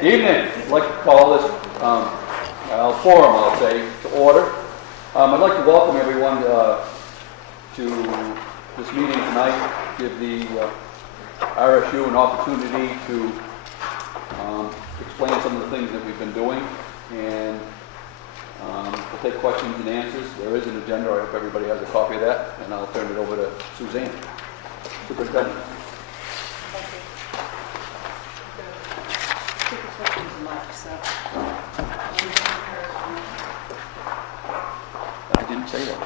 Evening. I'd like to call this forum, I'll say, to order. I'd like to welcome everyone to this meeting tonight, give the RSU an opportunity to explain some of the things that we've been doing, and we'll take questions and answers. There is an agenda. I hope everybody has a copy of that, and I'll turn it over to Suzanne, Superintendent. I didn't say that.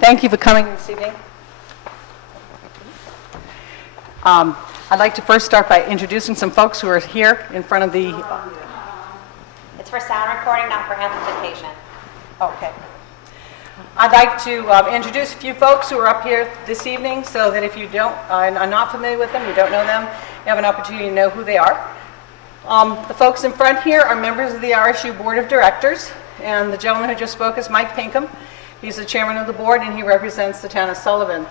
Thank you for coming this evening. I'd like to first start by introducing some folks who are here in front of the... It's for sound recording, not for amplification. Okay. I'd like to introduce a few folks who are up here this evening so that if you are not familiar with them, you don't know them, you have an opportunity to know who they are. The folks in front here are members of the RSU Board of Directors, and the gentleman who just spoke is Mike Pinkham. He's the chairman of the board, and he represents the town of Sullivan.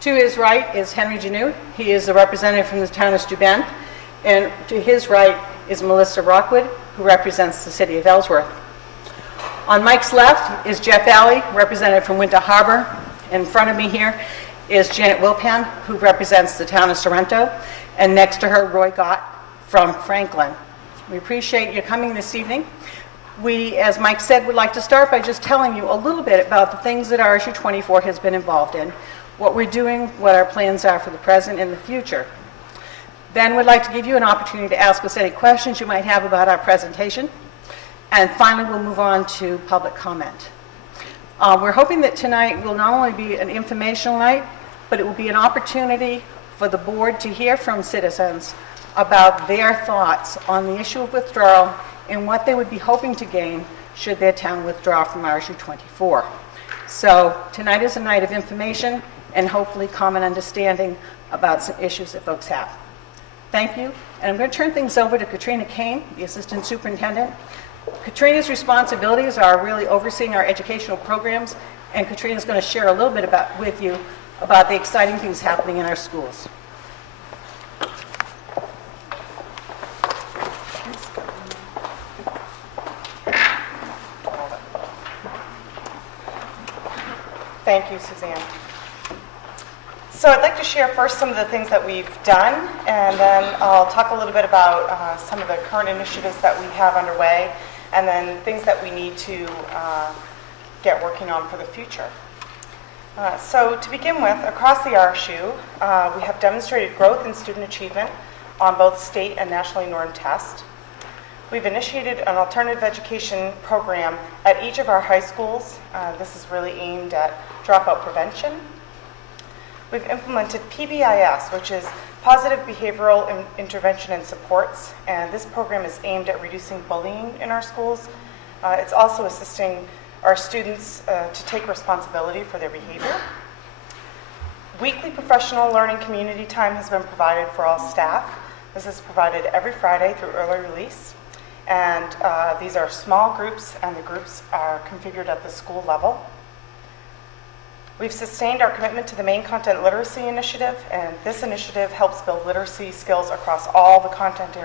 To his right is Henry Janute. He is the representative from the town of Steuben. And to his right is Melissa Rockwood, who represents the city of Ellsworth. On Mike's left is Jeff Alley, representative from Winter Harbor. In front of me here is Janet Wilpan, who represents the town of Sorrento. And next to her, Roy Gott from Franklin. We appreciate you coming this evening. We, as Mike said, would like to start by just telling you a little bit about the things that RSU 24 has been involved in, what we're doing, what our plans are for the present and the future. Then we'd like to give you an opportunity to ask us any questions you might have about our presentation. And finally, we'll move on to public comment. We're hoping that tonight will not only be an informational night, but it will be an opportunity for the board to hear from citizens about their thoughts on the issue of withdrawal and what they would be hoping to gain should their town withdraw from RSU 24. So tonight is a night of information and hopefully common understanding about some issues that folks have. Thank you, and I'm going to turn things over to Katrina Kane, the Assistant Superintendent. Katrina's responsibilities are really overseeing our educational programs, and Katrina's going to share a little bit with you about the exciting things happening in our schools. Thank you, Suzanne. So I'd like to share first some of the things that we've done, and then I'll talk a little bit about some of the current initiatives that we have underway, and then things that we need to get working on for the future. So to begin with, across the RSU, we have demonstrated growth in student achievement on both state and nationally normed tests. We've initiated an alternative education program at each of our high schools. This is really aimed at dropout prevention. We've implemented PBIS, which is Positive Behavioral Intervention and Supports, and this program is aimed at reducing bullying in our schools. It's also assisting our students to take responsibility for their behavior. Weekly professional learning community time has been provided for all staff. This is provided every Friday through early release. And these are small groups, and the groups are configured at the school level. We've sustained our commitment to the Maine Content Literacy Initiative, and this initiative helps build literacy skills across all the content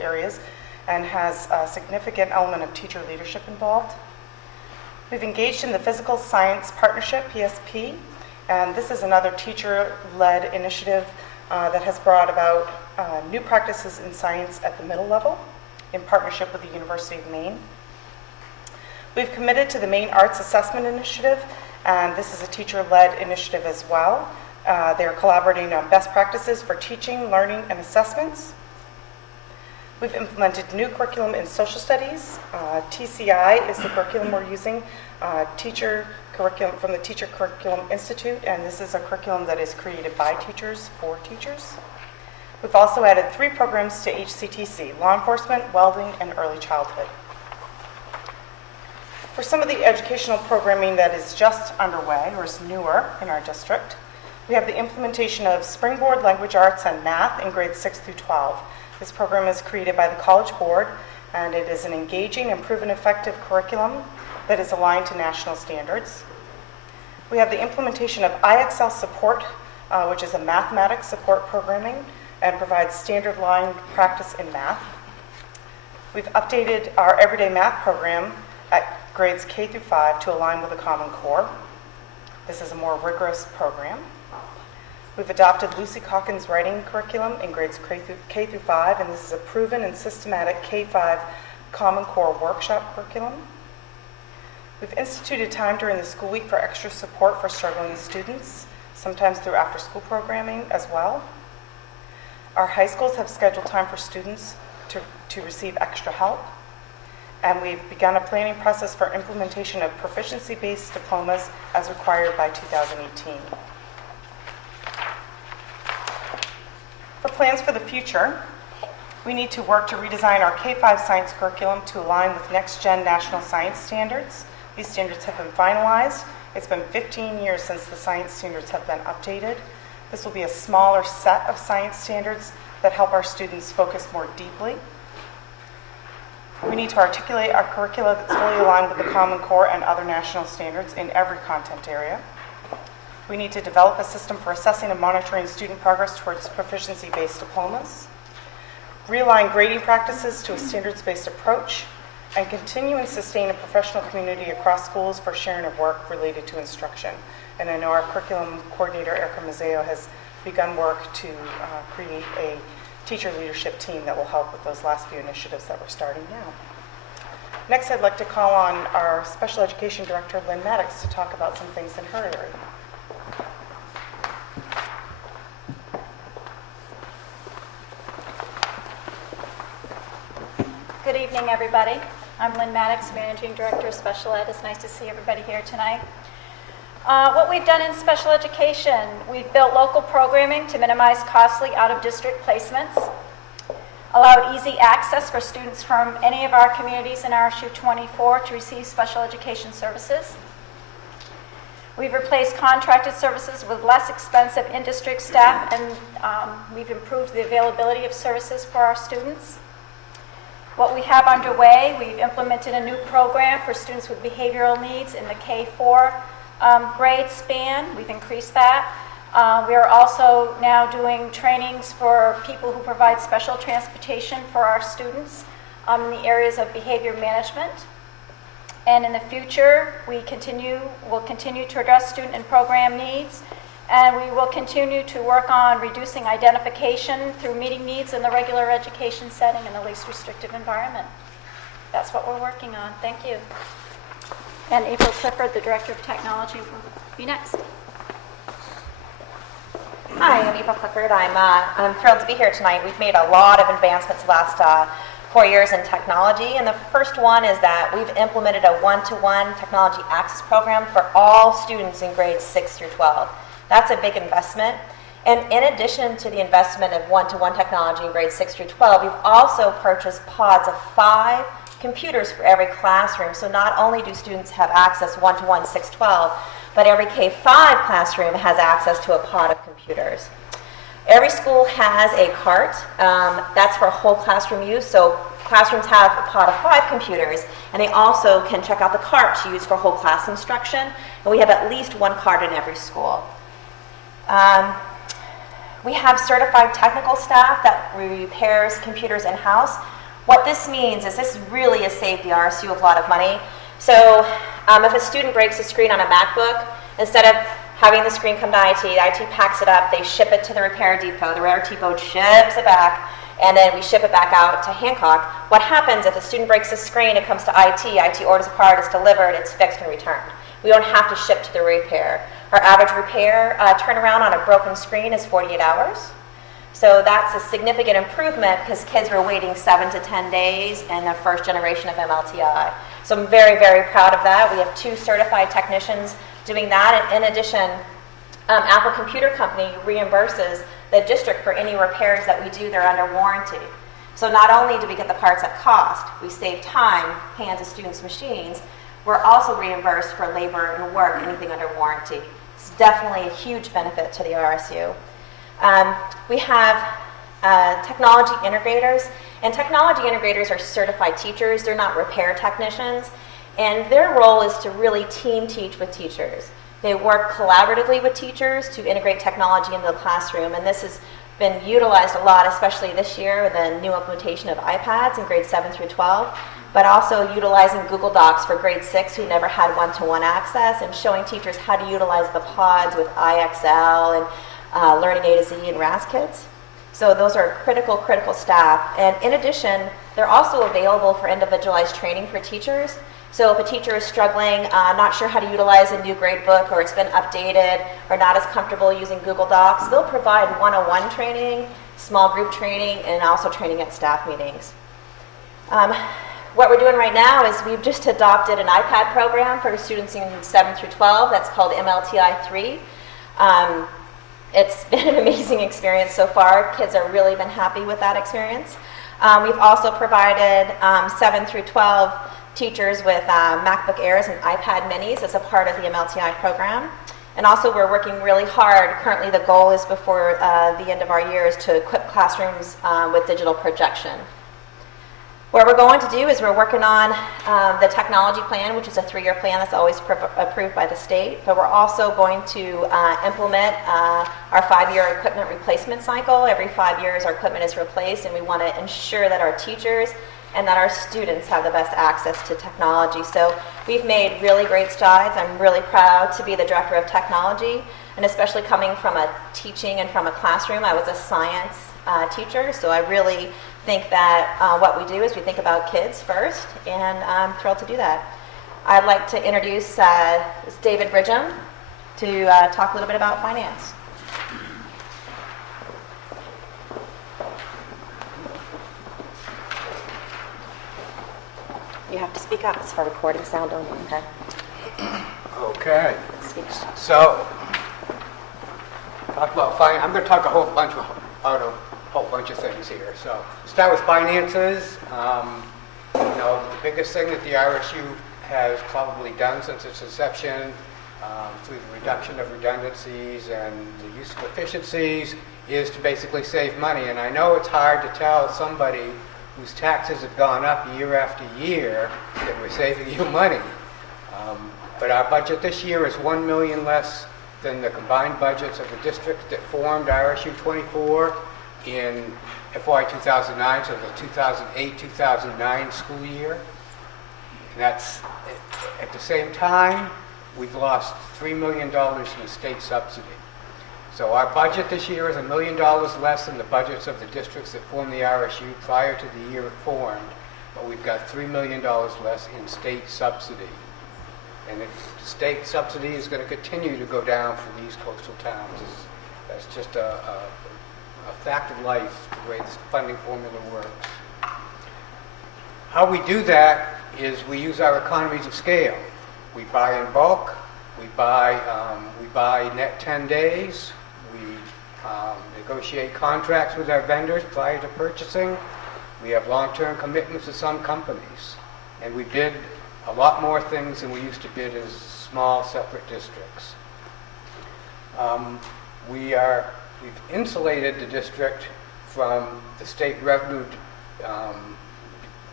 areas, and has a significant element of teacher leadership involved. We've engaged in the Physical Science Partnership, PSP, and this is another teacher-led initiative that has brought about new practices in science at the middle level in partnership with the University of Maine. We've committed to the Maine Arts Assessment Initiative, and this is a teacher-led initiative as well. They're collaborating on best practices for teaching, learning, and assessments. We've implemented new curriculum in social studies. TCI is the curriculum we're using, teacher curriculum from the Teacher Curriculum Institute, and this is a curriculum that is created by teachers for teachers. We've also added 3 programs to HCTC: law enforcement, welding, and early childhood. For some of the educational programming that is just underway or is newer in our district, we have the implementation of Springboard Language Arts and Math in grades 6 through 12. This program is created by the College Board, and it is an engaging and proven effective curriculum that is aligned to national standards. We have the implementation of IXL support, which is a mathematics support programming and provides standard line practice in math. We've updated our everyday math program at grades K through 5 to align with the Common Core. This is a more rigorous program. We've adopted Lucy Calkins' writing curriculum in grades K through 5, and this is a proven and systematic K-5 Common Core workshop curriculum. We've instituted time during the school week for extra support for struggling students, sometimes through after-school programming as well. Our high schools have scheduled time for students to receive extra help. And we've begun a planning process for implementation of proficiency-based diplomas as required by 2018. For plans for the future, we need to work to redesign our K-5 science curriculum to align with next-gen national science standards. These standards have been finalized. It's been 15 years since the science standards have been updated. This will be a smaller set of science standards that help our students focus more deeply. We need to articulate our curricula that's fully aligned with the Common Core and other national standards in every content area. We need to develop a system for assessing and monitoring student progress towards proficiency-based diplomas, realign grading practices to a standards-based approach, and continue and sustain a professional community across schools for sharing of work related to instruction. And I know our curriculum coordinator, Erica Mazzeo, has begun work to create a teacher leadership team that will help with those last few initiatives that we're starting now. Next, I'd like to call on our Special Education Director, Lynn Maddox, to talk about some things in her area. Good evening, everybody. I'm Lynn Maddox, Managing Director of Special Ed. It's nice to see everybody here tonight. What we've done in special education, we've built local programming to minimize costly out-of-district placements, allowed easy access for students from any of our communities in RSU 24 to receive special education services. We've replaced contracted services with less expensive in-district staff, and we've improved the availability of services for our students. What we have underway, we've implemented a new program for students with behavioral needs in the K-4 grade span. We've increased that. We are also now doing trainings for people who provide special transportation for our students in the areas of behavior management. And in the future, we'll continue to address student and program needs, and we will continue to work on reducing identification through meeting needs in the regular education setting in the least restrictive environment. That's what we're working on. Thank you. And April Clifford, the Director of Technology, will be next. Hi, I'm April Clifford. I'm thrilled to be here tonight. We've made a lot of advancements the last 4 years in technology, and the first one is that we've implemented a one-to-one technology access program for all students in grades 6 through 12. That's a big investment. And in addition to the investment of one-to-one technology in grades 6 through 12, we've also purchased pods of 5 computers for every classroom. So not only do students have access one-to-one 6-12, but every K-5 classroom has access to a pod of computers. Every school has a cart. That's for whole classroom use. So classrooms have a pod of 5 computers, and they also can check out the cart to use for whole class instruction. And we have at least 1 cart in every school. We have certified technical staff that repairs computers in-house. What this means is this really has saved the RSU a lot of money. So if a student breaks a screen on a MacBook, instead of having the screen come to IT packs it up, they ship it to the repair depot. The repair depot ships it back, and then we ship it back out to Hancock. What happens if a student breaks a screen, it comes to IT orders a part, it's delivered, it's fixed and returned. We don't have to ship to the repair. Our average repair turnaround on a broken screen is 48 hours. So that's a significant improvement because kids were waiting 7 to 10 days in the first generation of MLTI. So I'm very, very proud of that. We have 2 certified technicians doing that. And in addition, Apple Computer Company reimburses the district for any repairs that we do. They're under warranty. So not only do we get the parts at cost, we save time paying the students' machines, we're also reimbursed for labor and work, anything under warranty. It's definitely a huge benefit to the RSU. We have technology integrators, and technology integrators are certified teachers. They're not repair technicians. And their role is to really team teach with teachers. They work collaboratively with teachers to integrate technology into the classroom, and this has been utilized a lot, especially this year with the new implementation of iPads in grades 7 through 12, but also utilizing Google Docs for grade 6 who never had one-to-one access, and showing teachers how to utilize the pods with IXL and Learning A to Z and RAS Kids. So those are critical staff. And in addition, they're also available for individualized training for teachers. So if a teacher is struggling, not sure how to utilize a new grade book, or it's been updated, or not as comfortable using Google Docs, they'll provide one-on-one training, small group training, and also training at staff meetings. What we're doing right now is we've just adopted an iPad program for students in 7 through 12 that's called MLTI 3. It's been an amazing experience so far. Kids have really been happy with that experience. We've also provided 7 through 12 teachers with MacBook Airs and iPad minis as a part of the MLTI program. And also we're working really hard. Currently the goal is before the end of our year is to equip classrooms with digital projection. What we're going to do is we're working on the technology plan, which is a 3-year plan that's always approved by the state, but we're also going to implement our 5-year equipment replacement cycle. Every 5 years our equipment is replaced, and we want to ensure that our teachers and that our students have the best access to technology. So we've made really great strides. I'm really proud to be the director of technology, and especially coming from a teaching and from a classroom. I was a science teacher, so I really think that what we do is we think about kids first, and I'm thrilled to do that. I'd like to introduce David Bridgham to talk a little bit about finance. You have to speak up. It's for recording sound only, okay? Okay. Speak up. So, talk about finance. I'm going to talk about a whole bunch of things here. So, start with finances. The biggest thing that the RSU has probably done since its inception, through the reduction of redundancies and the use of efficiencies, is to basically save money. And I know it's hard to tell somebody whose taxes have gone up year after year that we're saving you money. But our budget this year is $1 million less than the combined budgets of the districts that formed RSU 24 in FY 2009, so the 2008-2009 school year. And that's, at the same time, we've lost $3 million in state subsidy. So our budget this year is $1 million less than the budgets of the districts that formed the RSU prior to the year it formed, but we've got $3 million less in state subsidy. And the state subsidy is going to continue to go down for these coastal towns. That's just a fact of life, the way this funding formula works. How we do that is we use our economies of scale. We buy in bulk, we buy net 10 days, we negotiate contracts with our vendors prior to purchasing. We have long-term commitments to some companies, and we bid a lot more things than we used to bid as small, separate districts. We've insulated the district from the state revenue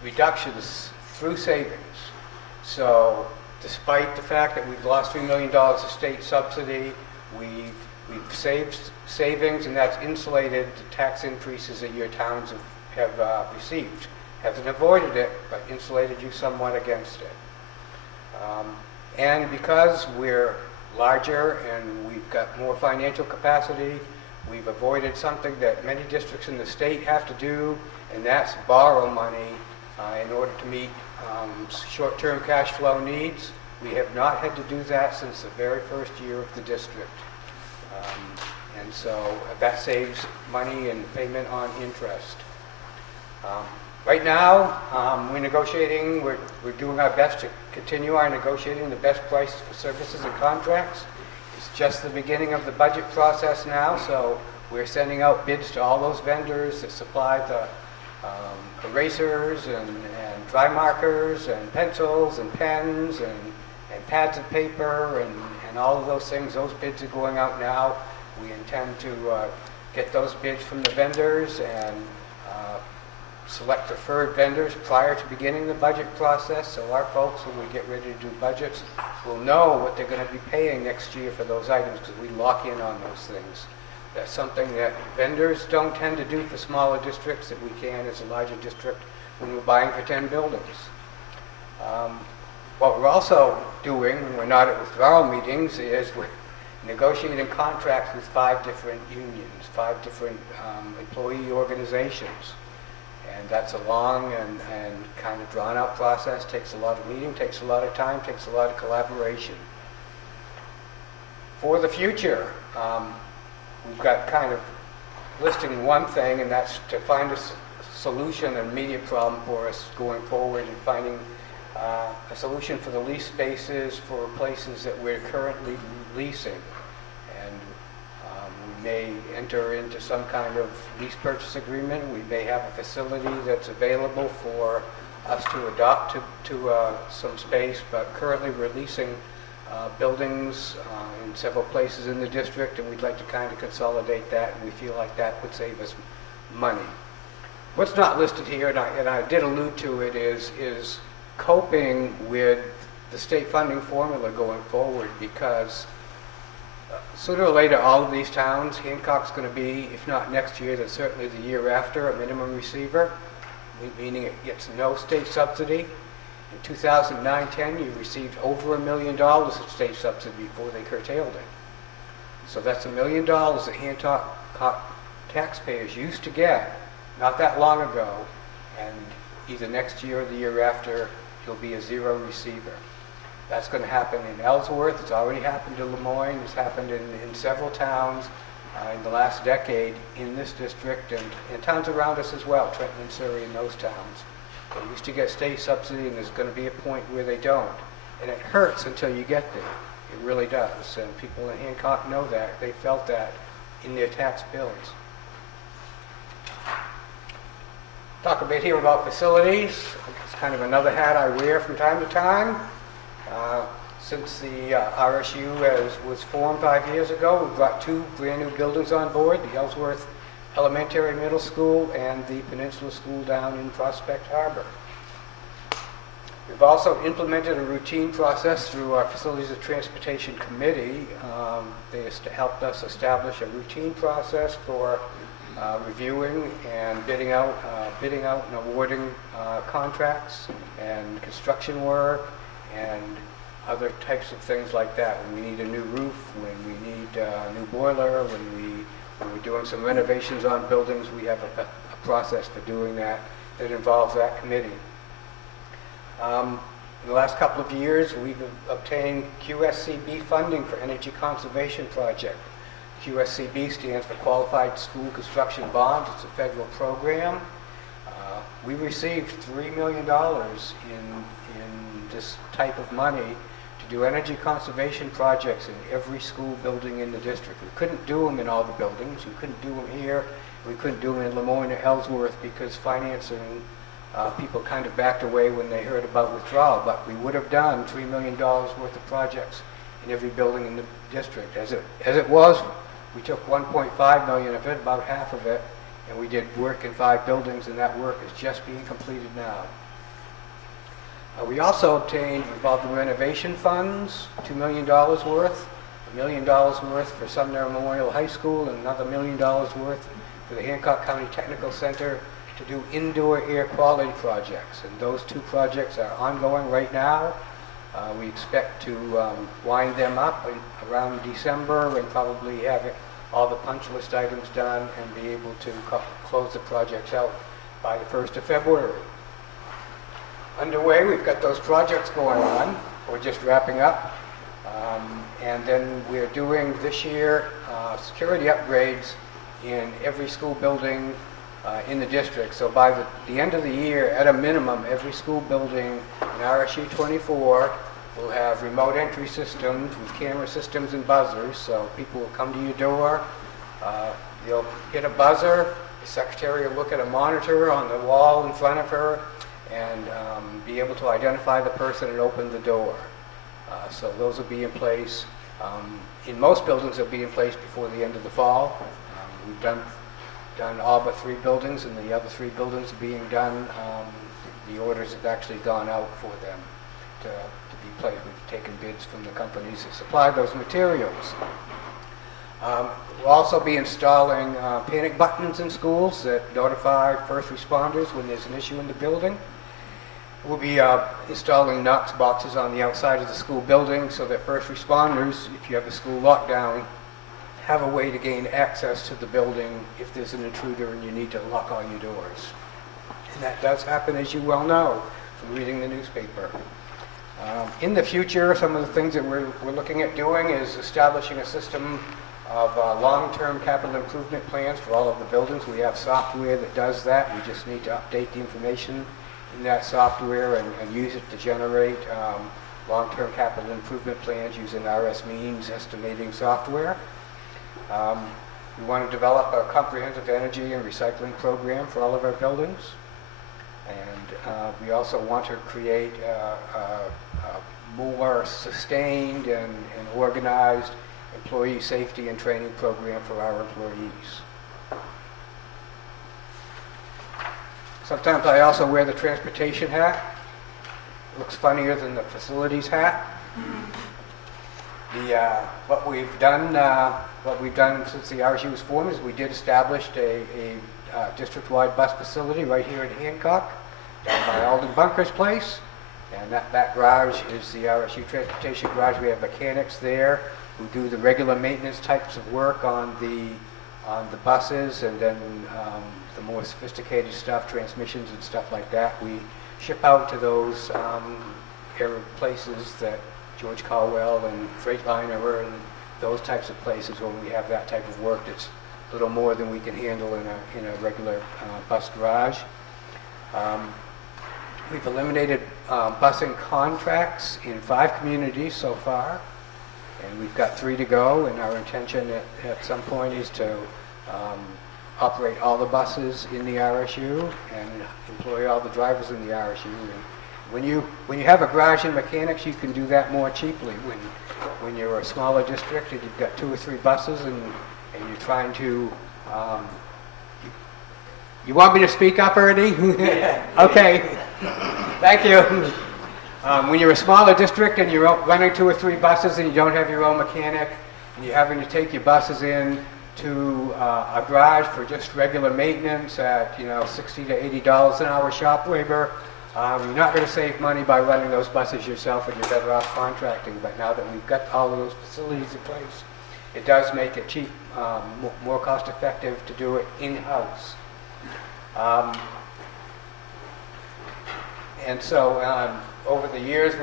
reductions through savings. So despite the fact that we've lost $3 million of state subsidy, we've saved savings, and that's insulated the tax increases that your towns have received. Hasn't avoided it, but insulated you somewhat against it. And because we're larger and we've got more financial capacity, we've avoided something that many districts in the state have to do, and that's borrow money in order to meet short-term cash flow needs. We have not had to do that since the very first year of the district. And so that saves money and payment on interest. Right now, we're negotiating, we're doing our best to continue our negotiating the best prices for services and contracts. It's just the beginning of the budget process now, so we're sending out bids to all those vendors that supply the erasers and dry markers and pencils and pens and pads of paper and all of those things. Those bids are going out now. We intend to get those bids from the vendors and select preferred vendors prior to beginning the budget process, so our folks, when we get ready to do budgets, will know what they're going to be paying next year for those items, because we lock in on those things. That's something that vendors don't tend to do for smaller districts that we can as a larger district when we're buying for 10 buildings. What we're also doing when we're not at withdrawal meetings is we're negotiating contracts with 5 different unions, 5 different employee organizations. And that's a long and kind of drawn out process, takes a lot of meeting, takes a lot of time, takes a lot of collaboration. For the future, we've got kind of listing one thing, and that's to find a solution, an immediate problem for us going forward, and finding a solution for the lease spaces for places that we're currently leasing. And we may enter into some kind of lease purchase agreement. We may have a facility that's available for us to adopt to some space, but currently we're leasing buildings in several places in the district, and we'd like to kind of consolidate that, and we feel like that would save us money. What's not listed here, and I did allude to it, is coping with the state funding formula going forward, because sooner or later all of these towns, Hancock's going to be, if not next year, then certainly the year after, a minimum receiver, meaning it gets no state subsidy. In 2009-10, you received over $1 million of state subsidy before they curtailed it. So that's $1 million that Hancock taxpayers used to get not that long ago, and either next year or the year after, you'll be a zero receiver. That's going to happen in Ellsworth. It's already happened in Lemoyne. It's happened in several towns in the last decade in this district, and towns around us as well, Trenton and Surrey and those towns. They used to get state subsidy, and there's going to be a point where they don't. And it hurts until you get there. It really does. And people in Hancock know that. They felt that in their tax bills. Talk a bit here about facilities. It's kind of another hat I wear from time to time. Since the RSU was formed 5 years ago, we brought 2 brand new buildings on board, the Ellsworth Elementary Middle School and the Peninsula School down in Prospect Harbor. We've also implemented a routine process through our Facilities and Transportation Committee. They helped us establish a routine process for reviewing and bidding out and awarding contracts and construction work and other types of things like that. When we need a new roof, when we need a new boiler, when we're doing some renovations on buildings, we have a process for doing that involves that committee. In the last couple of years, we've obtained QSCB funding for energy conservation project. QSCB stands for Qualified School Construction Bonds. It's a federal program. We received $3 million in this type of money to do energy conservation projects in every school building in the district. We couldn't do them in all the buildings. We couldn't do them here. We couldn't do them in Lemoyne or Ellsworth because financing people kind of backed away when they heard about withdrawal. But we would have done $3 million worth of projects in every building in the district. As it was, we took 1.5 million of it, about half of it, and we did work in 5 buildings, and that work is just being completed now. We also obtained revolving renovation funds, $2 million worth, $1 million worth for Sumner Memorial High School, and another $1 million worth for the Hancock County Technical Center to do indoor air quality projects. And those 2 projects are ongoing right now. We expect to wind them up around December and probably have all the punch list items done and be able to close the projects out by the 1st of February. Underway, we've got those projects going on. We're just wrapping up. And then we're doing this year security upgrades in every school building in the district. So by the end of the year, at a minimum, every school building in RSU 24 will have remote entry systems with camera systems and buzzers. So people will come to your door, they'll hit a buzzer, the secretary will look at a monitor on the wall in front of her and be able to identify the person and open the door. So those will be in place. In most buildings, they'll be in place before the end of the fall. We've done done all but 3 buildings, and the other 3 buildings being done, the orders have actually gone out for them to be placed. We've taken bids from the companies that supply those materials. We'll also be installing panic buttons in schools that notify first responders when there's an issue in the building. We'll be installing Knox boxes on the outside of the school building so that first responders, if you have a school lockdown, have a way to gain access to the building if there's an intruder and you need to lock all your doors. And that does happen, as you well know, from reading the newspaper. In the future, some of the things that we're looking at doing is establishing a system of long-term capital improvement plans for all of the buildings. We have software that does that. We just need to update the information in that software and use it to generate long-term capital improvement plans using RS means estimating software. We want to develop a comprehensive energy and recycling program for all of our buildings. And we also want to create a more sustained and organized employee safety and training program for our employees. Sometimes I also wear the transportation hat. It looks funnier than the facilities hat. What we've done since the RSU was formed is we did establish a district-wide bus facility right here in Hancock, down by Alden Bunker's place. And that garage is the RSU transportation garage. We have mechanics there who do the regular maintenance types of work on the buses, and then the more sophisticated stuff, transmissions and stuff like that, we ship out to those places that George Caldwell and Freightliner were, and those types of places when we have that type of work that's a little more than we can handle in a regular bus garage. We've eliminated busing contracts in 5 communities so far, and we've got 3 to go, and our intention at some point is to operate all the buses in the RSU and employ all the drivers in the RSU. And when you have a garage and mechanics, you can do that more cheaply. When you're a smaller district and you've got 2 or 3 buses and you're trying to you want me to speak up, Ernie? Okay. Thank you. When you're a smaller district and you're running 2 or 3 buses and you don't have your own mechanic and you're having to take your buses in to a garage for just regular maintenance at $60 to $80 an hour shop labor, you're not going to save money by running those buses yourself, and you're better off contracting. But now that we've got all of those facilities in place, it does make it cheap, more cost effective to do it in-house. And so over the years,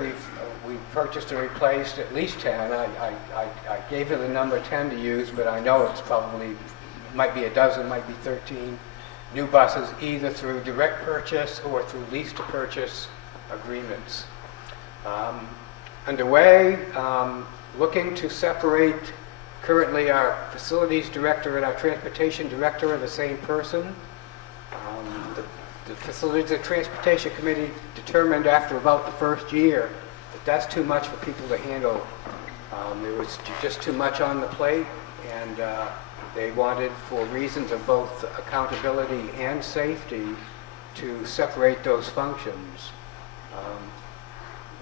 we've purchased and replaced at least 10. I gave you the number 10 to use, but I know it's probably, might be a dozen, might be 13 new buses, either through direct purchase or through lease to purchase agreements. Underway, looking to separate. Currently, our facilities director and our transportation director are the same person. The Facilities and Transportation Committee determined after about the first year that that's too much for people to handle. There was just too much on the plate, and they wanted, for reasons of both accountability and safety, to separate those functions.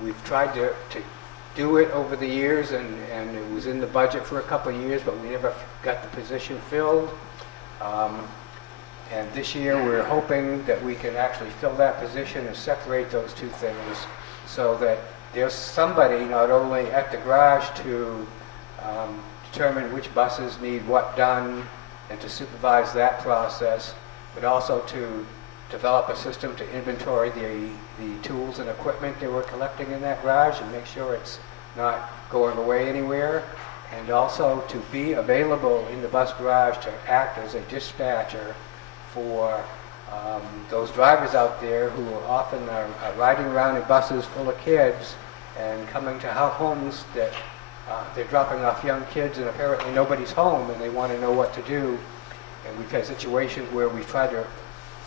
We've tried to do it over the years, and it was in the budget for a couple of years, but we never got the position filled. And this year we're hoping that we can actually fill that position and separate those 2 things so that there's somebody not only at the garage to determine which buses need what done and to supervise that process, but also to develop a system to inventory the tools and equipment that we're collecting in that garage and make sure it's not going away anywhere, and also to be available in the bus garage to act as a dispatcher for those drivers out there who often are riding around in buses full of kids and coming to homes that they're dropping off young kids and apparently nobody's home and they want to know what to do. And we've had situations where we've tried to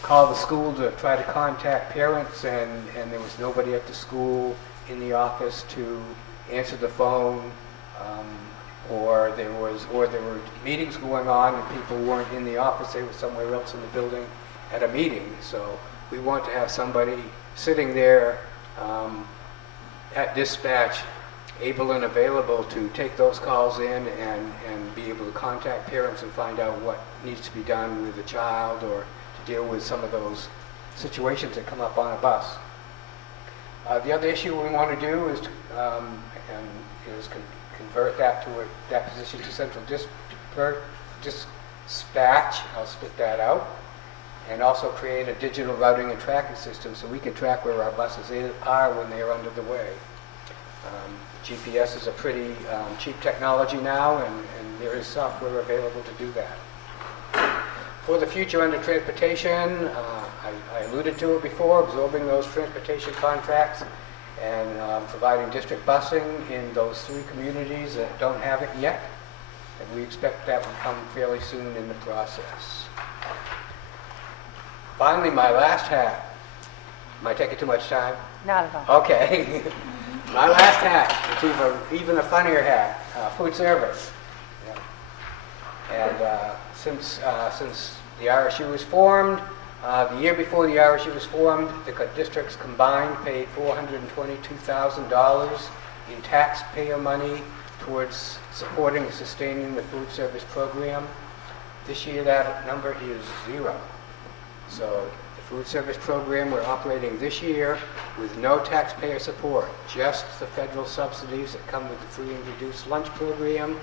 call the school to try to contact parents, and there was nobody at the school in the office to answer the phone. or there were meetings going on and people weren't in the office, they were somewhere else in the building at a meeting. So we want to have somebody sitting there at dispatch, able and available to take those calls in and be able to contact parents and find out what needs to be done with the child, or to deal with some of those situations that come up on a bus. The other issue we want to do is convert that position to central dispatch. I'll spit that out. And also create a digital routing and tracking system so we can track where our buses are when they are under the way. GPS is a pretty cheap technology now, and there is software available to do that. For the future under transportation, I alluded to it before, absorbing those transportation contracts and providing district busing in those 3 communities that don't have it yet. And we expect that will come fairly soon in the process. Finally, my last hat. Am I taking too much time? Not at all. Okay. My last hat, it's even a funnier hat, food service. Yeah. And since the RSU was formed, the year before the RSU was formed, the districts combined paid $422,000 in taxpayer money towards supporting and sustaining the food service program. This year that number is 0. So the food service program we're operating this year with no taxpayer support, just the federal subsidies that come with the free and reduced lunch program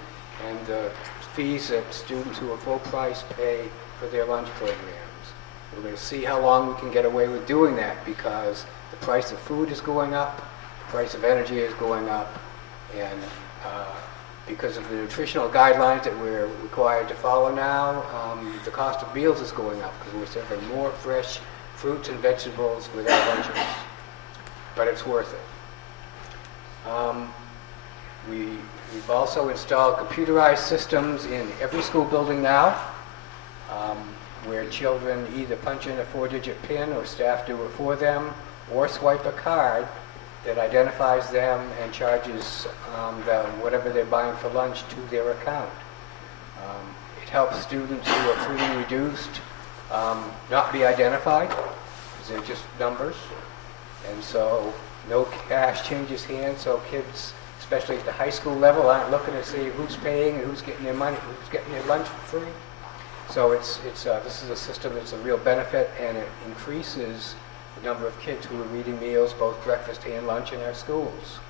and the fees that students who are full price pay for their lunch programs. We're going to see how long we can get away with doing that, because the price of food is going up, the price of energy is going up, and because of the nutritional guidelines that we're required to follow now, the cost of meals is going up because we're serving more fresh fruits and vegetables with our lunches. But it's worth it. We've also installed computerized systems in every school building now, where children either punch in a 4-digit PIN or staff do it for them, or swipe a card that identifies them and charges whatever they're buying for lunch to their account. It helps students who are free and reduced not be identified, because they're just numbers. And so no cash changes hands, so kids, especially at the high school level, aren't looking to see who's paying and who's getting their money, who's getting their lunch for free. So this is a system that's a real benefit, and it increases the number of kids who are eating meals, both breakfast and lunch, in our schools.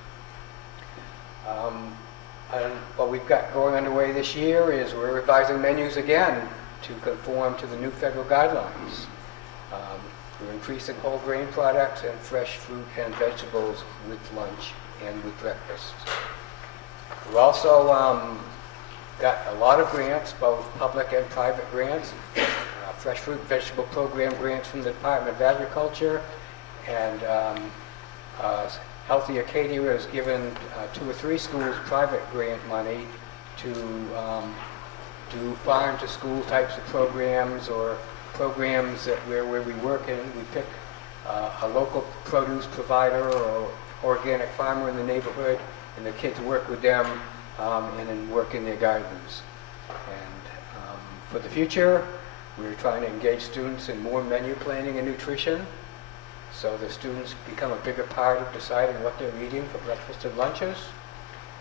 And what we've got going underway this year is we're revising menus again to conform to the new federal guidelines. We're increasing whole grain products and fresh fruit and vegetables with lunch and with breakfast. We've also got a lot of grants, both public and private grants. Fresh fruit and vegetable program grants from the Department of Agriculture, and Healthy Acadia has given 2 or 3 schools private grant money to do farm-to-school types of programs, or programs that where we work in. We pick a local produce provider or organic farmer in the neighborhood, and the kids work with them and then work in their gardens. And for the future, we're trying to engage students in more menu planning and nutrition, so the students become a bigger part of deciding what they're eating for breakfast and lunches.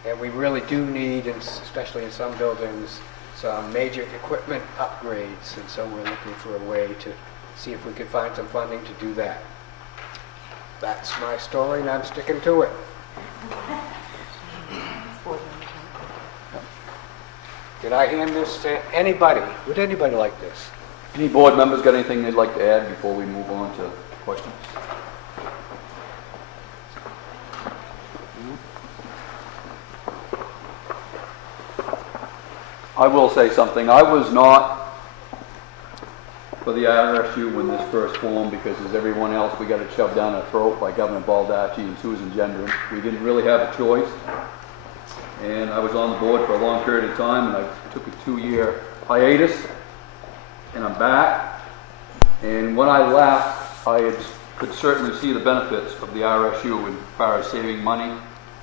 And we really do need, especially in some buildings, some major equipment upgrades, and so we're looking for a way to see if we can find some funding to do that. That's my story, and I'm sticking to it. Did I hand this to anybody? Would anybody like this? Any board members got anything they'd like to add before we move on to questions? I will say something. I was not for the RSU when this first formed, because as everyone else, we got it shoved down our throat by Governor Baldacci and Susan Gendron. We didn't really have a choice. And I was on the board for a long period of time, and I took a 2-year hiatus, and I'm back. And when I left, could certainly see the benefits of the RSU as far as saving money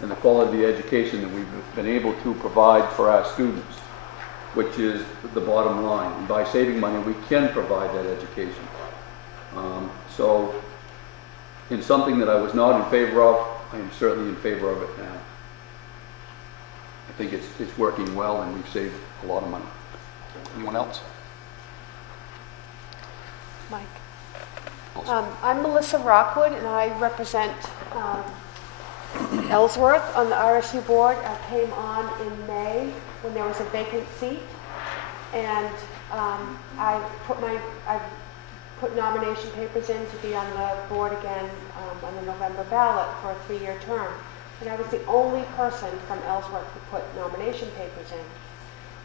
and the quality of the education that we've been able to provide for our students, which is the bottom line. And by saving money, we can provide that education. So in something that I was not in favor of, I am certainly in favor of it now. I think it's working well, and we've saved a lot of money. Anyone else? Mike. I'm Melissa Rockwood, and I represent Ellsworth on the RSU board. I came on in May when there was a vacant seat, and I've put nomination papers in to be on the board again on the November ballot for a 3-year term. And I was the only person from Ellsworth who put nomination papers in.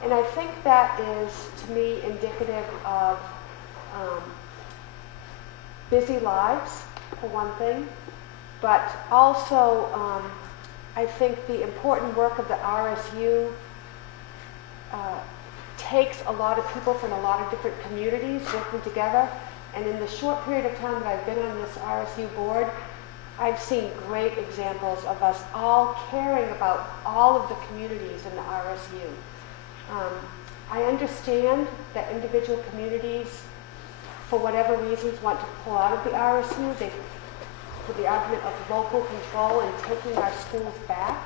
And I think that is, to me, indicative of busy lives, for one thing, but also I think the important work of the RSU takes a lot of people from a lot of different communities working together. And in the short period of time that I've been on this RSU board, I've seen great examples of us all caring about all of the communities in the RSU. I understand that individual communities, for whatever reasons, want to pull out of the RSU for the argument of local control and taking our schools back.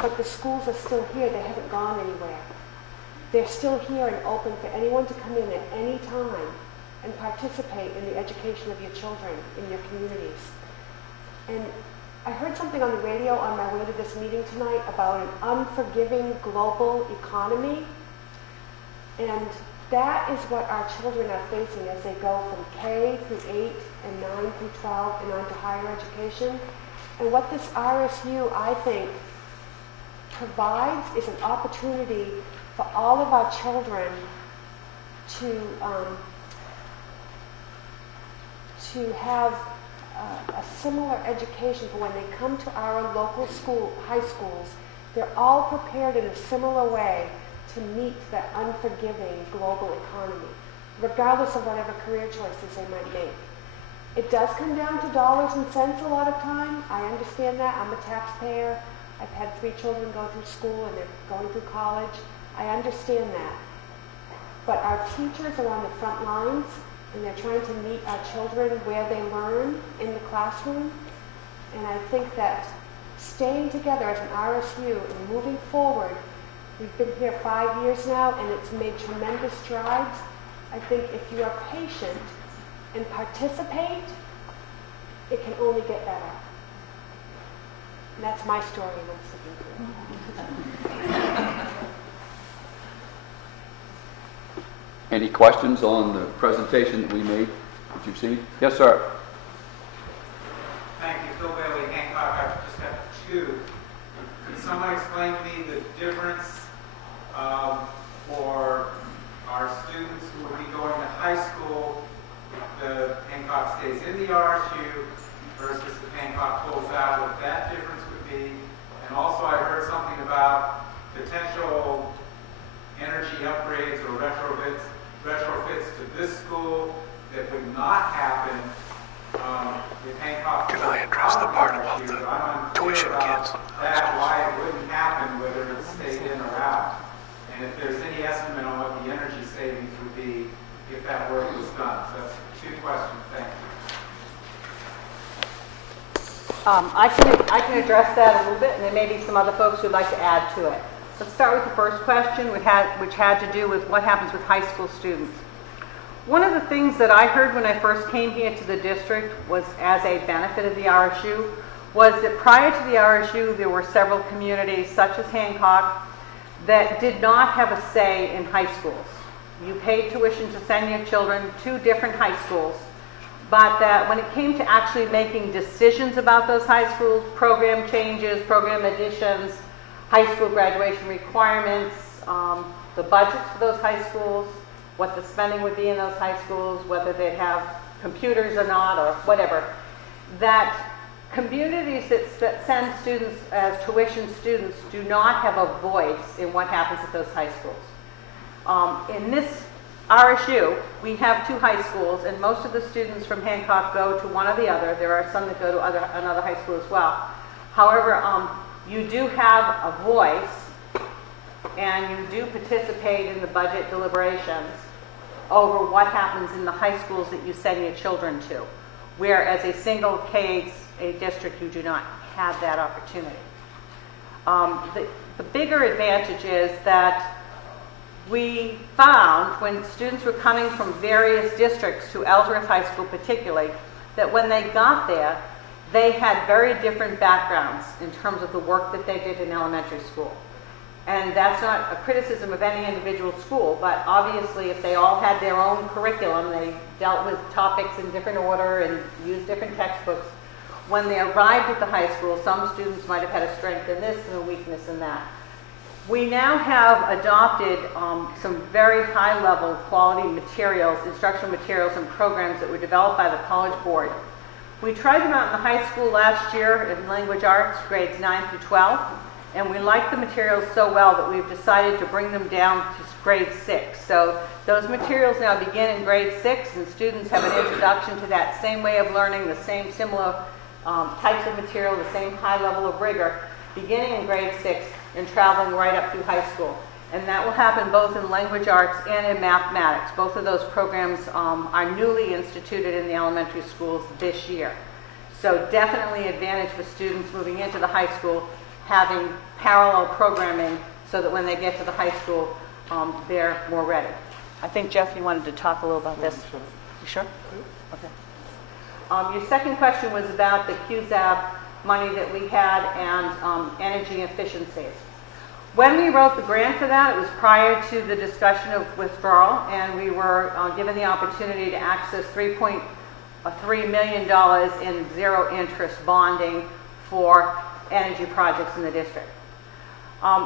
But the schools are still here. They haven't gone anywhere. They're still here and open for anyone to come in at any time and participate in the education of your children in your communities. And I heard something on the radio on my way to this meeting tonight about an unforgiving global economy. And that is what our children are facing as they go from K through 8 and 9 through 12 and on to higher education. And what this RSU, I think, provides is an opportunity for all of our children to have a similar education for when they come to our local high schools. They're all prepared in a similar way to meet that unforgiving global economy, regardless of whatever career choices they might make. It does come down to dollars and cents a lot of time. I understand that. I'm a taxpayer. I've had 3 children go through school and they're going through college. I understand that. But our teachers are on the front lines, and they're trying to meet our children where they learn in the classroom. And I think that staying together as an RSU and moving forward, we've been here 5 years now, and it's made tremendous strides. I think if you are patient and participate, it can only get better. And that's my story, and I'm sticking to it. Any questions on the presentation that we made, that you've seen? Yes, sir. Thank you. Phil Bailey, Hancock. I just have 2. Could someone explain to me the difference for our students who will be going to high school if the Hancock stays in the RSU versus if Hancock pulls out, what that difference would be? And also I heard something about potential energy upgrades or retrofits to this school that would not happen if Hancock. Can I address the part about the tuition kids? That, why it wouldn't happen, whether it stayed in or out. And if there's any estimate on what the energy savings would be if that work was done. So that's 2 questions. Thank you. I can address that a little bit, and there may be some other folks who'd like to add to it. Let's start with the first question, which had to do with what happens with high school students. One of the things that I heard when I first came here to the district was, as a benefit of the RSU, was that prior to the RSU, there were several communities, such as Hancock, that did not have a say in high schools. You paid tuition to send your children to different high schools, but that when it came to actually making decisions about those high schools, program changes, program additions, high school graduation requirements, the budgets for those high schools, what the spending would be in those high schools, whether they'd have computers or not, or whatever, that communities that send students as tuition students do not have a voice in what happens at those high schools. In this RSU, we have 2 high schools, and most of the students from Hancock go to one or the other. There are some that go to another high school as well. However, you do have a voice and you do participate in the budget deliberations over what happens in the high schools that you send your children to. Whereas a single K-8 district, you do not have that opportunity. The bigger advantage is that we found when students were coming from various districts to Ellsworth High School particularly, that when they got there, they had very different backgrounds in terms of the work that they did in elementary school. And that's not a criticism of any individual school, but obviously if they all had their own curriculum, they dealt with topics in different order and used different textbooks. When they arrived at the high school, some students might have had a strength in this and a weakness in that. We now have adopted some very high-level quality materials, instructional materials and programs that were developed by the College Board. We tried them out in the high school last year in language arts, grades 9 through 12, and we liked the materials so well that we've decided to bring them down to grade 6. So those materials now begin in grade 6, and students have an introduction to that same way of learning, the same similar types of material, the same high level of rigor, beginning in grade 6 and traveling right up through high school. And that will happen both in language arts and in mathematics. Both of those programs are newly instituted in the elementary schools this year. So definitely advantage for students moving into the high school having parallel programming so that when they get to the high school, they're more ready. I think, Jeff, you wanted to talk a little about this. You sure? Okay. Your second question was about the QZAB money that we had and energy efficiencies. When we wrote the grant for that, it was prior to the discussion of withdrawal, and we were given the opportunity to access $3.3 million in zero-interest bonding for energy projects in the district.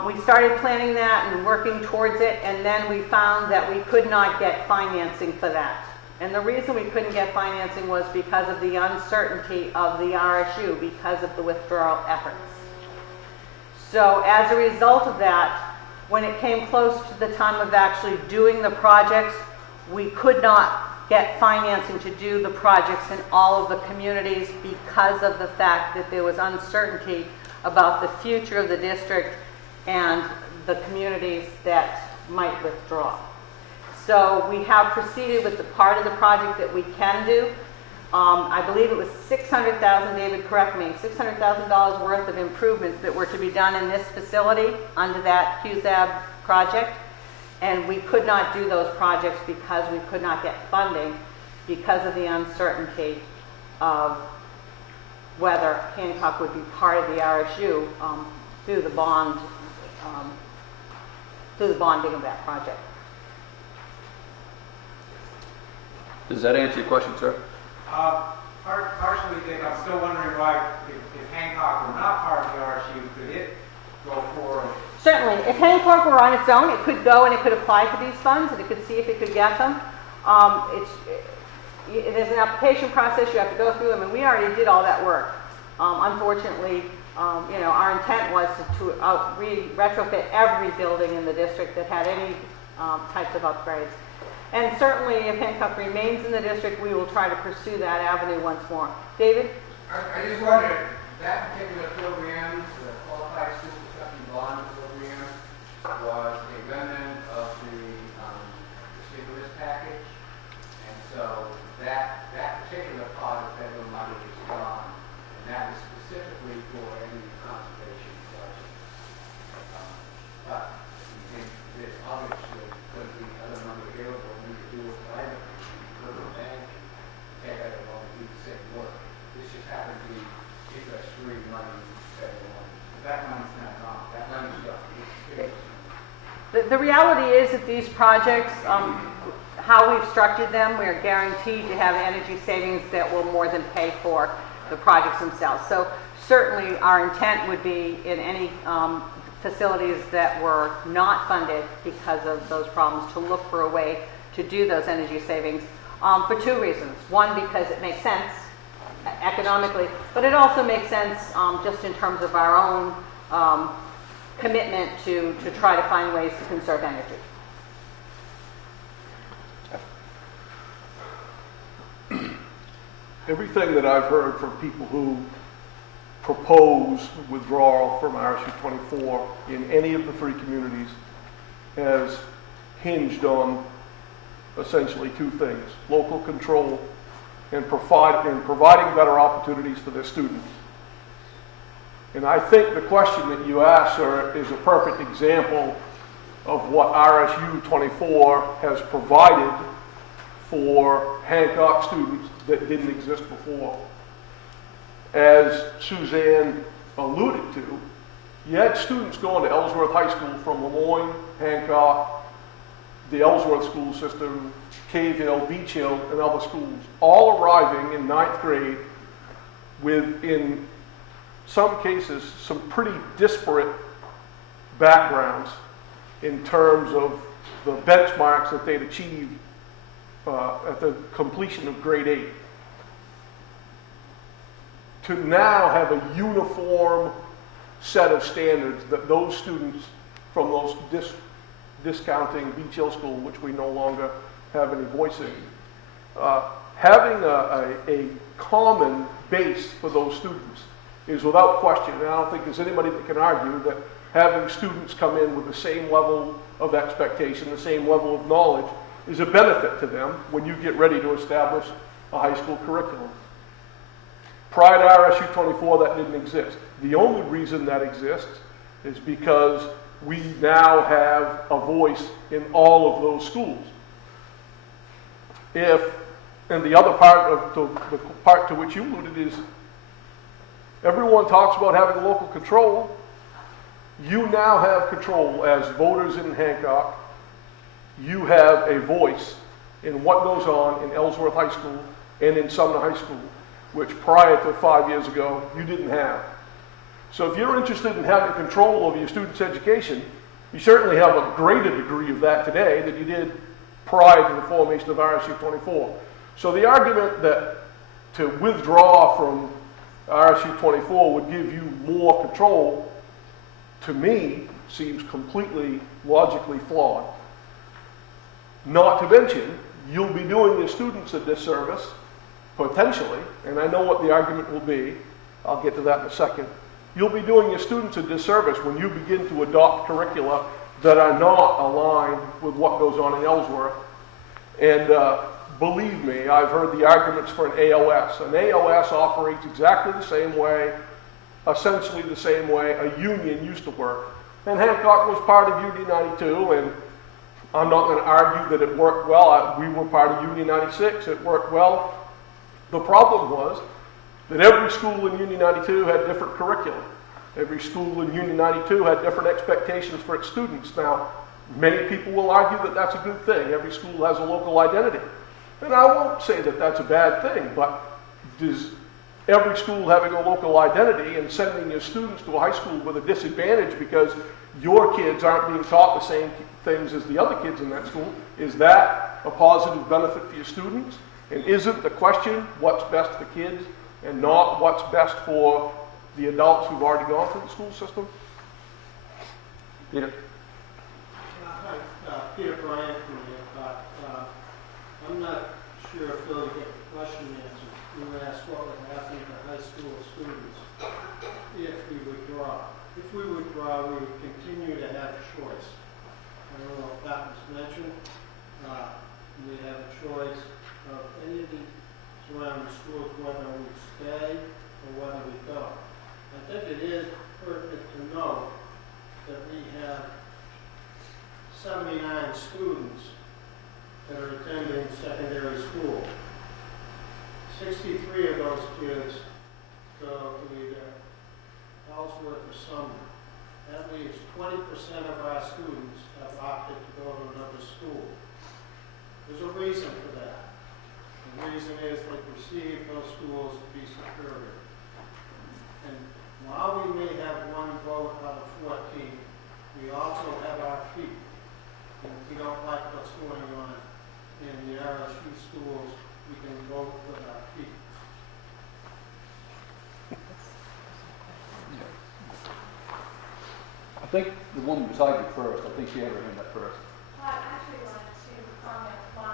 We started planning that and working towards it, and then we found that we could not get financing for that. And the reason we couldn't get financing was because of the uncertainty of the RSU because of the withdrawal efforts. So as a result of that, when it came close to the time of actually doing the projects, we could not get financing to do the projects in all of the communities because of the fact that there was uncertainty about the future of the district and the communities that might withdraw. So we have proceeded with the part of the project that we can do. I believe it was $600,000, David, correct me, $600,000 worth of improvements that were to be done in this facility under that QZAB project. And we could not do those projects because we could not get funding because of the uncertainty of whether Hancock would be part of the RSU through the bonding of that project. Does that answer your question, sir? Partially, Dick, I'm still wondering why, if Hancock were not part of the RSU, could it go forward? Certainly. If Hancock were on its own, it could go and it could apply for these funds and it could see if it could get them. There's an application process you have to go through them, and we already did all that work. Unfortunately, our intent was to retrofit every building in the district that had any types of upgrades. And certainly, if Hancock remains in the district, we will try to pursue that avenue once more. David? I just wondered, that particular program, the Qualified School Construction Bond Program, was a remnant of the stimulus package. And so that particular part of federal money is gone. And that is specifically for energy conservation projects. But we think there's obviously going to be other money available. We could do it privately. We could go to a bank and take out a loan and do the same work. This just happened to be interest-free money, federal money. That money's not gone. That money's gone. The reality is that these projects, how we've structured them, we're guaranteed to have energy savings that will more than pay for the projects themselves. So certainly our intent would be in any facilities that were not funded because of those problems to look for a way to do those energy savings for two reasons. One, because it makes sense economically, but it also makes sense just in terms of our own commitment to try to find ways to conserve energy. Everything that I've heard from people who propose withdrawal from RSU 24 in any of the three communities has hinged on essentially two things: local control and providing better opportunities for their students. And I think the question that you asked, sir, is a perfect example of what RSU 24 has provided for Hancock students that didn't exist before. As Suzanne alluded to, you had students going to Ellsworth High School from Lemoyne, Hancock, the Ellsworth school system, Cave Hill, Beach Hill, and other schools, all arriving in 9th grade with, in some cases, some pretty disparate backgrounds in terms of the benchmarks that they'd achieved at the completion of grade 8. To now have a uniform set of standards that those students from those discounting Beach Hill School, which we no longer have any voice in, having a common base for those students is without question. And I don't think there's anybody that can argue that having students come in with the same level of expectation, the same level of knowledge, is a benefit to them when you get ready to establish a high school curriculum. Prior to RSU 24, that didn't exist. The only reason that exists is because we now have a voice in all of those schools. And the other part of the part to which you alluded is, everyone talks about having local control. You now have control as voters in Hancock. You have a voice in what goes on in Ellsworth High School and in Sumner High School, which prior to 5 years ago, you didn't have. So if you're interested in having control over your students' education, you certainly have a greater degree of that today than you did prior to the formation of RSU 24. So the argument that to withdraw from RSU 24 would give you more control, to me, seems completely logically flawed. Not to mention, you'll be doing your students a disservice, potentially, and I know what the argument will be. I'll get to that in a second. You'll be doing your students a disservice when you begin to adopt curricula that are not aligned with what goes on in Ellsworth. And believe me, I've heard the arguments for an AOS. An AOS operates exactly the same way, essentially the same way a union used to work. And Hancock was part of Union 92, and I'm not going to argue that it worked well. We were part of Union 96. It worked well. The problem was that every school in Union 92 had different curriculum. Every school in Union 92 had different expectations for its students. Now, many people will argue that that's a good thing. Every school has a local identity. And I won't say that that's a bad thing, but does every school having a local identity and sending your students to a high school with a disadvantage because your kids aren't being taught the same things as the other kids in that school, is that a positive benefit for your students? And isn't the question what's best for kids and not what's best for the adults who've already gone through the school system? Peter? Hi, Peter Bryant from Hancock. I'm not sure if Phil get the question answered. You asked what would happen to high school students if we withdraw. If we withdraw, we would continue to have a choice. I don't know if that was mentioned. We have a choice of any of the surrounding schools, whether we stay or whether we go. I think it is pertinent to note that we have 79 students that are attending secondary school. 63 of those kids go to either Ellsworth or Sumner. That leaves 20% of our students have opted to go to another school. There's a reason for that. The reason is they perceive those schools to be superior. And while we may have one vote out of 14, we also have our feet. And if we don't like what's going on in the RSU schools, we can vote with our feet. I think the woman beside you first, I think she had her hand up first. I actually wanted to comment on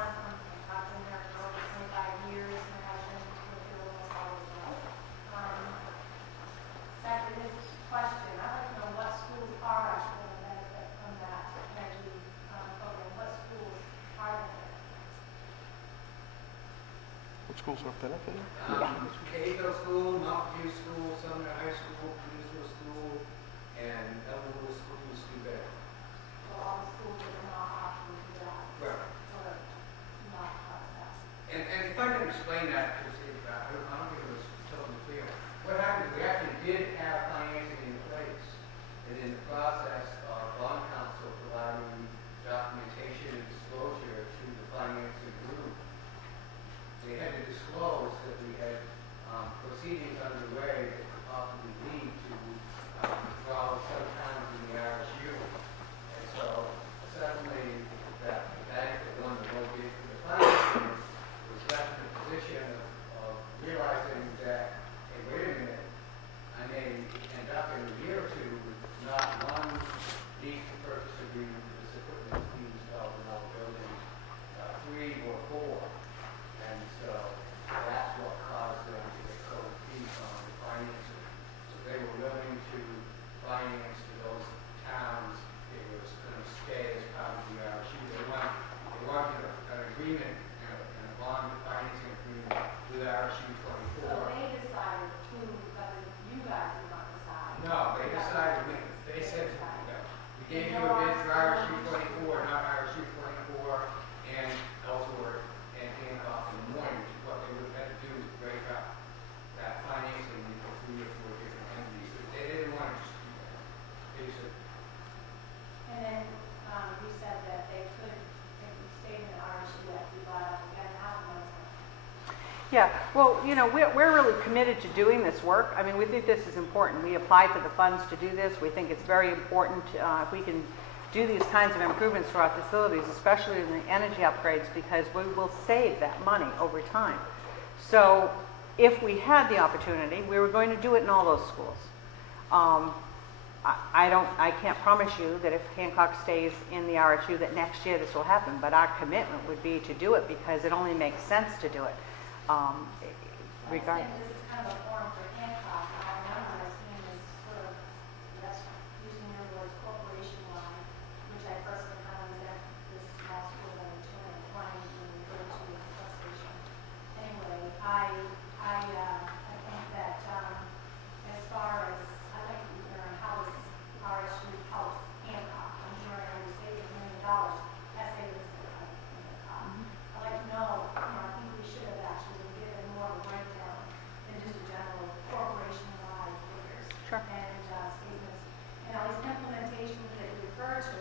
I've been there for over 25 years and have been with the almost all as well. I think that it is pertinent to note that we have 79 students that are attending secondary school. 63 of those kids go to Ellsworth or Sumner. That leaves 20% of our students have opted to go to another school. There's a reason for that. The reason is they perceive those schools to be superior. And while we may have one vote out of 14, we also have our feet. What schools are benefiting? Kaysville School, Mountain View School, Sumner High School, Peninsula School, and Ellenwood School, Stu Bay. So all the schools that are not opting to do that, Right. or not part of that. And if I can explain that, because I don't think it was totally clear. What happened is we actually did have financing in place, and in the process, our bond counsel providing documentation and disclosure to the financing group. They had to disclose that we had proceedings underway that could possibly lead to withdrawal sometimes in the RSU. And so suddenly that the bank that won the mortgage for the financing was left in a position of realizing that, hey, wait a minute, I may end up in a year or two with not one lease to purchase agreement for this equipment that's being installed in our building, 3 or 4. And so that's what caused them to get cold feet on the financing. So they were willing to finance to those towns. It was going to stay as part of the RSU. They wanted an agreement and a bond financing agreement with RSU 24. So they decided who, whether you guys did not decide. No, they decided, they said, no, we gave you a bid for RSU 24, not RSU 24, and Ellsworth and Hancock in the morning, which is what they would have had to do to break up that financing into 3 or 4 different entities. But they didn't want to just do that. They said, And then you said that they could, if we stayed in the RSU, that we bought up again, how much? Yeah, well, you know, we're really committed to doing this work. I mean, we think this is important. We applied for the funds to do this. We think it's very important if we can do these kinds of improvements to our facilities, especially in the energy upgrades, because we will save that money over time. So if we had the opportunity, we were going to do it in all those schools. I can't promise you that if Hancock stays in the RSU that next year this will happen, but our commitment would be to do it because it only makes sense to do it. Regarding. This is kind of a forum for Hancock, and I remember I seeing this sort of, that's using your words, corporation-wide, which I personally kind of resent this small school that I'm touring, wanting to refer to as a frustration. Anyway, I think that as far as, I'd like to learn how this RSU helps Hancock. I'm hearing I was saving $1 million, that's savings for Hancock. I'd like to know, I think we should have actually been given more of a breakdown than just a general corporation-wide figures. Sure. And statements. And all these implementations that you refer to,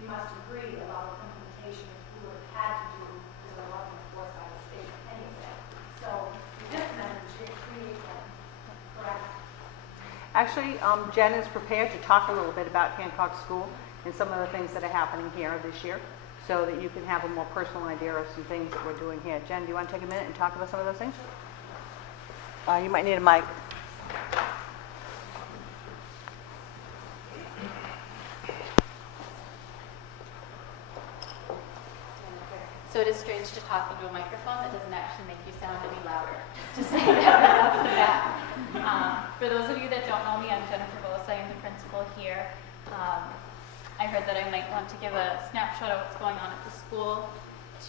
you must agree a lot of implementation we would have had to do because it wasn't enforced by the state anyway. So the implemented should create them, correct? Actually, Jen is prepared to talk a little bit about Hancock School and some of the things that are happening here this year so that you can have a more personal idea of some things that we're doing here. Jen, do you want to take a minute and talk about some of those things? You might need a mic. So it is strange to talk into a microphone that doesn't actually make you sound any louder. Just to say that right off the bat. For those of you that don't know me, I'm Jennifer Bose. I am the principal here. I heard that I might want to give a snapshot of what's going on at the school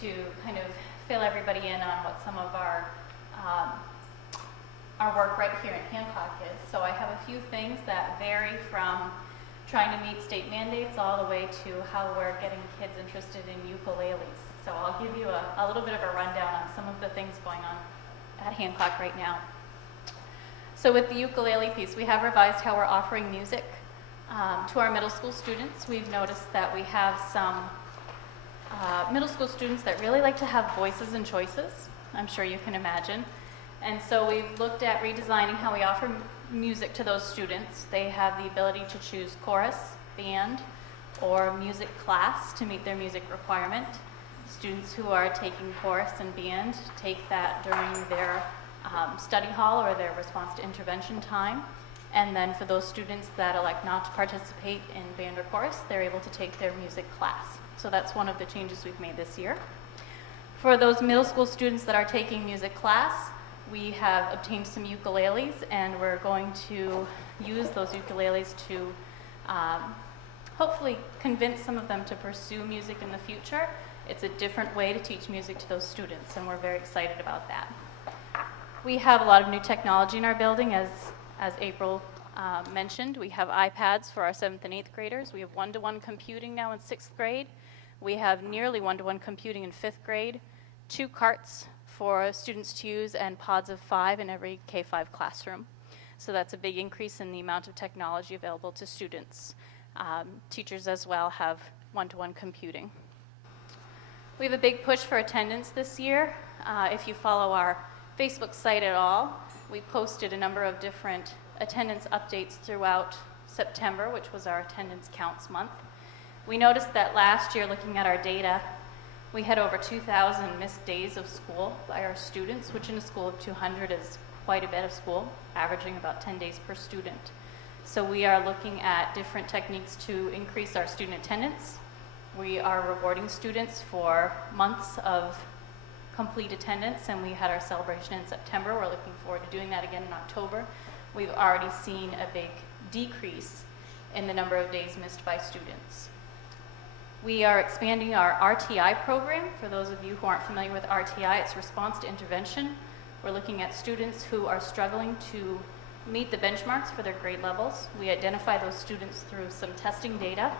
to kind of fill everybody in on what some of our work right here in Hancock is. So I have a few things that vary from trying to meet state mandates all the way to how we're getting kids interested in ukuleles. So I'll give you a little bit of a rundown on some of the things going on at Hancock right now. So with the ukulele piece, we have revised how we're offering music to our middle school students. We've noticed that we have some middle school students that really like to have voices and choices. I'm sure you can imagine. And so we've looked at redesigning how we offer music to those students. They have the ability to choose chorus, band, or music class to meet their music requirement. Students who are taking chorus and band take that during their study hall or their response to intervention time. And then for those students that elect not to participate in band or chorus, they're able to take their music class. So that's one of the changes we've made this year. For those middle school students that are taking music class, we have obtained some ukuleles, and we're going to use those ukuleles to hopefully convince some of them to pursue music in the future It's a different way to teach music to those students, and we're very excited about that. We have a lot of new technology in our building, as April mentioned. We have iPads for our 7th and 8th graders. We have one-to-one computing now in 6th grade. We have nearly one-to-one computing in 5th grade, 2 carts for students to use, and pods of 5 in every K-5 classroom. So that's a big increase in the amount of technology available to students. Teachers as well have one-to-one computing. We have a big push for attendance this year. If you follow our Facebook site at all, we posted a number of different attendance updates throughout September, which was our attendance counts month. We noticed that last year, looking at our data, we had over 2,000 missed days of school by our students, which in a school of 200 is quite a bit of school, averaging about 10 days per student. So we are looking at different techniques to increase our student attendance. We are rewarding students for months of complete attendance, and we had our celebration in September. We're looking forward to doing that again in October. We've already seen a big decrease in the number of days missed by students. We are expanding our RTI program. For those of you who aren't familiar with RTI, it's response to intervention. We're looking at students who are struggling to meet the benchmarks for their grade levels. We identify those students through some testing data,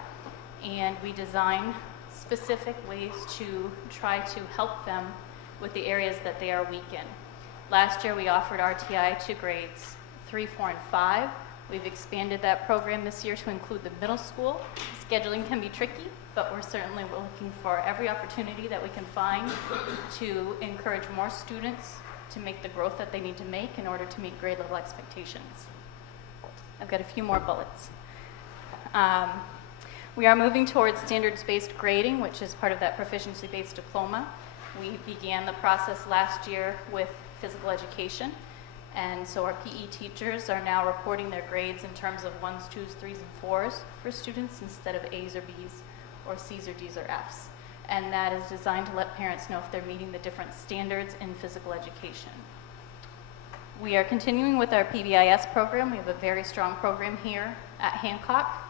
and we design specific ways to try to help them with the areas that they are weak in. Last year we offered RTI to grades 3, 4, and 5. We've expanded that program this year to include the middle school. Scheduling can be tricky, but we're certainly looking for every opportunity that we can find to encourage more students to make the growth that they need to make in order to meet grade level expectations. I've got a few more bullets. We are moving towards standards-based grading, which is part of that proficiency-based diploma. We began the process last year with physical education, and so our PE teachers are now reporting their grades in terms of 1s, 2s, 3s, and 4s for students instead of A's or B's or C's or D's or F's. And that is designed to let parents know if they're meeting the different standards in physical education. We are continuing with our PBIS program. We have a very strong program here at Hancock.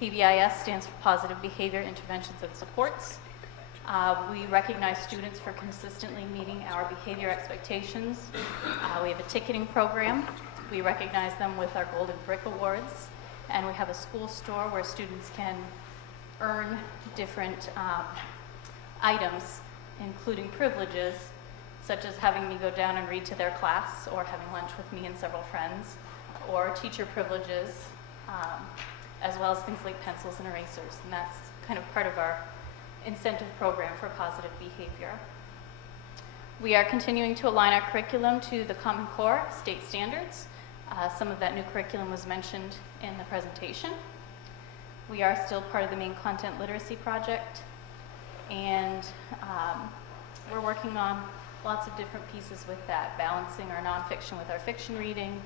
PBIS stands for Positive Behavior Interventions and Supports. We recognize students for consistently meeting our behavior expectations. We have a ticketing program. We recognize them with our Golden Brick Awards. And we have a school store where students can earn different items, including privileges, such as having me go down and read to their class, or having lunch with me and several friends, or teacher privileges, as well as things like pencils and erasers. And that's kind of part of our incentive program for positive behavior. We are continuing to align our curriculum to the Common Core state standards. Some of that new curriculum was mentioned in the presentation. We are still part of the main content literacy project, and we're working on lots of different pieces with that, balancing our nonfiction with our fiction reading,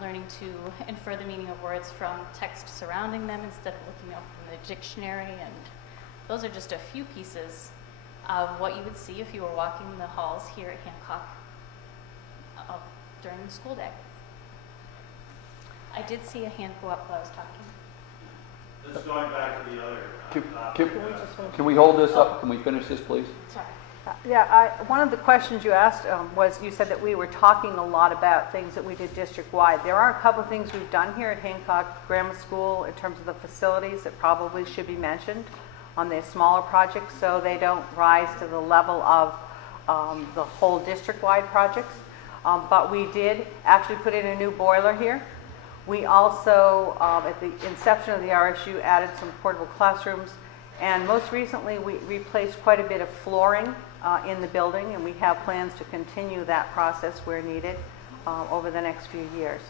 learning to infer the meaning of words from text surrounding them instead of looking up from the dictionary, and those are just a few pieces of what you would see if you were walking the halls here at Hancock during the school day. I did see a hand go up while I was talking. Just going back to the other topic. Can we hold this up? Can we finish this, please? Sorry. One of the questions you asked was, you said that we were talking a lot about things that we did district-wide. There are a couple of things we've done here at Hancock Grammar School in terms of the facilities that probably should be mentioned on the smaller projects, so they don't rise to the level of the whole district-wide projects. But we did actually put in a new boiler here. We also, at the inception of the RSU, added some portable classrooms, and most recently we replaced quite a bit of flooring in the building, and we have plans to continue that process where needed over the next few years.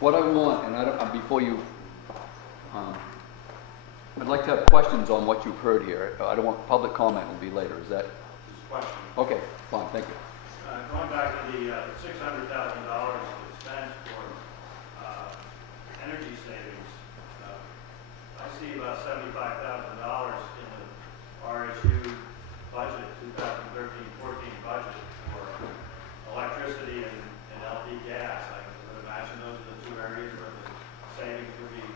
What I want, and before you, I'd like to have questions on what you've heard here. I don't want public comment, will be later. Is that? Just question. Okay, fine, thank you. Going back to the $600,000 spent for energy savings, I see about $75,000 in the RSU budget, 2013-14 budget for electricity and LP gas. I would imagine those are the two areas where the savings would be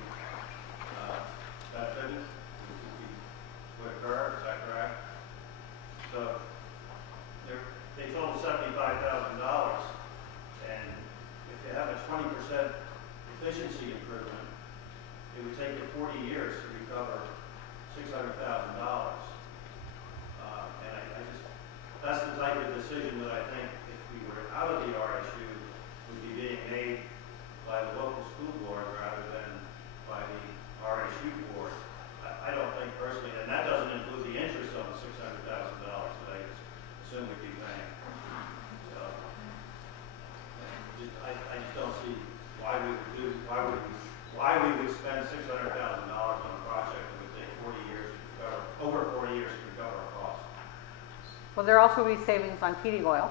efficiency improvement, it would take you 40 years to recover $600,000. And I just, that's the type of decision that I think if we were out of the RSU would be being made by the local school board rather than by the RSU board. I don't think personally, and that doesn't include the interest on the $600,000 that I assume we'd be paying. So, I just don't see why we would spend $600,000 on a project that would take 40 years to recover, over 40 years to recover our costs. Well, there also will be savings on heating oil,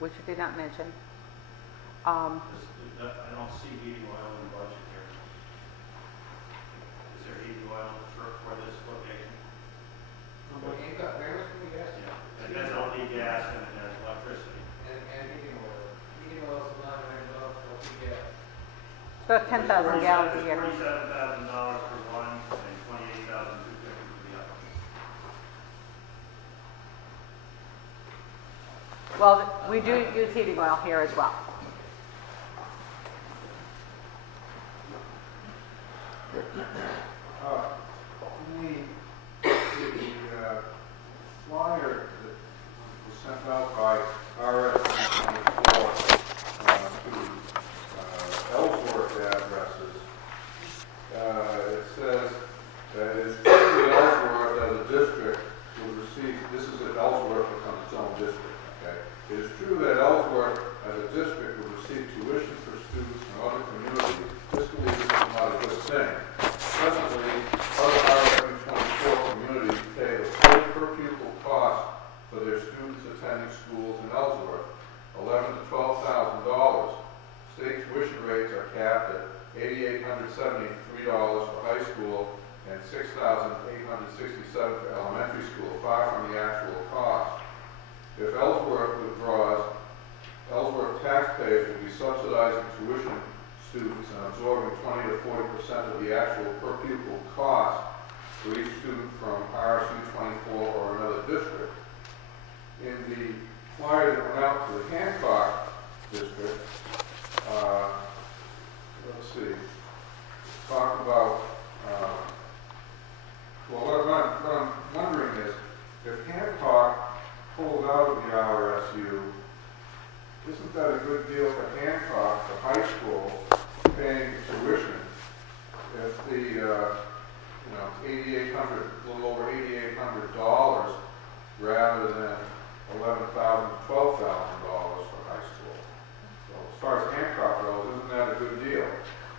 which you did not mention. I don't see heating oil in the budget here. Is there heating oil for this location? Hancock, where can we gas? Yeah, it has LP gas and it has electricity. And heating oil. Heating oil is $900 for LP gas. It's about 10,000 gallons a year. $47,000 for one and $28,250 for the other. Well, we do use heating oil here as well. The flyer that was sent out by RS-24 to Ellsworth addresses, it says that it's true that Ellsworth as a district would receive, this is if Ellsworth becomes its own district, okay? It is true that Ellsworth as a district would receive tuition for students from other communities. Fiscally, this is not a good thing. Presently, other RS-24 communities pay the full per pupil cost for their students attending schools in Ellsworth, $11,000 to $12,000. State tuition rates are capped at $8,873 for high school and $6,867 for elementary school, far from the actual cost. If Ellsworth withdraws, Ellsworth taxpayers will be subsidizing tuition students and absorbing 20 to 40% of the actual per pupil cost for each student from RSU 24 or another district. In the flyer that went out to the Hancock district, let's see, talk about, well, what I'm wondering is, if Hancock pulls out of the RSU, isn't that a good deal for Hancock, the high school, paying tuition? If the, $8,800, a little over $8,800 rather than $11,000 to $12,000 for high school. So as far as Hancock goes, isn't that a good deal?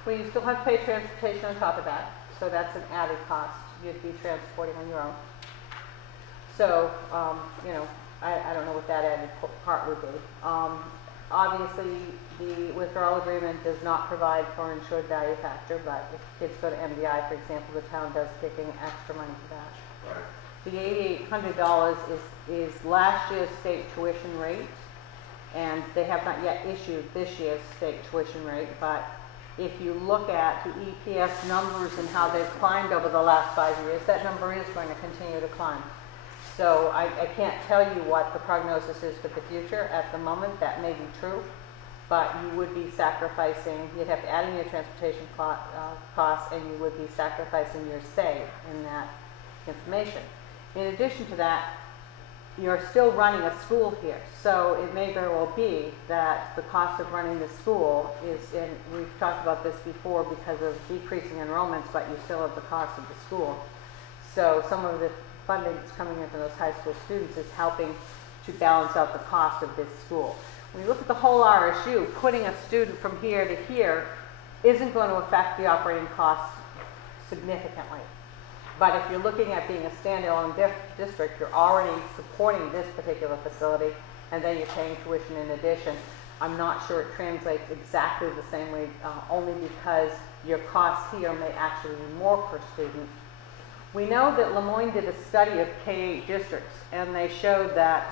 Well, you still have to pay transportation on top of that, so that's an added cost. You'd be transporting on your own. So, I don't know what that added part would be. Obviously, the withdrawal agreement does not provide for insured value factor, but if kids go to MDI, for example, the town does kick in extra money for that. Right. The $8,800 is last year's state tuition rate, and they have not yet issued this year's state tuition rate, but if you look at the EPS numbers and how they've climbed over the last 5 years, that number is going to continue to climb. So I can't tell you what the prognosis is for the future. At the moment, that may be true, but you would be sacrificing, you'd have to add in your transportation costs, and you would be sacrificing your say in that information. In addition to that, you're still running a school here, so it may very well be that the cost of running the school is, and we've talked about this before, because of decreasing enrollments, but you still have the cost of the school. So some of the funding that's coming in from those high school students is helping to balance out the cost of this school. When you look at the whole RSU, putting a student from here to here isn't going to affect the operating costs significantly. But if you're looking at being a standalone district, you're already supporting this particular facility, and then you're paying tuition in addition. I'm not sure it translates exactly the same way, only because your costs here may actually be more per student. We know that Lemoyne did a study of K-8 districts, and they showed that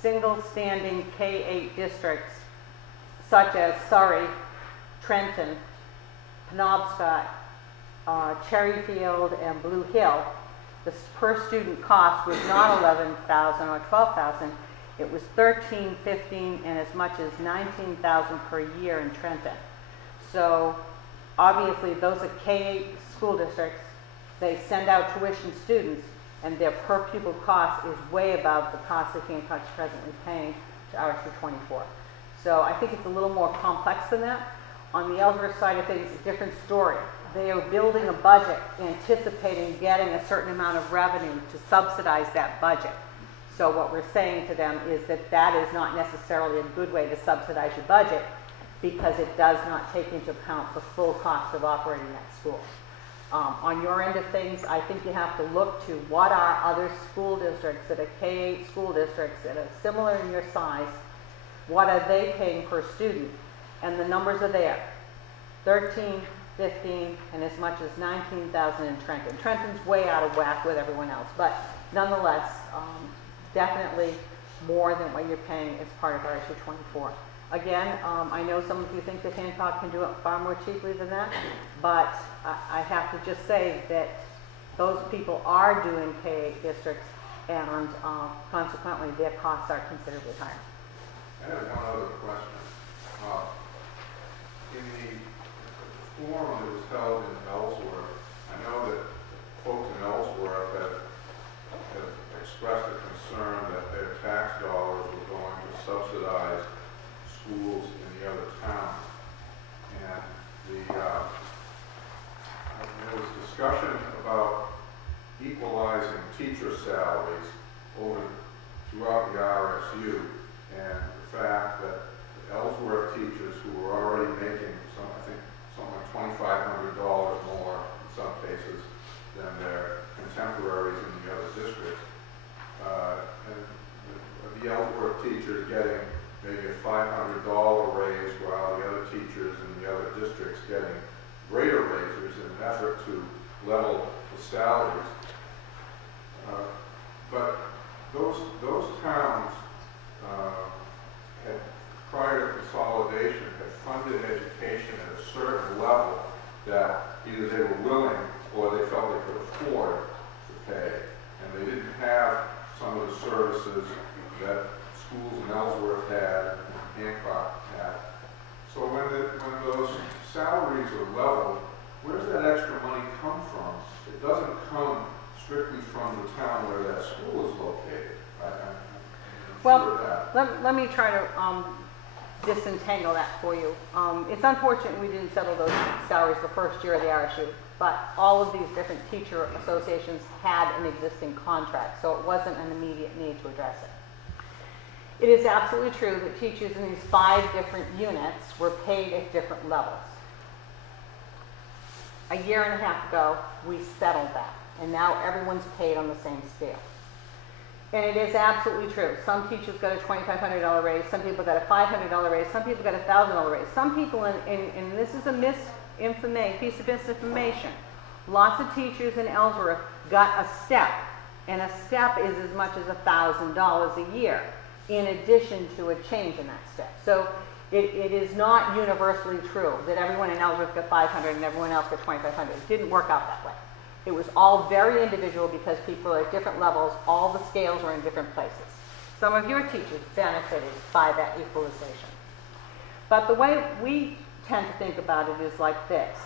single-standing K-8 districts, such as Surrey, Trenton, Penobscot, Cherryfield, and Blue Hill, the per student cost was not $11,000 or $12,000. It was $13,000, $15,000, and as much as $19,000 per year in Trenton. So obviously, those are K-8 school districts. They send out tuition students, and their per pupil cost is way above the cost that Hancock's presently paying to RSU 24. So I think it's a little more complex than that. On the Ellsworth side of things, it's a different story. They are building a budget anticipating getting a certain amount of revenue to subsidize that budget. So what we're saying to them is that that is not necessarily a good way to subsidize your budget because it does not take into account the full cost of operating that school. On your end of things, I think you have to look to what are other school districts that are K-8 school districts that are similar in your size, what are they paying per student, and the numbers are there. 13, 15, and as much as 19,000 in Trenton. Trenton's way out of whack with everyone else, but nonetheless, definitely more than what you're paying as part of RSU 24. Again, I know some of you think that Hancock can do it far more cheaply than that, but I have to just say that those people are doing K-8 districts, and consequently, their costs are considerably higher. I have one other question. In the forum that was held in Ellsworth, I know that folks in Ellsworth have expressed a concern that their tax dollars were going to subsidize schools in the other towns. And there was discussion about equalizing teacher salaries throughout the RSU, and the fact that the Ellsworth teachers who were already making something like $2,500 more in some cases than their contemporaries in the other districts, and the Ellsworth teachers getting maybe a $500 raise while the other teachers in the other districts getting greater raises in an effort to level the salaries. But those towns had, prior to consolidation, had funded education at a certain level that either they were willing or they felt they could afford to pay. And they didn't have some of the services that schools in Ellsworth had and Hancock had. So when those salaries are leveled, where does that extra money come from? It doesn't come strictly from the town where that school is located. Well, let me try to disentangle that for you. It's unfortunate we didn't settle those salaries the first year of the RSU, but all of these different teacher associations had an existing contract, so it wasn't an immediate need to address it. It is absolutely true that teachers in these 5 different units were paid at different levels. A year and a half ago, we settled that, and now everyone's paid on the same scale. And it is absolutely true. Some teachers got a $2,500 raise, some people got a $500 raise, some people got a $1,000 raise. Some people, and this is a piece of misinformation, lots of teachers in Ellsworth got a step, and a step is as much as $1,000 a year, in addition to a change in that step. So it is not universally true that everyone in Ellsworth got $500 and everyone else got $2,500. It didn't work out that way. It was all very individual because people are at different levels, all the scales are in different places. Some of your teachers benefited by that equalization. But the way we tend to think about it is like this.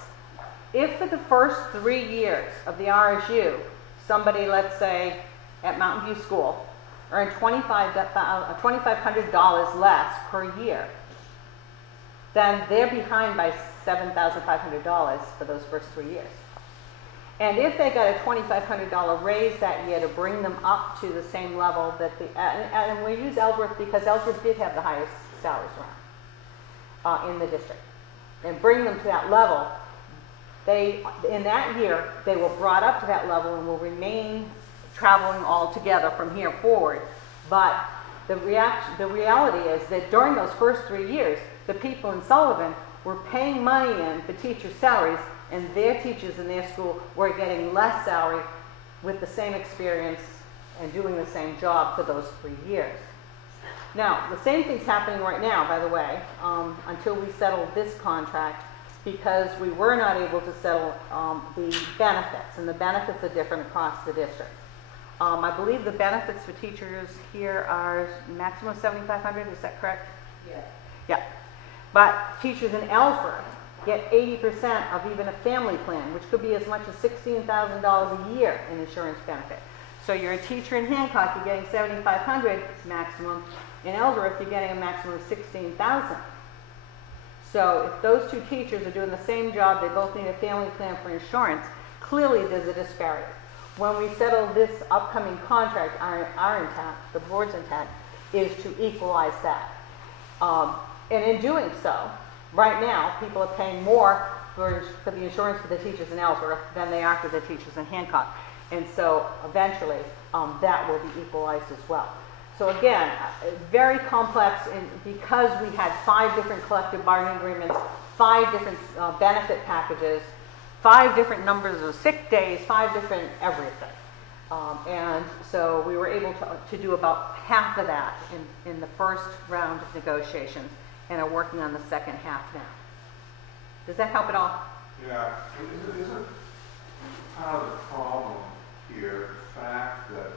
If for the first 3 years of the RSU, somebody, let's say, at Mountain View School, earned $2,500 less per year, then they're behind by $7,500 for those first 3 years. And if they got a $2,500 raise that year to bring them up to the same level that and we use Ellsworth because Ellsworth did have the highest salaries around in the district, and bring them to that level, in that year, they were brought up to that level and will remain traveling all together from here forward. But the reality is that during those first 3 years, the people in Sullivan were paying money in for teacher salaries, and their teachers in their school were getting less salary with the same experience and doing the same job for those 3 years. Now, the same thing's happening right now, by the way, until we settle this contract, because we were not able to settle the benefits, and the benefits are different across the district. I believe the benefits for teachers here are maximum $7,500, is that correct? Yeah. Yeah. But teachers in Ellsworth get 80% of even a family plan, which could be as much as $16,000 a year in insurance benefit. So you're a teacher in Hancock, you're getting $7,500 maximum. In Ellsworth, you're getting a maximum of $16,000. So if those two teachers are doing the same job, they both need a family plan for insurance, clearly there's a disparity. When we settle this upcoming contract, our intent, the board's intent, is to equalize that. And in doing so, right now, people are paying more for the insurance for the teachers in Ellsworth than they are for the teachers in Hancock. And so eventually, that will be equalized as well. So again, very complex, and because we had 5 different collective bargaining agreements, 5 different benefit packages, 5 different numbers of sick days, 5 different everything. And so we were able to do about half of that in the first round of negotiations, and are working on the second half now. Does that help at all? Yeah, isn't part of the problem here the fact that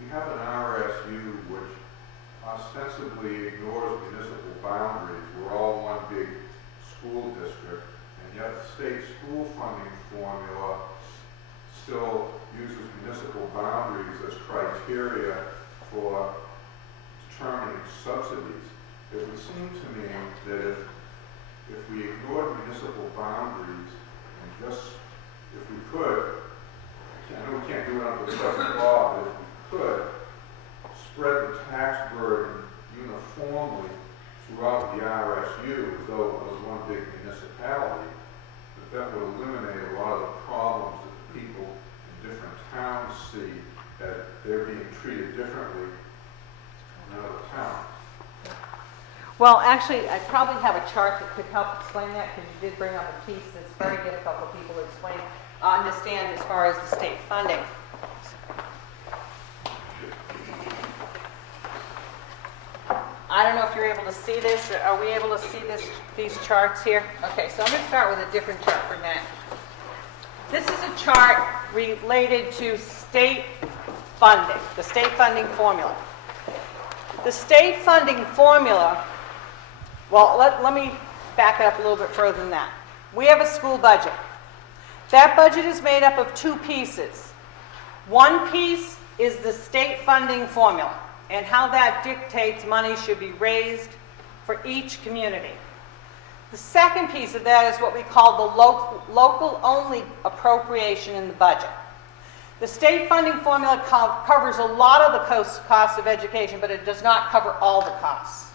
we have an RSU which ostensibly ignores municipal boundaries. We're all one big school district, and yet the state school funding formula still uses municipal boundaries as criteria for determining subsidies. It would seem to me that if we ignored municipal boundaries and just, if we could, I know we can't do it under the present law, but if we could spread the tax burden uniformly throughout the RSU as though it was one big municipality, that would eliminate a lot of the problems that the people in different towns see, that they're being treated differently in other towns. Well, actually, I probably have a chart that could help explain that, because you did bring up a piece that's very difficult for people to explain, understand as far as the state funding. I don't know if you're able to see this. Are we able to see these charts here? Okay, so I'm going to start with a different chart for a minute. This is a chart related to state funding, the state funding formula. The state funding formula, well, let me back it up a little bit further than that. We have a school budget. That budget is made up of 2 pieces. One piece is the state funding formula, and how that dictates money should be raised for each community. The second piece of that is what we call the local-only appropriation in the budget. The state funding formula covers a lot of the cost of education, but it does not cover all the costs.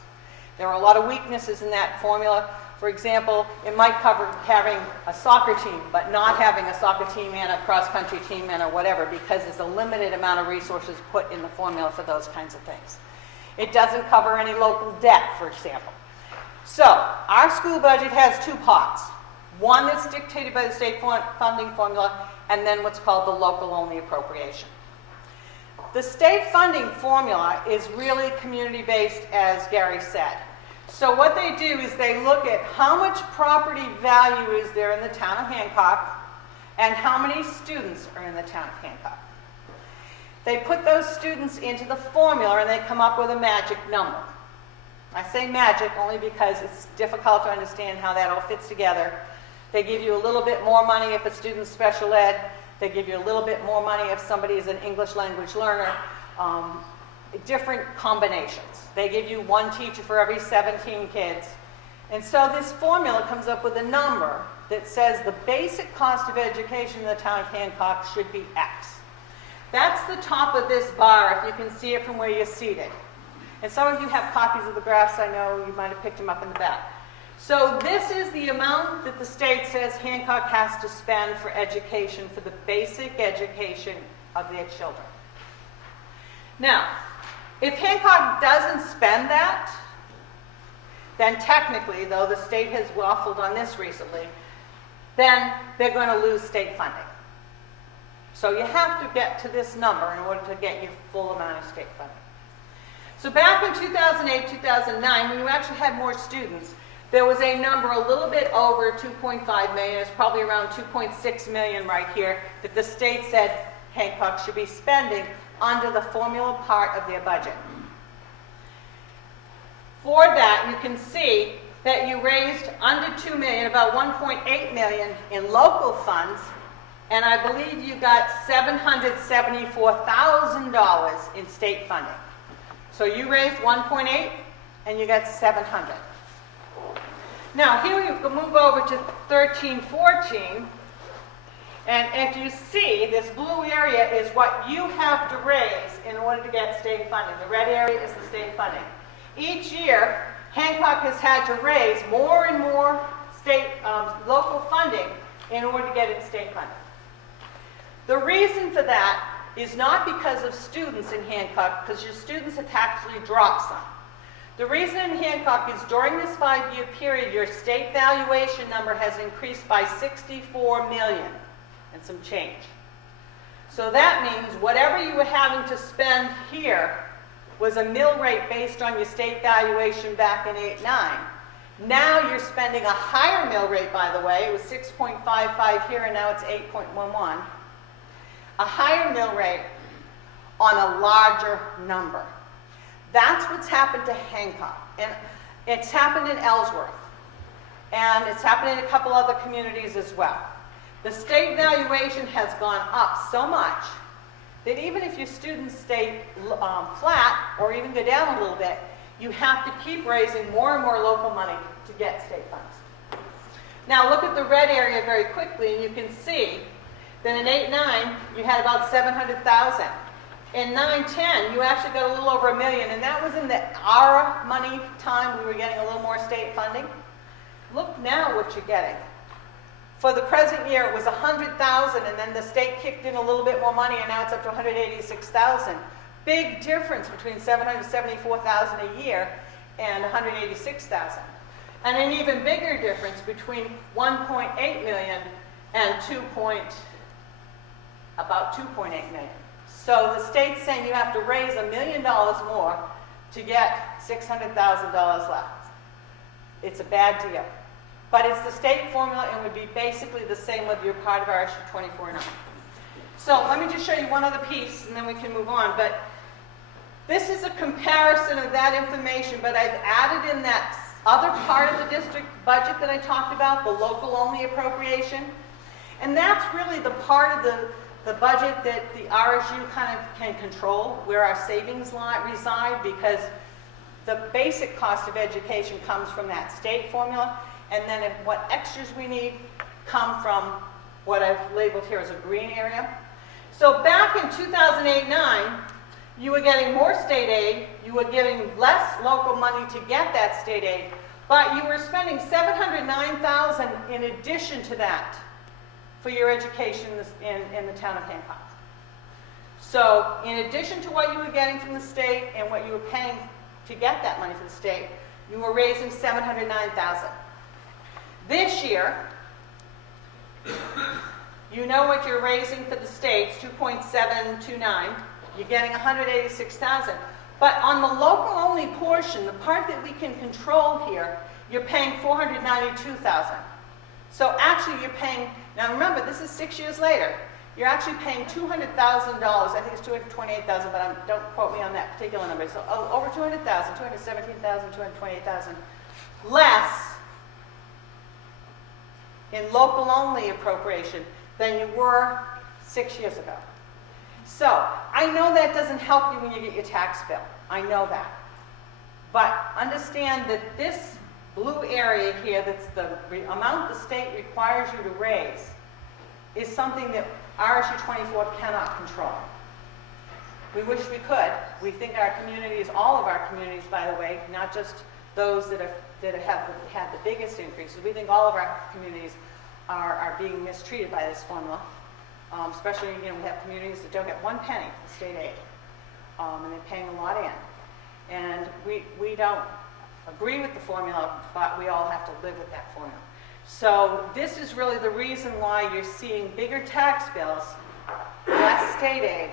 There are a lot of weaknesses in that formula. For example, it might cover having a soccer team, but not having a soccer team and a cross-country team and or whatever, because there's a limited amount of resources put in the formula for those kinds of things. It doesn't cover any local debt, for example. So, our school budget has 2 pots. One that's dictated by the state funding formula, and then what's called the local-only appropriation. The state funding formula is really community-based, as Gary said. So what they do is they look at how much property value is there in the town of Hancock and how many students are in the town of Hancock. They put those students into the formula and they come up with a magic number. I say magic only because it's difficult to understand how that all fits together. They give you a little bit more money if a student's special ed. They give you a little bit more money if somebody is an English language learner. Different combinations. They give you 1 teacher for every 17 kids. And so this formula comes up with a number that says the basic cost of education in the town of Hancock should be X. That's the top of this bar, if you can see it from where you're seated. And some of you have copies of the graphs. I know you might have picked them up in the back. So this is the amount that the state says Hancock has to spend for education, for the basic education of their children. Now, if Hancock doesn't spend that, then technically, though the state has waffled on this recently, then they're going to lose state funding. So you have to get to this number in order to get your full amount of state funding. So back in 2008, 2009, when you actually had more students, there was a number a little bit over 2.5 million, it's probably around 2.6 million right here, that the state said Hancock should be spending under the formula part of their budget. For that, you can see that you raised under 2 million, about 1.8 million in local funds, and I believe you got $774,000 in state funding. So you raised 1.8 and you got 700. Now here we move over to 13-14, and if you see, this blue area is what you have to raise in order to get state funding. The red area is the state funding. Each year, Hancock has had to raise more and more state, local funding in order to get its state funding. The reason for that is not because of students in Hancock, because your students have actually dropped some. The reason in Hancock is during this 5-year period, your state valuation number has increased by 64 million and some change. So that means whatever you were having to spend here was a mill rate based on your state valuation back in 8-9. Now you're spending a higher mill rate, by the way. It was 6.55 here, and now it's 8.11. A higher mill rate on a larger number. That's what's happened to Hancock. And it's happened in Ellsworth. And it's happened in a couple other communities as well. The state valuation has gone up so much that even if your students stay flat or even go down a little bit, you have to keep raising more and more local money to get state funds. Now look at the red area very quickly, and you can see that in 8-9 you had about 700,000. In 9-10 you actually got a little over $1 million, and that was in the ARA money time. We were getting a little more state funding. Look now what you're getting. For the present year, it was 100,000, and then the state kicked in a little bit more money, and now it's up to 186,000. Big difference between 774,000 a year and 186,000. And an even bigger difference between 1.8 million and about 2.8 million. So the state's saying you have to raise $1 million more to get $600,000 left. It's a bad deal. But it's the state formula and would be basically the same whether you're part of RSU 24 or not. So let me just show you one other piece and then we can move on. But this is a comparison of that information, but I've added in that other part of the district budget that I talked about, the local only appropriation. And that's really the part of the budget that the RSU kind of can control, where our savings reside, because the basic cost of education comes from that state formula. And then what extras we need come from what I've labeled here as a green area. So back in 2008-9, you were getting more state aid, you were getting less local money to get that state aid, but you were spending $709,000 in addition to that for your education in the town of Hancock. So in addition to what you were getting from the state and what you were paying to get that money from the state, you were raising $709,000. This year, you know what you're raising for the states, 2.729. You're getting 186,000. But on the local only portion, the part that we can control here, you're paying 492,000. So actually you're paying, now remember, this is 6 years later. You're actually paying $200,000. I think it's 228,000, but don't quote me on that particular number. So over 200,000, 217,000, 228,000 less in local only appropriation than you were 6 years ago. So I know that doesn't help you when you get your tax bill. I know that. But understand that this blue area here, that's the amount the state requires you to raise, is something that RSU 24 cannot control. We wish we could. We think our communities, all of our communities, by the way, not just those that have had the biggest increases, we think all of our communities are being mistreated by this formula. Especially, we have communities that don't get 1 penny in state aid, and they're paying a lot in. And we don't agree with the formula, but we all have to live with that formula. So this is really the reason why you're seeing bigger tax bills, less state aid.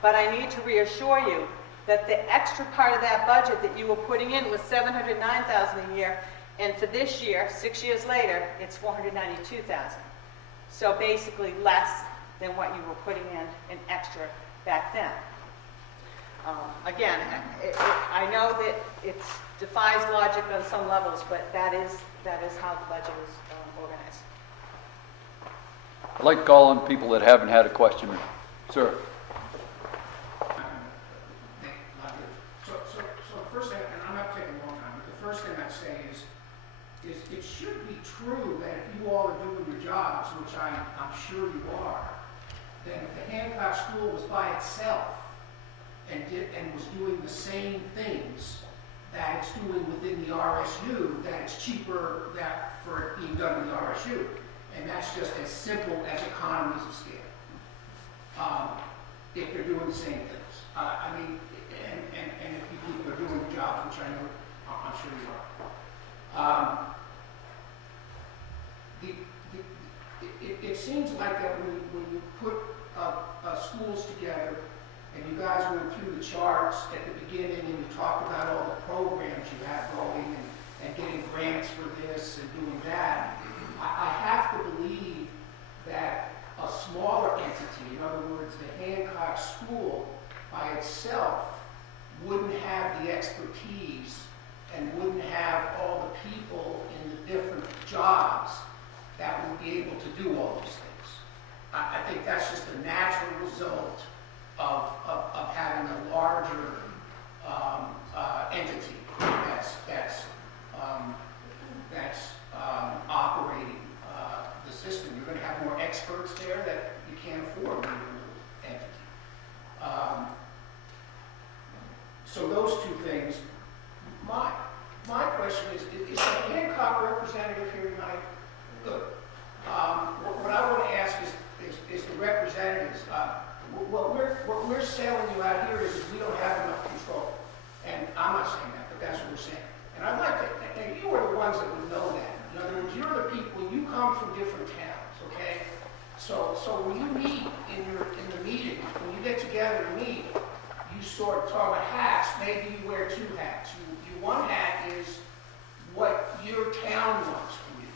But I need to reassure you that the extra part of that budget that you were putting in was $709,000 a year, and for this year, 6 years later, it's $492,000. So basically less than what you were putting in extra back then. Again, I know that it's defies logic on some levels, but that is how the budget is organized. I'd like to call on people that haven't had a question. Sir? So first thing, and I'm not taking a long time, but the first thing I'd say is it should be true that if you all are doing your jobs, which I'm sure you are, then if the Hancock School was by itself and was doing the same things that it's doing within the RSU, that it's cheaper for it being done in the RSU. And that's just as simple as economies of scale. If they're doing the same things. I mean, and if you people are doing the jobs, which I know, I'm sure you are. It seems like that when you put schools together, and you guys went through the charts at the beginning, and you talked about all the programs you have going, and getting grants for this and doing that, I have to believe that a smaller entity, in other words, the Hancock School by itself, wouldn't have the expertise and wouldn't have all the people in the different jobs that would be able to do all these things. I think that's just a natural result of having a larger entity that's operating the system. You're going to have more experts there that you can't afford in your little entity. So those two things. My question is the Hancock representative here tonight? Good. What I want to ask is the representatives. What we're selling you out here is we don't have enough control. And I'm not saying that, but that's what we're saying. And I'd like to, and you are the ones that would know that. In other words, you're the people, you come from different towns, okay? So when you meet in the meeting, when you get together to meet, you sort of talk about hats. Maybe you wear two hats. One hat is what your town wants from you.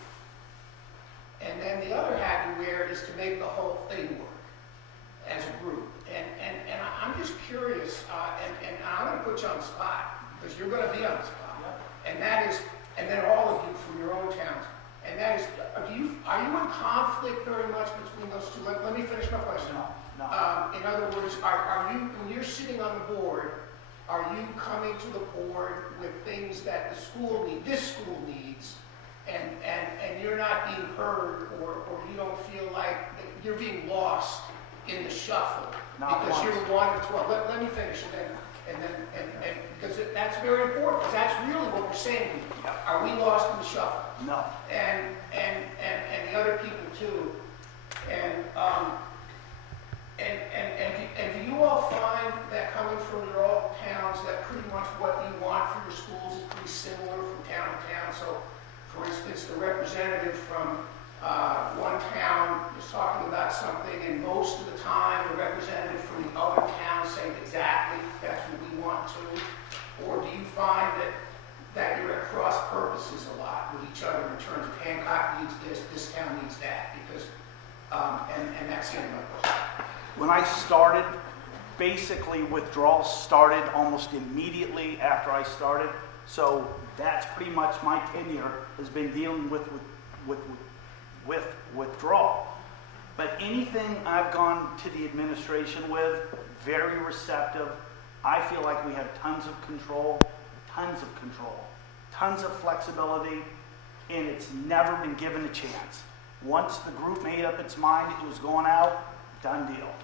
And then the other hat you wear is to make the whole thing work as a group. And I'm just curious, and I'm going to put you on the spot, because you're going to be on the spot. And that is, and then all of you from your own towns. And that is, are you in conflict very much between those two? Let me finish my question. No. In other words, are you, when you're sitting on the board, are you coming to the board with things that the school this school needs, and you're not being heard, or you don't feel like that you're being lost in the shuffle because you're one of 12? Let me finish, and then because that's very important, because that's really what we're saying here. Are we lost in the shuffle? No. And the other people too. And do you all find that coming from your all towns that pretty much what you want for your schools is pretty similar from town to town? So, for instance, the representative from one town is talking about something, and most of the time the representative from the other town saying exactly that's what we want to? Or do you find that you're at cross purposes a lot with each other in terms of Hancock needs this town needs that? Because, and that's the end of my question. When I started, basically withdrawals started almost immediately after I started. So that's pretty much my tenure has been dealing with withdrawal. But anything I've gone to the administration with, very receptive. I feel like we have tons of control, tons of flexibility, and it's never been given a chance. Once the group made up its mind it was going out, done deal.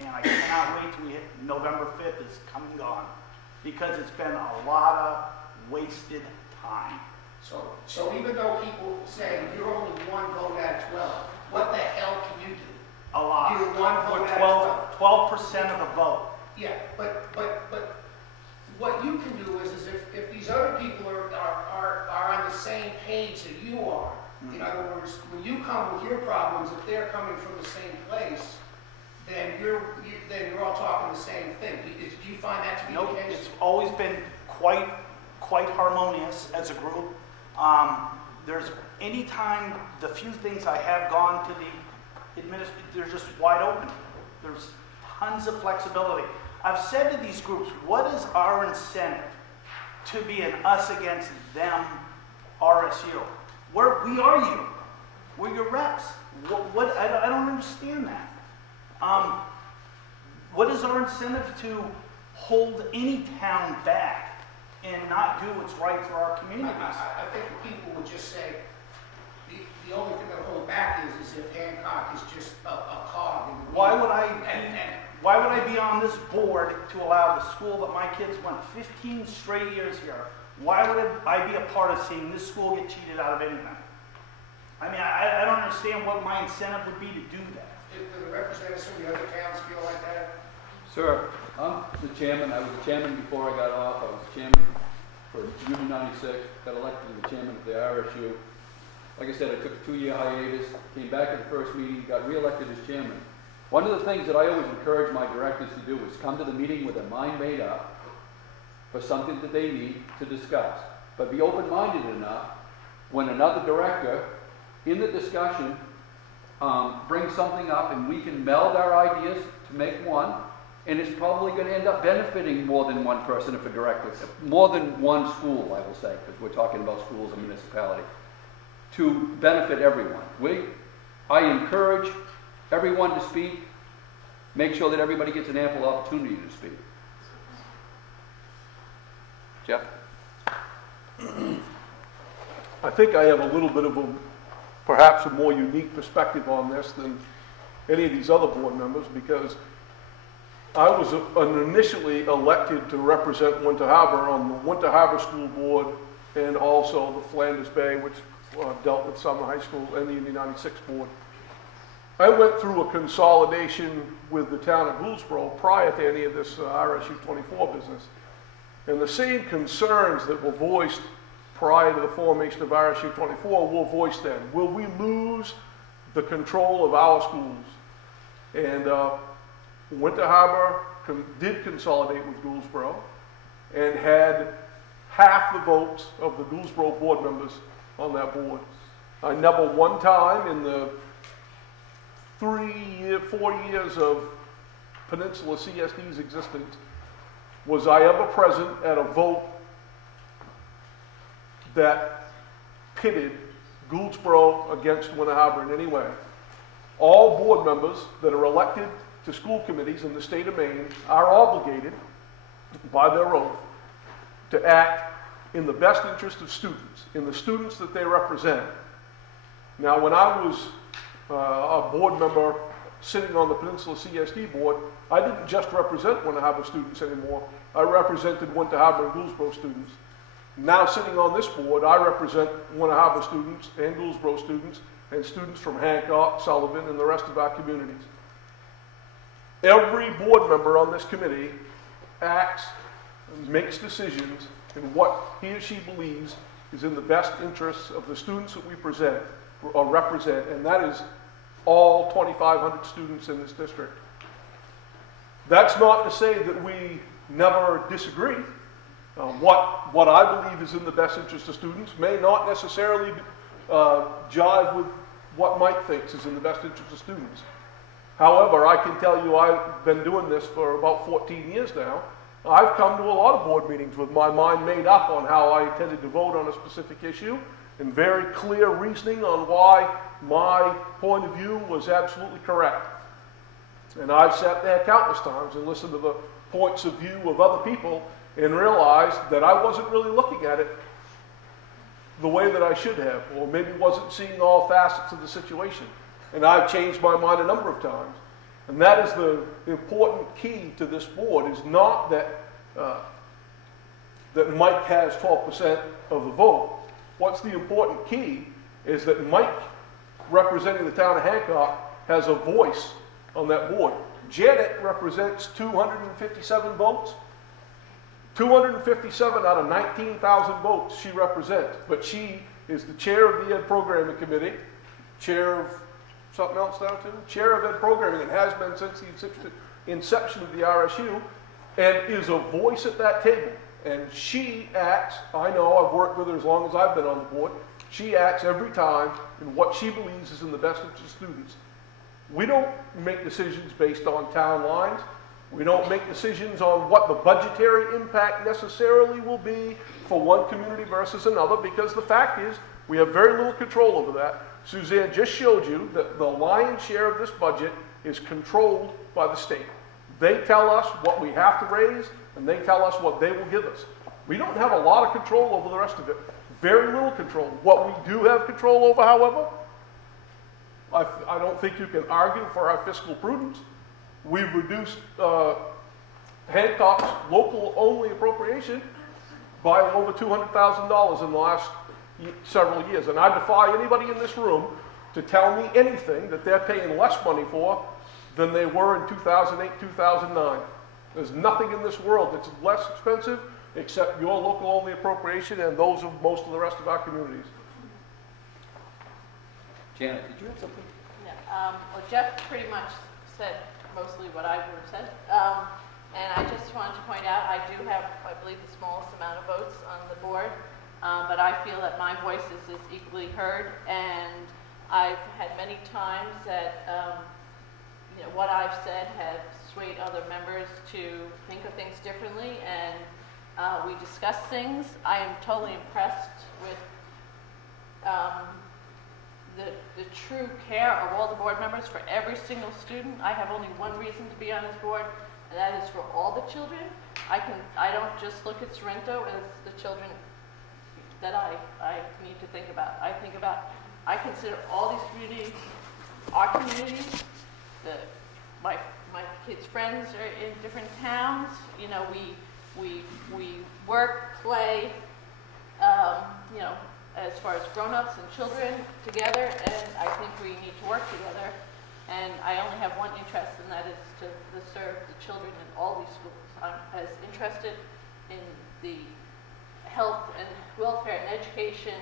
And I cannot wait till November 5th is come and gone, because it's been a lot of wasted time. So even though people say you're only one vote out of 12, what the hell can you do? A lot. You're one vote out of 12% of the vote. Yeah, but what you can do is if these other people are on the same page that you are, in other words, when you come with your problems, if they're coming from the same place, then you're all talking the same thing. Do you find that to be the case? It's always been quite harmonious as a group. There's anytime the few things I have gone to the administration, they're just wide open. There's tons of flexibility. I've said to these groups, what is our incentive to be an us against them RSU. We are you. We're your reps. I don't understand that. What is our incentive to hold any town back and not do what's right for our communities? I think the people would just say, the only thing that will hold back is if Hancock is just a cog in the wheel. Why would I be on this board to allow the school that my kids went 15 straight years here? Why would I be a part of seeing this school get cheated out of anything? I mean, I don't understand what my incentive would be to do that. Do the representatives from the other towns feel like that? Sir, I'm the chairman. I was the chairman before I got off. I was chairman for Union 96, got elected to the chairman of the RSU. Like I said, I took a 2-year hiatus, came back at the first meeting, got reelected as chairman. One of the things that I always encourage my directors to do is come to the meeting with their mind made up for something that they need to discuss. But be open-minded enough when another director in the discussion brings something up and we can meld our ideas to make one, and it's probably going to end up benefiting more than one person if a director, more than one school, I will say, because we're talking about schools and municipality, to benefit everyone. I encourage everyone to speak, make sure that everybody gets an ample opportunity to speak. Jeff? I think I have a little bit of perhaps a more unique perspective on this than any of these other board members, because I was initially elected to represent Winter Harbor on the Winter Harbor School Board and also the Flanders Bay, which dealt with Summer High School, and the Union 96 Board. I went through a consolidation with the town of Gouldsboro prior to any of this RSU 24 business. And the same concerns that were voiced prior to the formation of RSU 24 were voiced then. Will we lose the control of our schools? And Winter Harbor did consolidate with Gouldsboro and had half the votes of the Gouldsboro board members on that board. I never one time in the 4 years of Peninsula CSD's existence was I ever present at a vote that pitted Gouldsboro against Winter Harbor in any way. All board members that are elected to school committees in the state of Maine are obligated by their oath to act in the best interest of students, in the students that they represent. Now, when I was a board member sitting on the Peninsula CSD board, I didn't just represent Winter Harbor students anymore. I represented Winter Harbor and Gouldsboro students. Now, sitting on this board, I represent Winter Harbor students and Gouldsboro students and students from Hancock, Sullivan, and the rest of our communities. Every board member on this committee acts and makes decisions in what he or she believes is in the best interests of the students that we present or represent, and that is all 2,500 students in this district. That's not to say that we never disagree. What I believe is in the best interest of students may not necessarily jive with what Mike thinks is in the best interest of students. However, I can tell you I've been doing this for about 14 years now. I've come to a lot of board meetings with my mind made up on how I intended to vote on a specific issue and very clear reasoning on why my point of view was absolutely correct. And I've sat there countless times and listened to the points of view of other people and realized that I wasn't really looking at it the way that I should have, or maybe wasn't seeing all facets of the situation. And I've changed my mind a number of times. And that is the important key to this board, is not that that Mike has 12% of the vote. What's the important key is that Mike, representing the town of Hancock, has a voice on that board. Janet represents 257 votes. 257 out of 19,000 votes she represents, but she is the chair of the Ed Programming Committee, chair of something else now too, chair of Ed Programming, and has been since the inception of the RSU, and is a voice at that table. And she acts, I know, I've worked with her as long as I've been on the board, she acts every time in what she believes is in the best interest of students. We don't make decisions based on town lines. We don't make decisions on what the budgetary impact necessarily will be for one community versus another, because the fact is, we have very little control over that. Suzanne just showed you that the lion's share of this budget is controlled by the state. They tell us what we have to raise, and they tell us what they will give us. We don't have a lot of control over the rest of it. Very little control. What we do have control over, however, I don't think you can argue for our fiscal prudence. We've reduced Hancock's local-only appropriation by over $200,000 in the last several years. And I defy anybody in this room to tell me anything that they're paying less money for than they were in 2008, 2009. There's nothing in this world that's less expensive except your local-only appropriation and those of most of the rest of our communities. Janet, did you have something? Yeah, well, Jeff pretty much said mostly what I would have said. And I just wanted to point out, I do have, I believe, the smallest amount of votes on the board, but I feel that my voice is equally heard, and I've had many times that what I've said has swayed other members to think of things differently, and we discuss things. I am totally impressed with the true care of all the board members for every single student. I have only one reason to be on this board, and that is for all the children. I don't just look at Sorrento as the children that I need to think about. I consider all these communities our communities. My kids' friends are in different towns. You know, we work, play, as far as grown-ups and children together, and I think we need to work together. And I only have one interest, and that is to serve the children in all these schools. I'm as interested in the health and welfare and education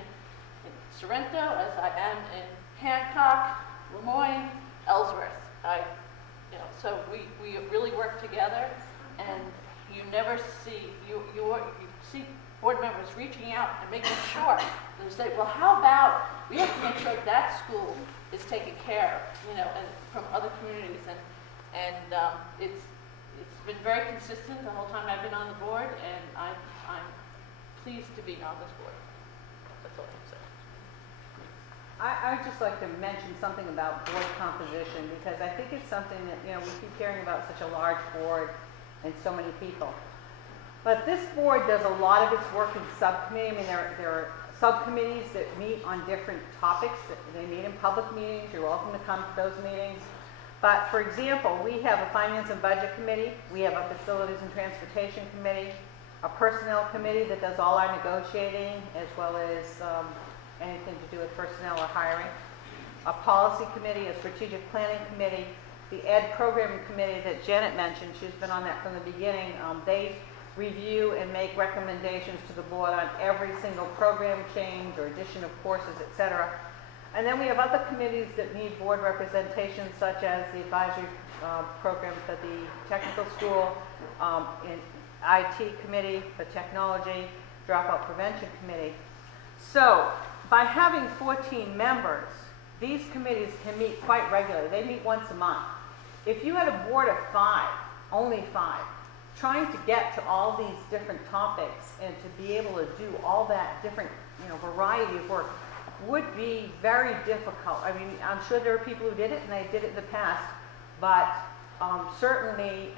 in Sorrento as I am in Hancock, Lemoyne, Ellsworth. So we really work together, and you never see, you see board members reaching out and making sure. They say, well, how about we have to make sure that school is taken care of, and from other communities, and it's been very consistent the whole time I've been on the board, and I'm pleased to be on this board. That's all I can say. I would just like to mention something about board composition, because I think it's something that, we keep hearing about such a large board and so many people. But this board does a lot of its work in subcommittee. I mean, there are subcommittees that meet on different topics. They meet in public meetings. You're welcome to come to those meetings. But for example, we have a finance and budget committee. We have a facilities and transportation committee, a personnel committee that does all our negotiating as well as anything to do with personnel or hiring, a policy committee, a strategic planning committee, the ed programming committee that Janet mentioned. She's been on that from the beginning. They review and make recommendations to the board on every single program change or addition of courses, etc. And then we have other committees that need board representation, such as the advisory program for the technical school, in IT committee for technology, dropout prevention committee. So by having 14 members, these committees can meet quite regularly. They meet once a month. If you had a board of 5, only 5, trying to get to all these different topics and to be able to do all that different, variety of work would be very difficult. I mean, I'm sure there are people who did it and they did it in the past, but certainly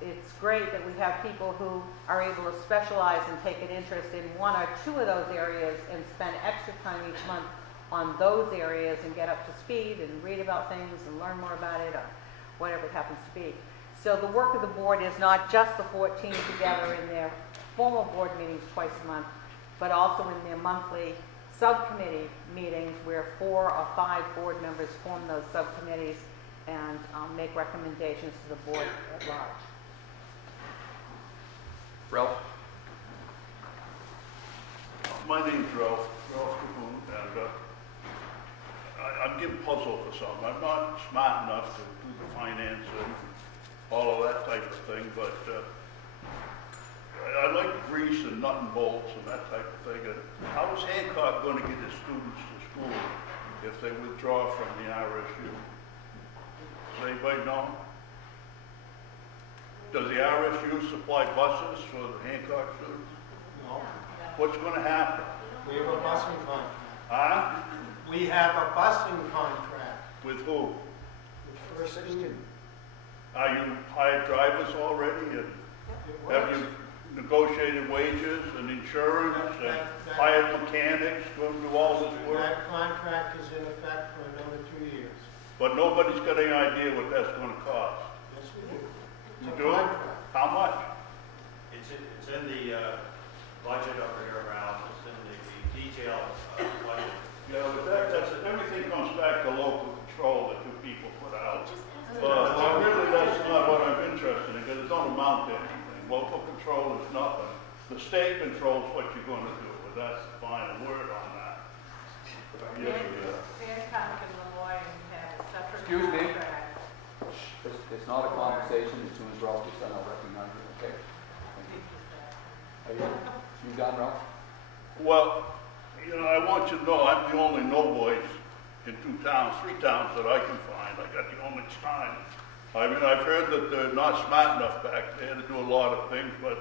it's great that we have people who are able to specialize and take an interest in 1 or 2 of those areas and spend extra time each month on those areas and get up to speed and read about things and learn more about it or whatever it happens to be. So the work of the board is not just the 14 together in their formal board meetings twice a month, but also in their monthly subcommittee meetings where 4 or 5 board members form those subcommittees and make recommendations to the board at large. Ralph? My name's Ralph Capoon, and I'm getting puzzled for something. I'm not smart enough to do the finance and all of that type of thing, but I like grease and nut and bolts and that type of thing. And how is Hancock going to get his students to school if they withdraw from the RSU? Does anybody know? Does the RSU supply buses for the Hancock students? No, What's gonna happen? we have a busing contract. Huh? We have a busing contract With who? with First Student. Are you hired drivers already, and It have works. you negotiated wages and insurance and That- hired mechanics to do all this work? That contract is in effect for another 2 years. But nobody's got any idea what that's gonna cost. Yes, we do. You It's a do? contract. How much? It's in the budget over here around, it's in the detailed budget. Yeah, but everything comes back to local control that you people put out. Really, that's not what I'm interested in, because it don't amount to anything. Local control is nothing. The state controls what you're gonna do, but that's the final word on that. Yes, Hancock and Lemoyne have a separate Excuse me. contract. It's not a conversation. As soon as Ralph gets done, I'll recognize you, okay? Thank you. Are you done, Ralph? Well, you know, I want you to know I'm the only no voice in 3 towns that I can find. I got the only sign. I mean, I've heard that they're not smart enough back there to do a lot of things, but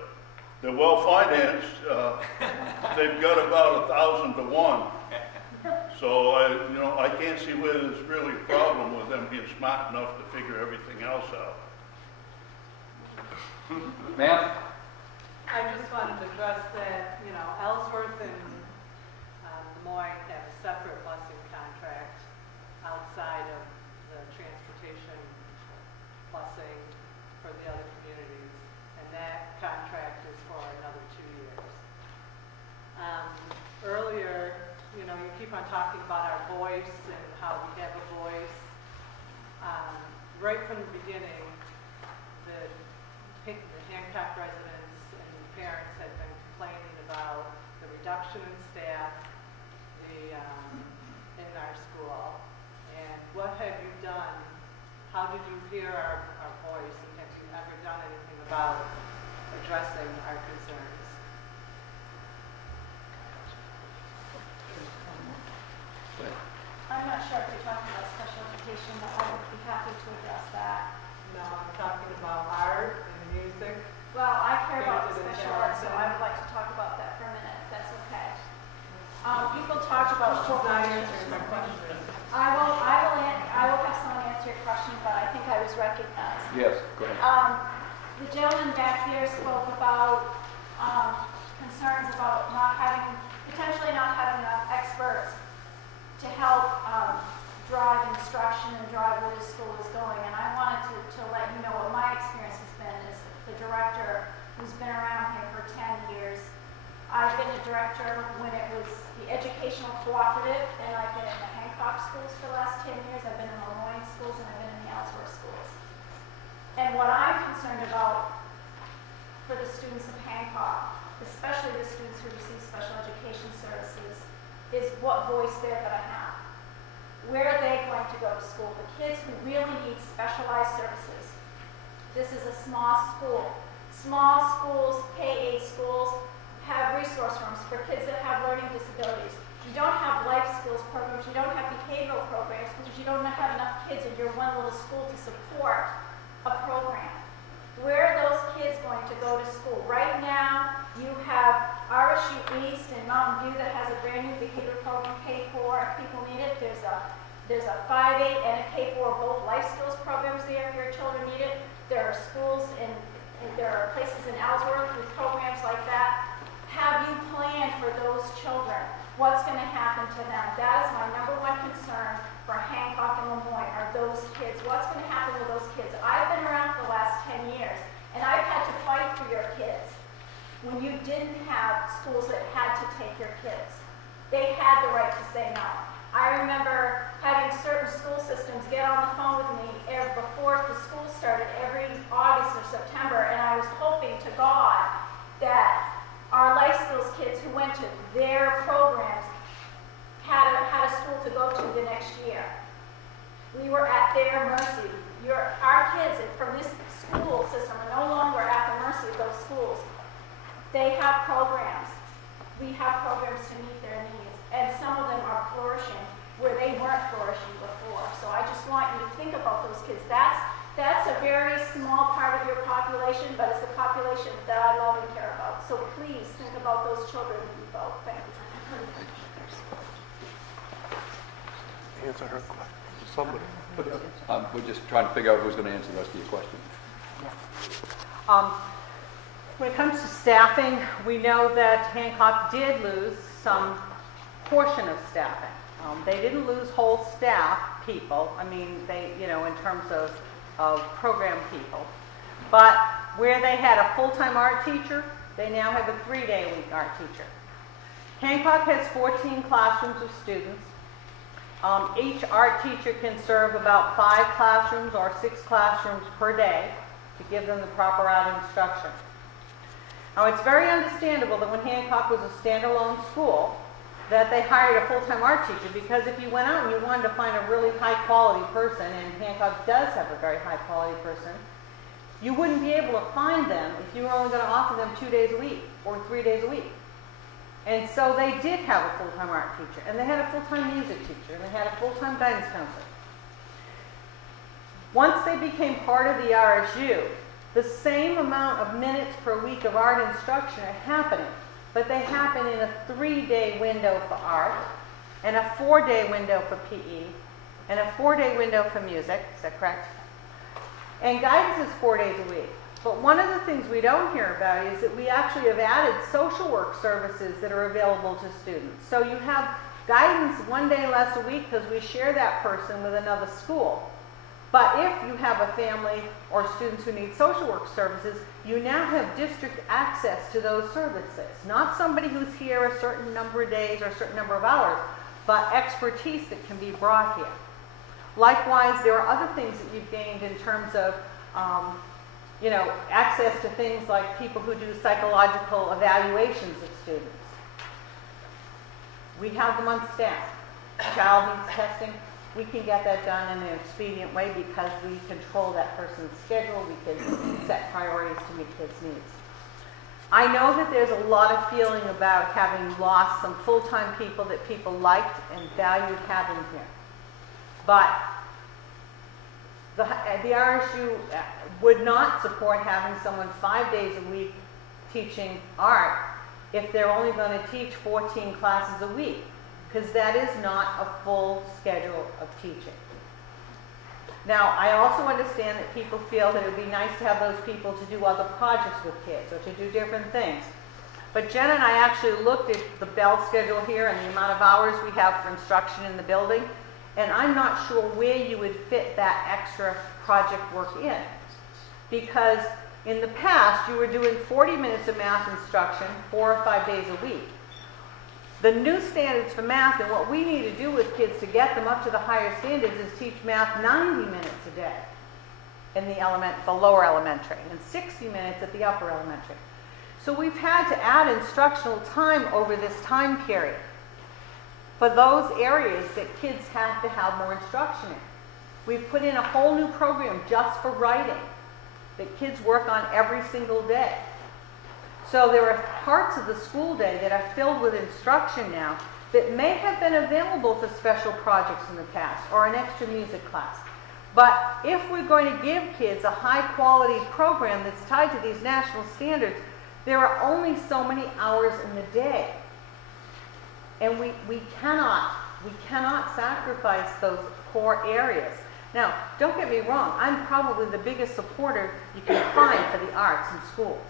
they're well financed. They've got about 1,000 to 1. So I can't see where there's really a problem with them being smart enough to figure everything else out. Ma'am? I just wanted to address that, Ellsworth and Des Moines have a separate busing contract outside of the transportation busing for the other communities, and that contract is for another 2 years. Earlier, you keep on talking about our voice and how we have a voice. Right from the beginning, the Hancock residents and parents have been complaining about the reduction in staff in our school. And what have you done? How did you hear our voice? And have you ever done anything about addressing our concerns? I'm not sure if you're talking about special education, but I would be happy to address that. No, I'm talking about art and music. Well, I care about the Creative special ed, so interaction. I would like to talk about that for a minute, if that's okay. People talk about She's not answering my question. I will have someone answer your question, but I think I was recognized. Yes, go ahead. The gentleman back here spoke about concerns about potentially not having enough experts to help drive instruction and drive where the school is going. And I wanted to let you know what my experience has been as the director who's been around here for 10 years. I've been a director when it was the educational cooperative, and I've been in the Hancock schools for the last 10 years. I've been in the Lemoyne schools, and I've been in the Ellsworth schools. And what I'm concerned about for the students of Hancock, especially the students who receive special education services, is what voice they're going to have. Where are they going to go to school? The kids who really need specialized services. This is a small school. Small schools, K-8 schools, have resource rooms for kids that have learning disabilities. You don't have life skills programs, you don't have behavioral programs because you don't have enough kids in your one little school to support a program. Where are those kids going to go to school? Right now, you have RSU East and Mountain View that has a brand new behavior program, K4, if people need it. There's a 5-8 and a K4, both life skills programs there if your children need it. There are schools and there are places in Ellsworth with programs like that. Have you planned for those children? What's going to happen to them? That is my number one concern for Hancock and Lemoyne, are those kids. What's going to happen with those kids? I've been around for the last 10 years, and I've had to fight for your kids when you didn't have schools that had to take your kids. They had the right to say no. I remember having certain school systems get on the phone with me before the school started every August or September, and I was hoping to God that our life skills kids who went to their programs had a school to go to the next year. We were at their mercy. Our kids from this school system are no longer at the mercy of those schools. They have programs. We have programs to meet their needs, and some of them are flourishing where they weren't flourishing before. So I just want you to think about those kids. That's a very small part of your population. population, but it's the population that I love and care about. So please think about those children when you vote. Thank you. Answer her question. Somebody. We're just trying to figure out who's going to answer the rest of your question. When it comes to staffing, we know that Hancock did lose some portion of staffing. They didn't lose whole staff people. I mean, they, in terms of program people. But where they had a full-time art teacher, they now have a 3-day-a-week art teacher. Hancock has 14 classrooms of students. Each art teacher can serve about 5 classrooms or 6 classrooms per day to give them the proper art instruction. Now, it's very understandable that when Hancock was a standalone school, that they hired a full-time art teacher, because if you went out and you wanted to find a really high-quality person, and Hancock does have a very high-quality person, you wouldn't be able to find them if you were only going to offer them 2 days a week or 3 days a week. And so they did have a full-time art teacher, and they had a full-time music teacher, and they had a full-time guidance counselor. Once they became part of the RSU, the same amount of minutes per week of art instruction are happening, but they happen in a 3-day window for art, and a 4-day window for PE, and a 4-day window for music. Is that correct? And guidance is 4 days a week. But one of the things we don't hear about is that we actually have added social work services that are available to students. So you have guidance 1 day less a week because we share that person with another school. But if you have a family or students who need social work services, you now have district access to those services. Not somebody who's here a certain number of days or a certain number of hours, but expertise that can be brought here. Likewise, there are other things that you've gained in terms of access to things like people who do psychological evaluations of students. We have them on staff. Child needs testing. We can get that done in an expedient way because we control that person's schedule. We can set priorities to meet kids' needs. I know that there's a lot of feeling about having lost some full-time people that people liked and valued having here. But the RSU would not support having someone 5 days a week teaching art if they're only going to teach 14 classes a week, because that is not a full schedule of teaching. Now, I also understand that people feel that it would be nice to have those people to do other projects with kids or to do different things. But Jen and I actually looked at the bell schedule here and the amount of hours we have for instruction in the building, and I'm not sure where you would fit that extra project work in. Because in the past, you were doing 40 minutes of math instruction 4 or 5 days a week. The new standards for math and what we need to do with kids to get them up to the higher standards is teach math 90 minutes a day in the lower elementary and 60 minutes at the upper elementary. So we've had to add instructional time over this time period for those areas that kids have to have more instruction in. We've put in a whole new program just for writing that kids work on every single day. So there are parts of the school day that are filled with instruction now that may have been available for special projects in the past or an extra music class. But if we're going to give kids a high-quality program that's tied to these national standards, there are only so many hours in the day. And we cannot sacrifice those core areas. Now, don't get me wrong, I'm probably the biggest supporter you can find for the arts in schools.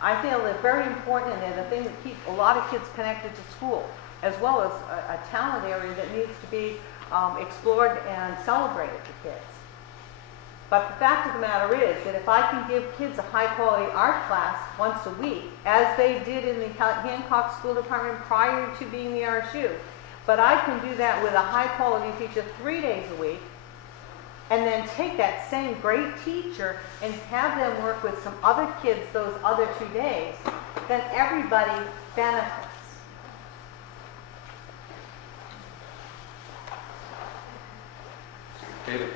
I feel they're very important and they're the thing that keeps a lot of kids connected to school, as well as a talent area that needs to be explored and celebrated for kids. But the fact of the matter is that if I can give kids a high-quality art class once a week, as they did in the Hancock School Department prior to being the RSU, but I can do that with a high-quality teacher 3 days a week, and then take that same great teacher and have them work with some other kids those other 2 days, then everybody benefits. David?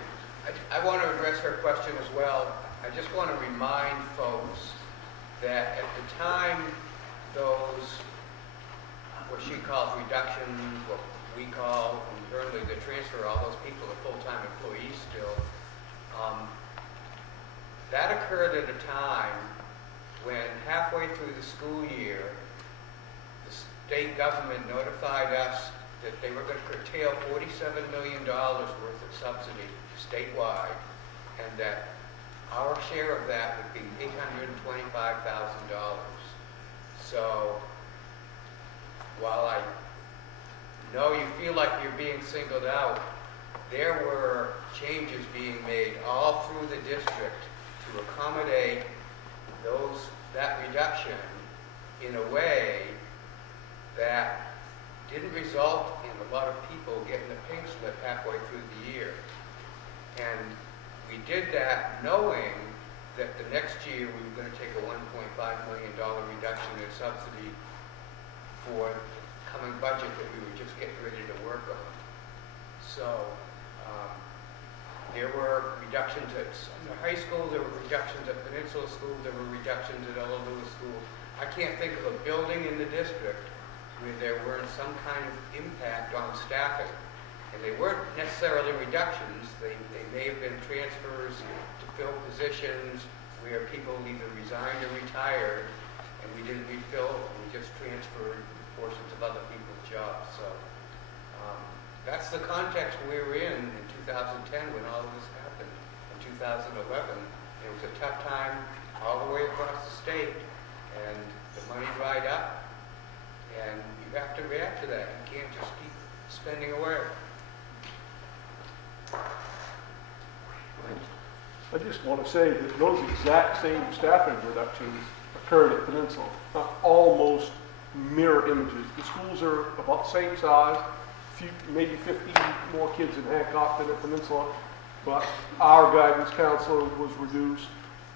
I want to address her question as well. I just want to remind folks that at the time those, what she calls reductions, what we call internally the transfer, all those people are full-time employees still. that occurred at a time when halfway through the school year, the state government notified us that they were going to curtail $47 million worth of subsidy statewide, and that our share of that would be $825,000. So while I know you feel like you're being singled out, there were changes being made all through the district to accommodate that reduction in a way that didn't result in a lot of people getting a pink slip halfway through the year. And we did that knowing that the next year we were going to take a $1.5 million reduction in subsidy for the coming budget that we were just getting ready to work on. So there were reductions at Sumner High School, there were reductions at Peninsula School, there were reductions at Ella Lewis School. I can't think of a building in the district where there weren't some kind of impact on staffing. And they weren't necessarily reductions, they may have been transfers to fill positions where people either resigned or retired, and we didn't refill, we just transferred portions of other people's jobs. So that's the context we were in 2010 when all of this happened. In 2011, it was a tough time all the way across the state, and the money dried up, and you have to react to that. You can't just keep spending away. I just want to say that those exact same staffing reductions occurred at Peninsula, almost mirror images. The schools are about the same size, maybe 50 more kids in Hancock than at Peninsula, but our guidance counselor was reduced,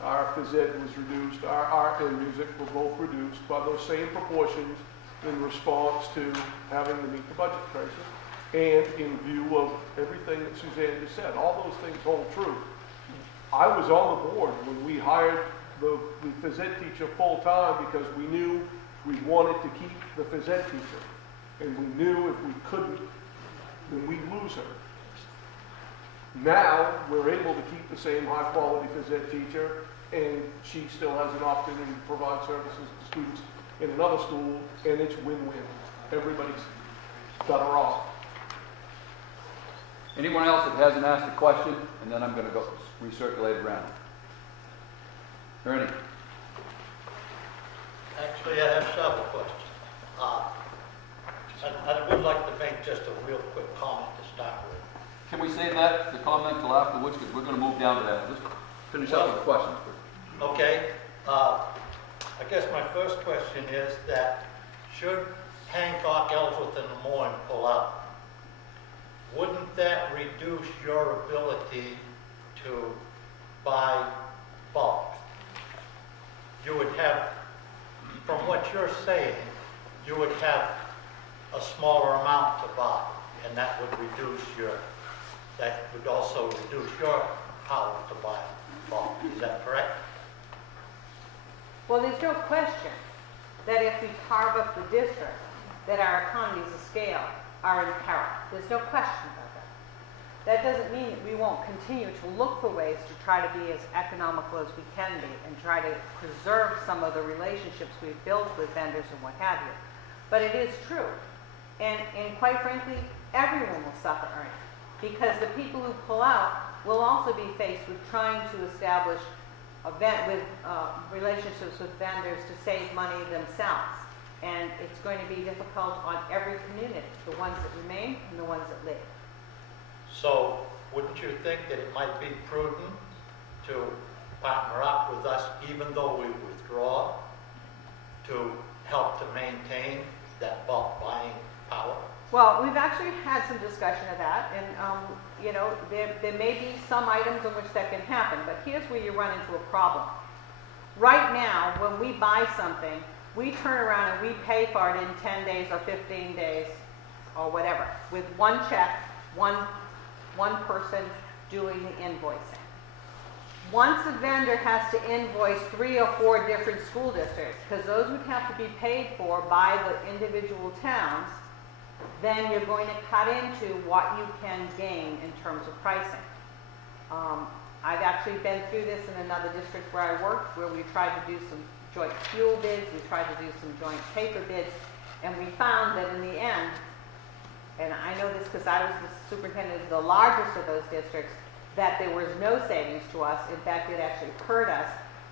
our phys ed was reduced, our art and music were both reduced by those same proportions in response to having to meet the budget crisis and in view of everything that Suzanne just said. All those things hold true. I was on the board when we hired the phys ed teacher full-time because we knew we wanted to keep the phys ed teacher. And we knew if we couldn't, then we'd lose her. Now, we're able to keep the same high-quality phys ed teacher, and she still has an opportunity to provide services to students in another school, and it's win-win. Everybody's better off. Anyone else that hasn't asked a question, and then I'm going to go recirculate around. Ernie. Actually, I have several questions. I would like to make just a real quick comment to start with. Can we save that, the comment, till afterwards, because we're going to move down to that. Let's finish up with the questions. Okay. I guess my first question is that should Hancock, Ellsworth, and Lemoyne pull out, wouldn't that reduce your ability to buy bulk? You would have, from what you're saying, you would have a smaller amount to buy, and that would also reduce your power to buy bulk. Is that correct? Well, there's no question that if we carve up the district, that our economies of scale are in peril. There's no question about that. That doesn't mean that we won't continue to look for ways to try to be as economical as we can be and try to preserve some of the relationships we've built with vendors and what have you. But it is true. And quite frankly, everyone will suffer, Ernie, because the people who pull out will also be faced with trying to establish relationships with vendors to save money themselves. And it's going to be difficult on every community, the ones that remain and the ones that leave. So wouldn't you think that it might be prudent to partner up with us even though we withdraw to help to maintain that bulk buying power? Well, we've actually had some discussion of that, and there may be some items in which that can happen, but here's where you run into a problem. Right now, when we buy something, we turn around and we pay for it in 10 days or 15 days or whatever, with one check, one person doing the invoicing. Once a vendor has to invoice 3 or 4 different school districts, because those would have to be paid for by the individual towns, then you're going to cut into what you can gain in terms of pricing. I've actually been through this in another district where I worked, where we tried to do some joint fuel bids, we tried to do some joint paper bids, and we found that in the end, and I know this because I was the superintendent of the largest of those districts, that there was no savings to us. In fact, it actually hurt us,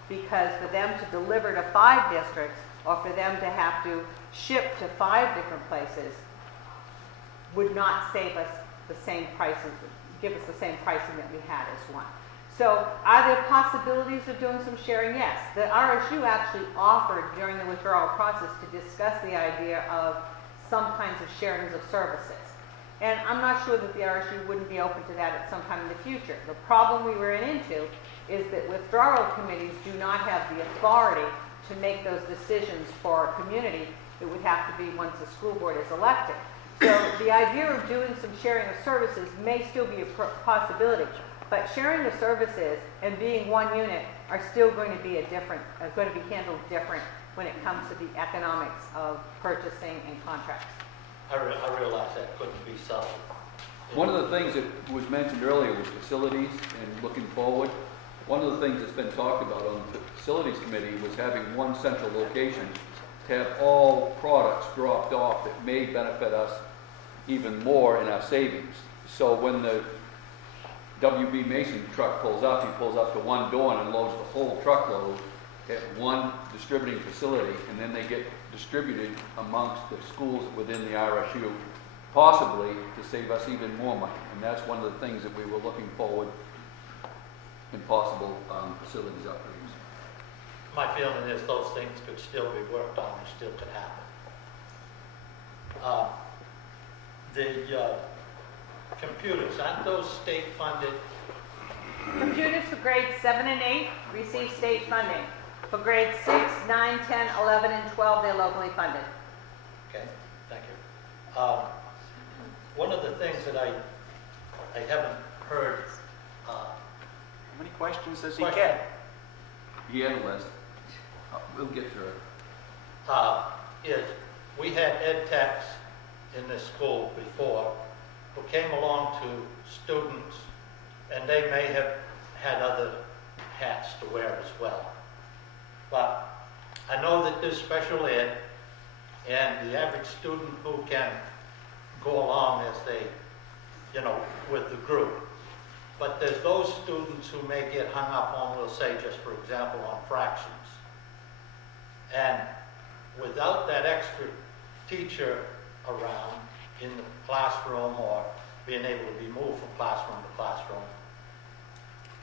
because for them to deliver to 5 districts, or for them to have to ship to 5 different places, would not save us the same prices, give us the same pricing that we had as one. So are there possibilities of doing some sharing? Yes. The RSU actually offered during the withdrawal process to discuss the idea of some kinds of sharings of services. And I'm not sure that the RSU wouldn't be open to that at some time in the future. The problem we ran into is that withdrawal committees do not have the authority to make those decisions for a community. It would have to be once the school board is elected. So the idea of doing some sharing of services may still be a possibility, but sharing of services and being one unit are still going to be going to be handled different when it comes to the economics of purchasing and contracts. I realize that couldn't be solved. One of the things that was mentioned earlier was facilities and looking forward. One of the things that's been talked about on the facilities committee was having one central location to have all products dropped off that may benefit us even more in our savings. So when the WB Mason truck pulls up, he pulls up to one door and unloads the whole truckload at one distributing facility, and then they get distributed amongst the schools within the RSU, possibly to save us even more money. And that's one of the things that we were looking forward in possible facilities upgrades. My feeling is those things could still be worked on and still could happen. The computers, aren't those state funded? Computers for grades 7 and 8 receive state funding. For grades 6, 9, 10, 11, and 12, they're locally funded. Okay, thank you. One of the things that I haven't heard. How many questions does he Question. get? He had a list. We'll get to it. Is we had ed techs in this school before who came along to students, and they may have had other hats to wear as well. But I know that there's special ed, and the average student who can go along as they, with the group. But there's those students who may get hung up on, we'll say, just for example, on fractions. And without that extra teacher around in the classroom or being able to be moved from classroom to classroom,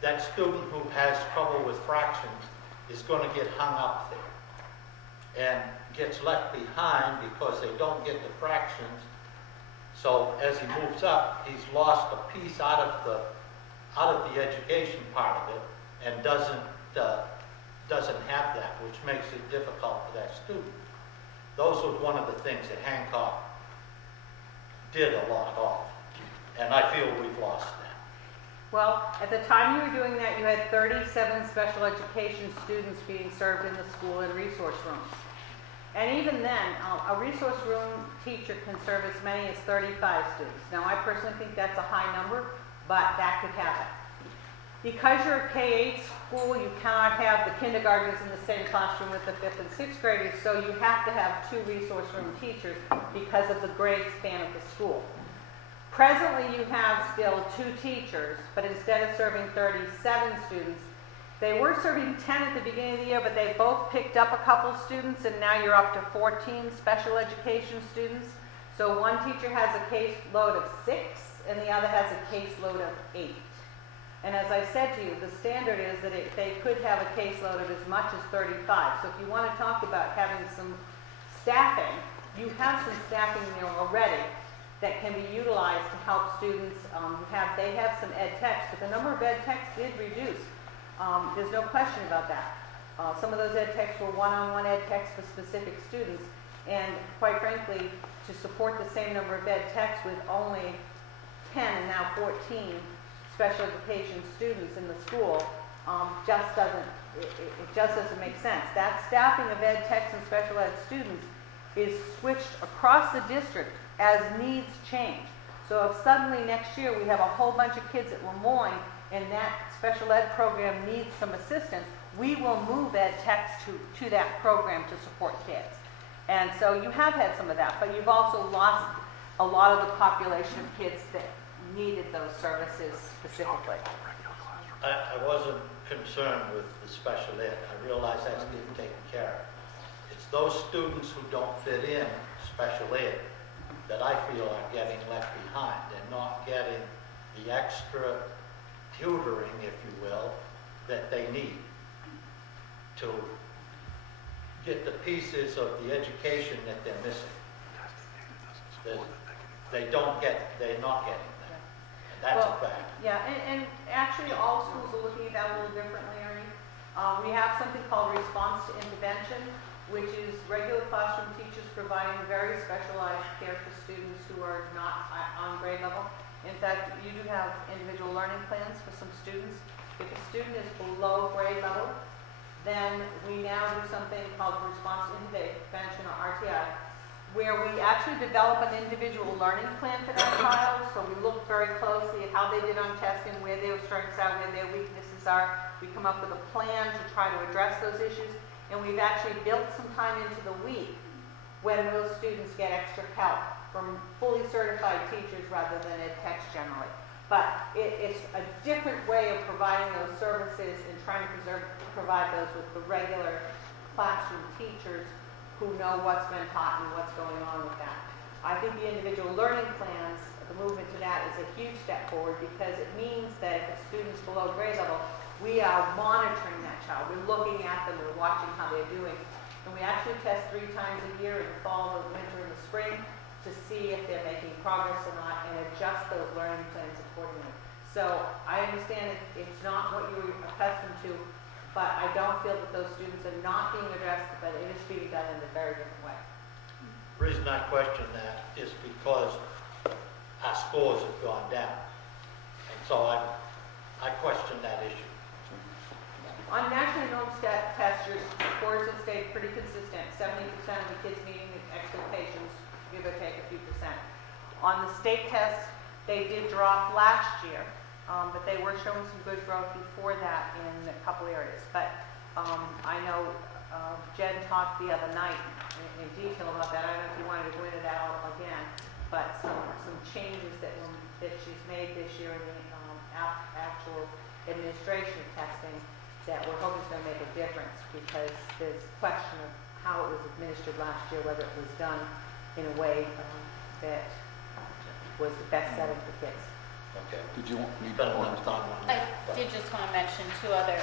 that student who has trouble with fractions is going to get hung up there and gets left behind because they don't get the fractions. So as he moves up, he's lost a piece out of the education part of it and doesn't have that, which makes it difficult for that student. Those were one of the things that Hancock did a lot of, and I feel we've lost that. Well, at the time you were doing that, you had 37 special education students being served in the school in resource rooms. And even then, a resource room teacher can serve as many as 35 students. Now, I personally think that's a high number, but that could happen. Because you're a K-8 school, you cannot have the kindergartners in the same classroom with the 5th and 6th graders, so you have to have 2 resource room teachers because of the grade span of the school. Presently, you have still 2 teachers, but instead of serving 37 students, they were serving 10 at the beginning of the year, but they both picked up a couple students, and now you're up to 14 special education students. So one teacher has a caseload of 6, and the other has a caseload of 8. And as I said to you, the standard is that they could have a caseload of as much as 35. So if you want to talk about having some staffing, you have some staffing there already that can be utilized to help students. They have some ed techs, but the number of ed techs did reduce. There's no question about that. Some of those ed techs were one-on-one ed techs for specific students, and quite frankly, to support the same number of ed techs with only 10 and now 14 special education students in the school just doesn't make sense. That staffing of ed techs and special ed students is switched across the district as needs change. So if suddenly next year we have a whole bunch of kids at Lemoyne and that special ed program needs some assistance, we will move ed techs to that program to support kids. And so you have had some of that, but you've also lost a lot of the population of kids that needed those services specifically. I wasn't concerned with the special ed. I realize that's getting taken care of. It's those students who don't fit in special ed that I feel are getting left behind. They're not getting the extra tutoring, if you will, that they need to get the pieces of the education that they're missing. They're not getting that. And that's a fact. Yeah, and actually all schools are looking at that a little differently, Ernie. We have something called response to intervention, which is regular classroom teachers providing very specialized care for students who are not on grade level. In fact, you do have individual learning plans for some students. If a student is below grade level, then we now do something called response to intervention, or RTI, where we actually develop an individual learning plan for that child. So we look very closely at how they did on testing, where their strengths are, where their weaknesses are. We come up with a plan to try to address those issues. And we've actually built some time into the week when those students get extra help from fully certified teachers rather than ed techs generally. But it's a different way of providing those services and trying to provide those with the regular classroom teachers who know what's been taught and what's going on with that. I think the individual learning plans, the movement to that is a huge step forward, because it means that if a student's below grade level, we are monitoring that child. We're looking at them, we're watching how they're doing. And we actually test 3 times a year, in the fall, the winter, and the spring, to see if they're making progress or not, and adjust those learning plans accordingly. So I understand it's not what you were accustomed to, but I don't feel that those students are not being addressed, but it is being done in a very different way. The reason I question that is because our scores have gone down. And so I question that issue. On national norm tests, your scores have stayed pretty consistent. 70% of the kids meeting the expectations, give or take a few percent. On the state tests, they did drop last year, but they were showing some good growth before that in a couple areas. But I know Jen talked the other night in detail about that. I don't know if you wanted to go into that all again, but some changes that she's made this year in the actual administration of testing that we're hoping is going to make a difference, because there's a question of how it was administered last year, whether it was done in a way that was the best setting for kids. Okay. Did you want me to Spend enough time on I that. did just want to mention 2 other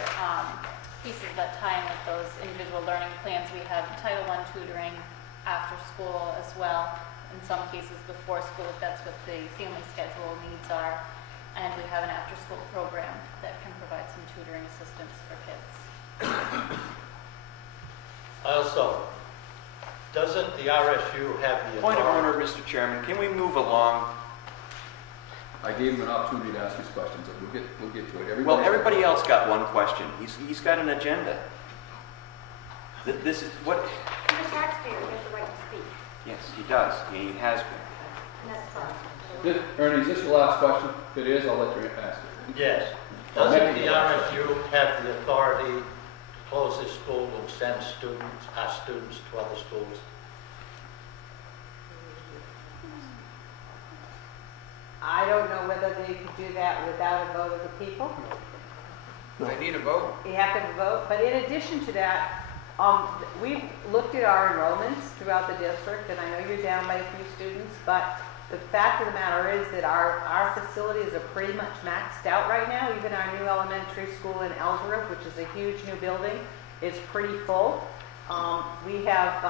pieces that tie in with those individual learning plans. We have Title I tutoring after school as well, in some cases before school, if that's what the family schedule needs are. And we have an after-school program that can provide some tutoring assistance for kids. Also, doesn't the RSU have the authority? Point of order, Mr. Chairman. Can we move along? I gave him an opportunity to ask his questions, and we'll get to it. Well, everybody else got one question. He's got an agenda. This is what... You're a taxpayer, you have the right to speak. Yes, he does. He has been. And that's fine. Ernie, is this the last question? If it is, I'll let you ask it. Yes. Doesn't the RSU have the authority to close this school and send our students to other schools? I don't know whether they could do that without a vote of the people. They need a vote. You have to vote, but in addition to that, we've looked at our enrollments throughout the district, and I know you're down by a few students, but the fact of the matter is that our facilities are pretty much maxed out right now. Even our new elementary school in Ellsworth, which is a huge new building, is pretty full. We have,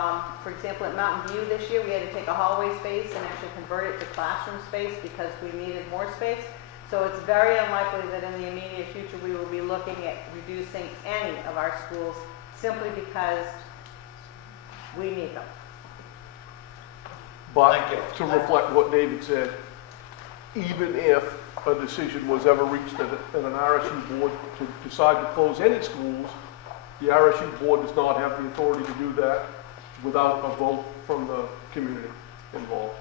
for example, at Mountain View this year, we had to take a hallway space and actually convert it to classroom space because we needed more space. So it's very unlikely that in the immediate future we will be looking at reducing any of our schools simply because we need them. But to reflect what David said, even if a decision was ever reached at an RSU board to decide to close any schools, the RSU board does not have the authority to do that without a vote from the community involved,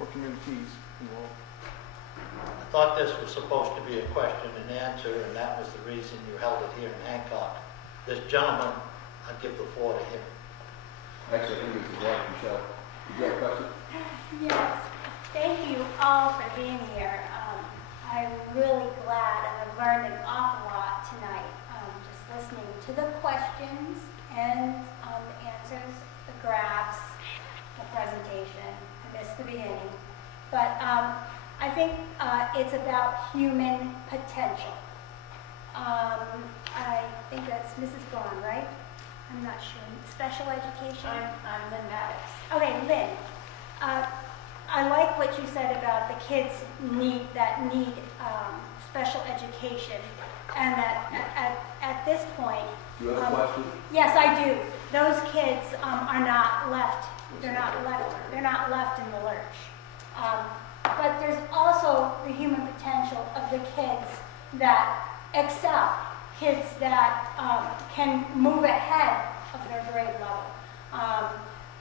or communities involved. thought this was supposed to be a question and answer, and that was the reason you held it here in Hancock. This gentleman, I'll give the floor to him. Actually, I think it's Michelle. Did you have a question? Yes, thank you all for being here. I'm really glad and I've learned an awful lot tonight, just listening to the questions and the answers, the graphs, the presentation. I missed the beginning. But I think it's about human potential. I think that's Mrs. Braun, right? I'm not sure. Special education? I'm Lynn Maddox. Okay, Lynn. I like what you said about the kids need special education, and that at this point. Do you have a question? Yes, I do. Those kids are not left. They're not left. They're not left in the lurch. But there's also the human potential of the kids that excel, kids that can move ahead of their grade level.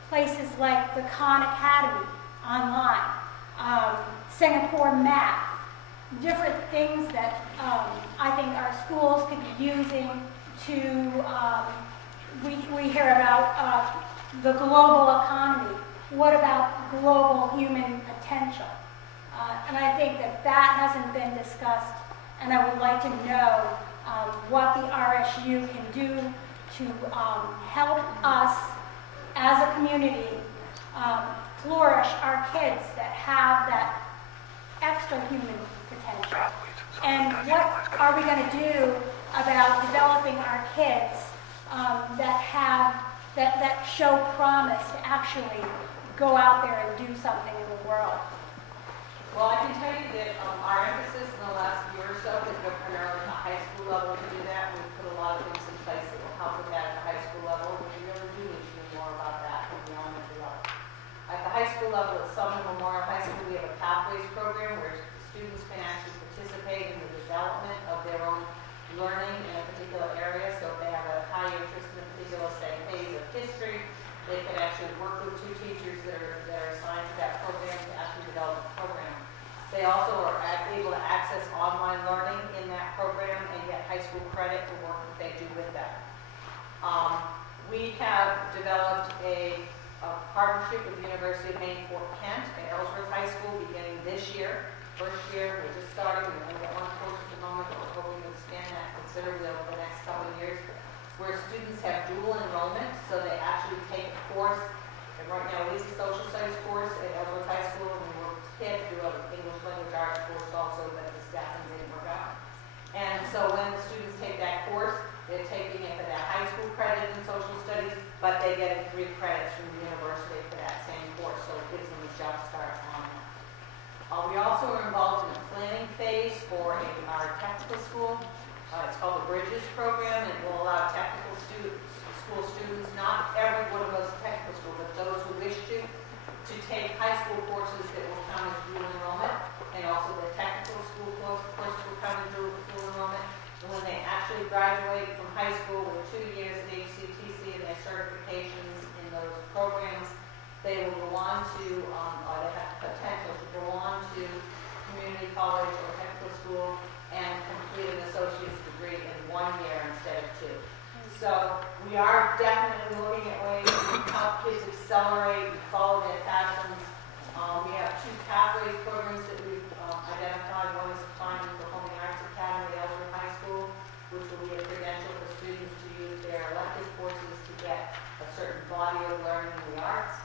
Places like the Khan Academy online, Singapore Math, different things that I think our schools could be using to, we hear about the global economy. What about global human potential? And I think that hasn't been discussed, and I would like to know what the RSU can do to help us as a community flourish our kids that have that extra human potential. And what are we going to do about developing our kids that show promise to actually go out there and do something in the world? Well, I can tell you that our emphasis in the last year or so has been primarily at the high school level to do that. We've put a lot of things in place that will help with that at the high school level. We really do need to do more about that from the elementary level. At the high school level at Sumner Memorial High School, we have a Pathways program where students can actually participate in the development of their own learning in a particular area. So if they have a high interest in a particular, say, phase of history, they can actually work with two teachers that are assigned to that program to actually develop the program. They also are able to access online learning in that program and get high school credit for work that they do with that. We have developed a partnership with the University of Maine Fort Kent and Ellsworth High School beginning this year. First year, we're just starting. We've only got one course at the moment, but we're hoping to expand that considerably over the next couple of years, where students have dual enrollment, so they actually take a course. And right now, it is a social studies course at Ellsworth High School, and we work with kids to do an English language arts course also, but the staffing didn't work out. And so when the students take that course, they're taking it for that high school credit in social studies, but they get 3 credits from the university for that same course, so it gives them a jump start on that. We also are involved in the planning phase for our technical school. It's called the Bridges program, and it will allow technical school students, not everyone goes to technical school, but those who wish to take high school courses that will count as dual enrollment, and also the technical school courses will count as dual enrollment. And when they actually graduate from high school with 2 years at HCTC and their certifications in those programs, they will go on to, or they have the potential to go on to community college or technical school and complete an associate's degree in 1 year instead of 2. So we are definitely looking at ways to help kids accelerate and follow their passions. We have 2 pathways programs that we've identified. One is Finding the Performing Arts Academy at Ellsworth High School, which will be a credential for students to use their elective courses to get a certain body of learning in the arts.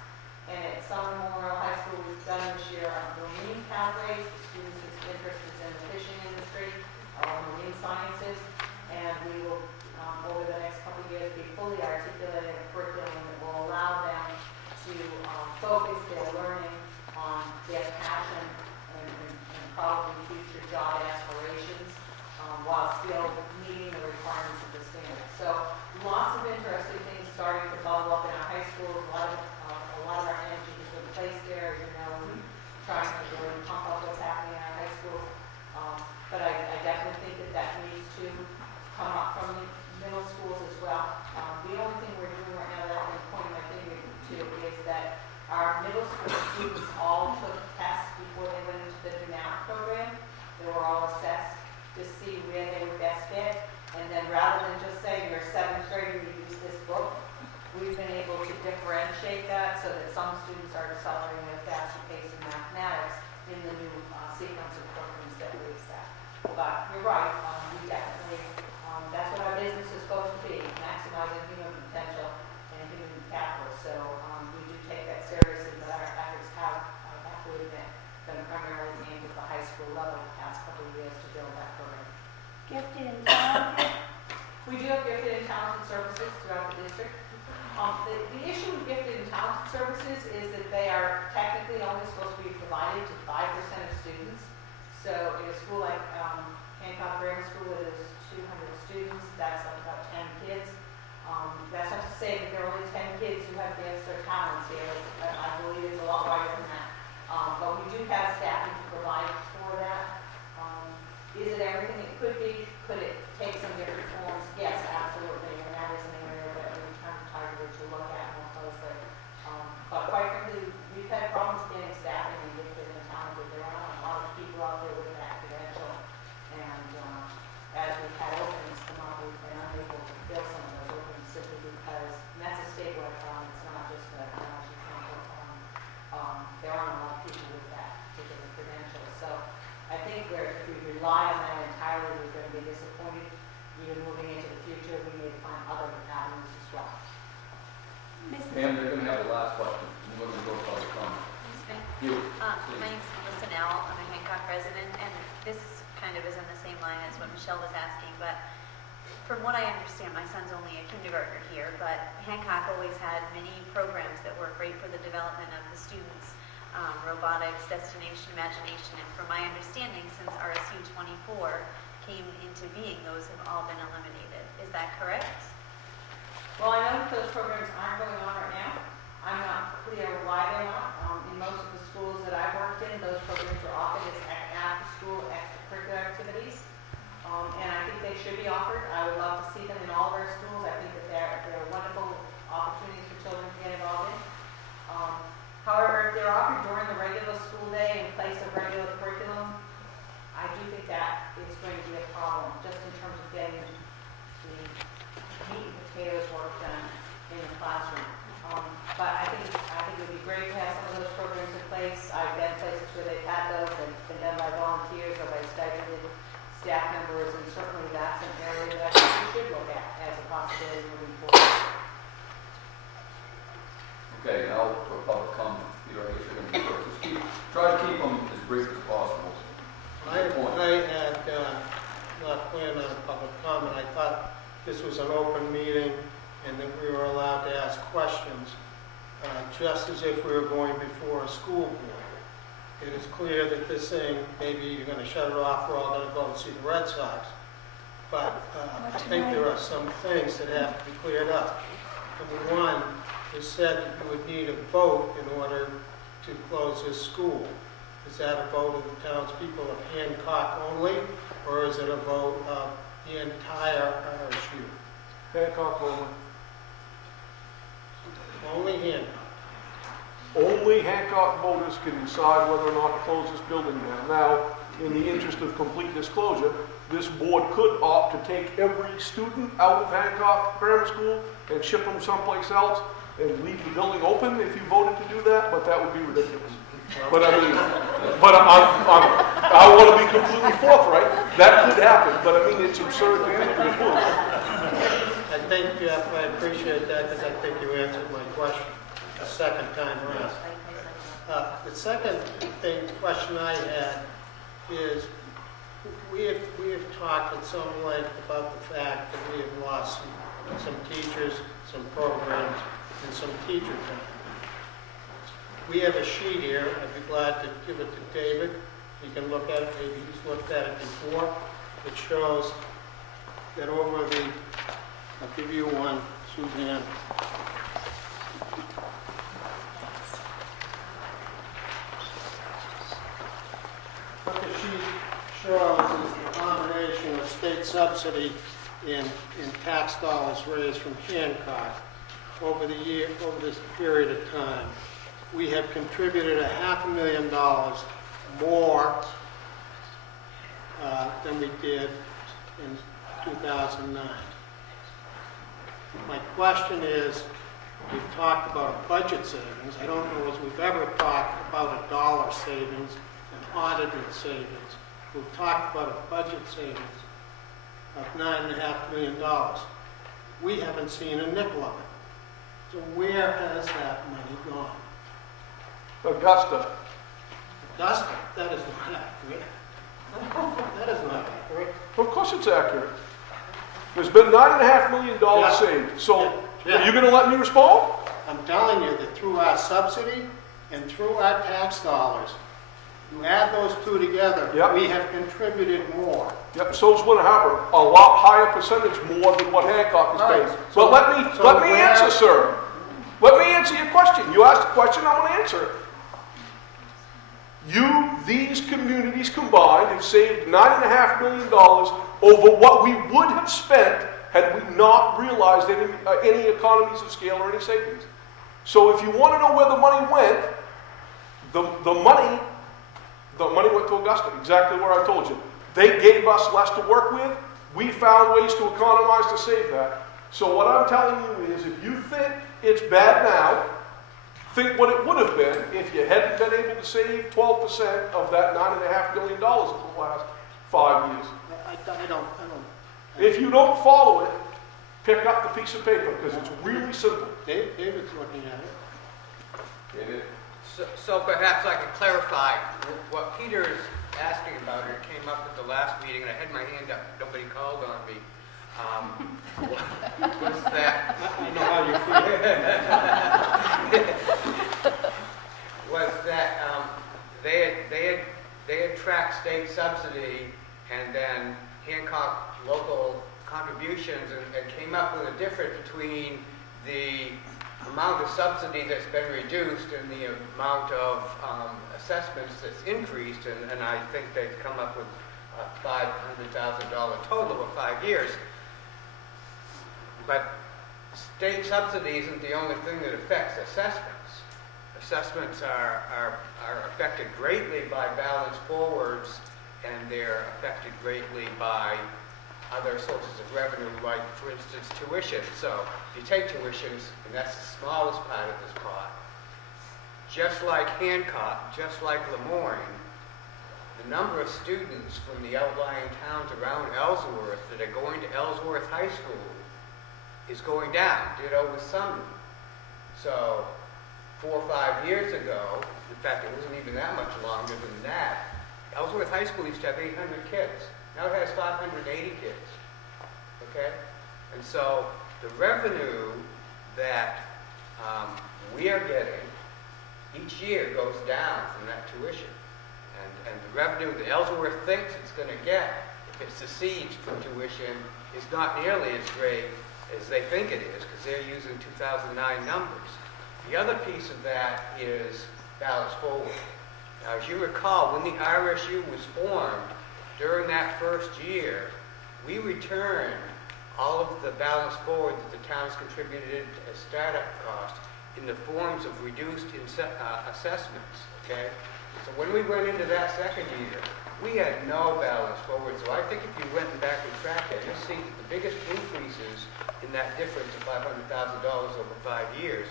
And at Sumner Memorial High School, we've done this year marine pathways for students whose interest is in the fishing industry or marine sciences. And we will, over the next couple of years, be fully articulating a curriculum services throughout the district. The issue with gifted and talented services is that they are technically only supposed to be provided to 5% of students. So in a school like Hancock Grammar School, where there's 200 students, that's like about 10 kids. That's not to say that there are only 10 kids who have gifts or talents here. I believe it's a lot wider than that. But we do have staffing to provide for that. Is it everything it could be? Could it take some different forms? Yes, absolutely. And that is an area that we're trying to target to look at more closely. But quite frankly, we've had problems getting staffing and gifted and talented. There aren't a lot of people out there with that credential. And as we've had openings come up, we've been unable to fill some of those openings simply because, and that's a statewide problem, it's not just a national problem. There aren't a lot of people with that particular credential. So I think if we rely on that entirely, we're going to be disappointed. Even moving into the future, we need to find other avenues as well. And they're going to have the last question. We're going to go to public comment. My name's Melissa Nell. I'm a Hancock resident, and this kind of is in the same line as what Michelle was asking, but from what I understand, my son's only a kindergartner here, but Hancock always had many programs that were great for the development of the students, robotics, destination, imagination, and from my understanding, since RSU 24 came into being, those have all been eliminated. Is that correct? Well, I know that those programs aren't going on right now. I'm not clear why they're not. In most of the schools that I've worked in, those programs are offered as after-school extracurricular activities. And I think they should be offered. I would love to see them in all of our schools. I think that they're wonderful opportunities for children to get involved in. However, if they're offered during the regular school day in place of regular curriculum, I do think that is going to be a problem, just in terms of getting the meat and potatoes work done in the classroom. But I think it would be great to have some of those programs in place. I've been places where they've had those, and been done by volunteers or by stipended staff members, and certainly that's an area that I think we should look at as a possibility moving forward. Okay, now for public comment. Peter, I guess you're going to be first. Try to keep them as brief as possible. I had not planned on a public comment. I thought this was an open meeting and that we were allowed to ask questions, just as if we were going before a school board. It is clear that this thing, maybe you're going to shut it off, we're all going to go and see the Red Sox. But I think there are some things that have to be cleared up. Number one, it said that you would need a vote in order to close this school. Is that a vote of the townspeople of Hancock only, or is it a vote of the entire RSU? Hancock only. Only Hancock. Only Hancock voters can decide whether or not to close this building down. Now, in the interest of complete disclosure, this board could opt to take every student out of Hancock Grammar School and ship them someplace else and leave the building open if you voted to do that, but that would be ridiculous. But I mean, I want to be completely forthright. That could happen, but I mean, it's absurd to think it would. I think, Jeff, I appreciate that because I think you answered my question a second time around. The second question I had is, we have talked at some length about the fact that we have lost some teachers, some programs, and some teacher time. We have a sheet here. I'd be glad to give it to David. He can look at it. Maybe he's looked at it before. It shows that over the, I'll give you one, Suzanne. What the sheet shows is the combination of state subsidy and tax dollars raised from Hancock over this period of time. We have contributed $500,000 more than we did in 2009. My question is, we've talked about a budget savings. I don't know if we've ever talked about a dollar savings, an audited savings. We've talked about a budget savings of $9.5 million. We haven't seen a nickel of it. So where has that money gone? Augusta. Augusta? That is not accurate. That is not accurate. Of course it's accurate. There's been $9.5 million Jeff, saved. So Jeff. are you gonna let me respond? I'm telling you that through our subsidy and through our tax dollars, you add those two together, Yep. we have contributed more. Yep, so's Winter Harbor, a lot higher percentage more than what Hancock is paying. Right. But let me where- answer, sir. Let me answer your question. You asked a question, I'm gonna answer it. These communities combined have saved $9.5 million over what we would have spent had we not realized any economies of scale or any savings. So if you want to know where the money went, the money went to Augusta, exactly where I told you. They gave us less to work with. We found ways to economize to save that. So what I'm telling you is, if you think it's bad now, think what it would have been if you hadn't been able to save 12% of that $9.5 million over the last 5 years. I don't. If you don't follow it, pick up the piece of paper, because it's really simple. David's looking at it. David? So perhaps I can clarify what Peter's asking about, and it came up at the last meeting, and I had my hand up, nobody called on me. Was that... I know how you feel. was that they had tracked state subsidy and then Hancock local contributions and came up with a difference between the amount of subsidy that's been reduced and the amount of assessments that's increased, and I think they've come up with a $500,000 total over 5 years. But state subsidy isn't the only thing that affects assessments. Assessments are affected greatly by balance forwards, and they're affected greatly by other sources of revenue, like, for instance, tuition. So if you take tuitions, and that's the smallest part of this pot, just like Hancock, just like Lemoyne, the number of students from the outlying towns around Ellsworth that are going to Ellsworth High School is going down, ditto with Sumner. So 4 or 5 years ago, in fact, it wasn't even that much longer than that, Ellsworth High School used to have 800 kids. Now it has 580 kids. Okay? And so the revenue that we are getting each year goes down from that tuition. And the revenue that Ellsworth thinks it's going to get, if it secedes from tuition, is not nearly as great as they think it is, because they're using 2009 numbers. The other piece of that is balance forward. Now, as you recall, when the RSU was formed, during that first year, we returned all of the balance forward that the towns contributed as startup cost in the forms of reduced assessments, okay? So when we went into that second year, we had no balance forward. So I think if you went back and tracked it, you'll see that the biggest increases in that difference of $500,000 over 5 years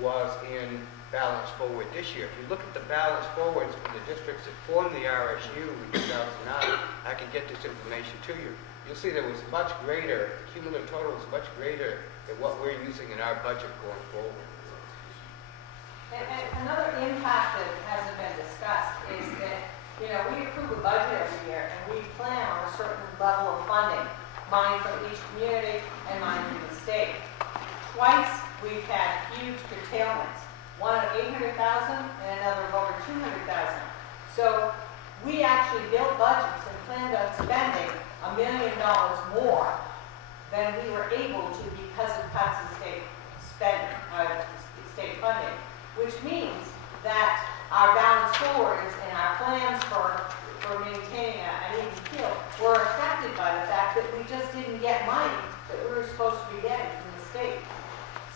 was in balance forward this year. If you look at the balance forwards for the districts that formed the RSU in 2009, I can get this information to you. You'll see there was much greater, the cumulative total was much greater than what we're using in our budget going forward. And another impact that hasn't been discussed is that, we approve a budget every year, and we plan on a certain level of funding, money from each community and money from the state. Twice, we've had huge curtailments, one of $800,000 and another of over $200,000. So we actually built budgets and planned on spending $1 million more than we were able to because of cuts in state spending, state funding, which means that our balance forwards and our plans for maintaining an even keel were affected by the fact that we just didn't get money that we were supposed to be getting from the state.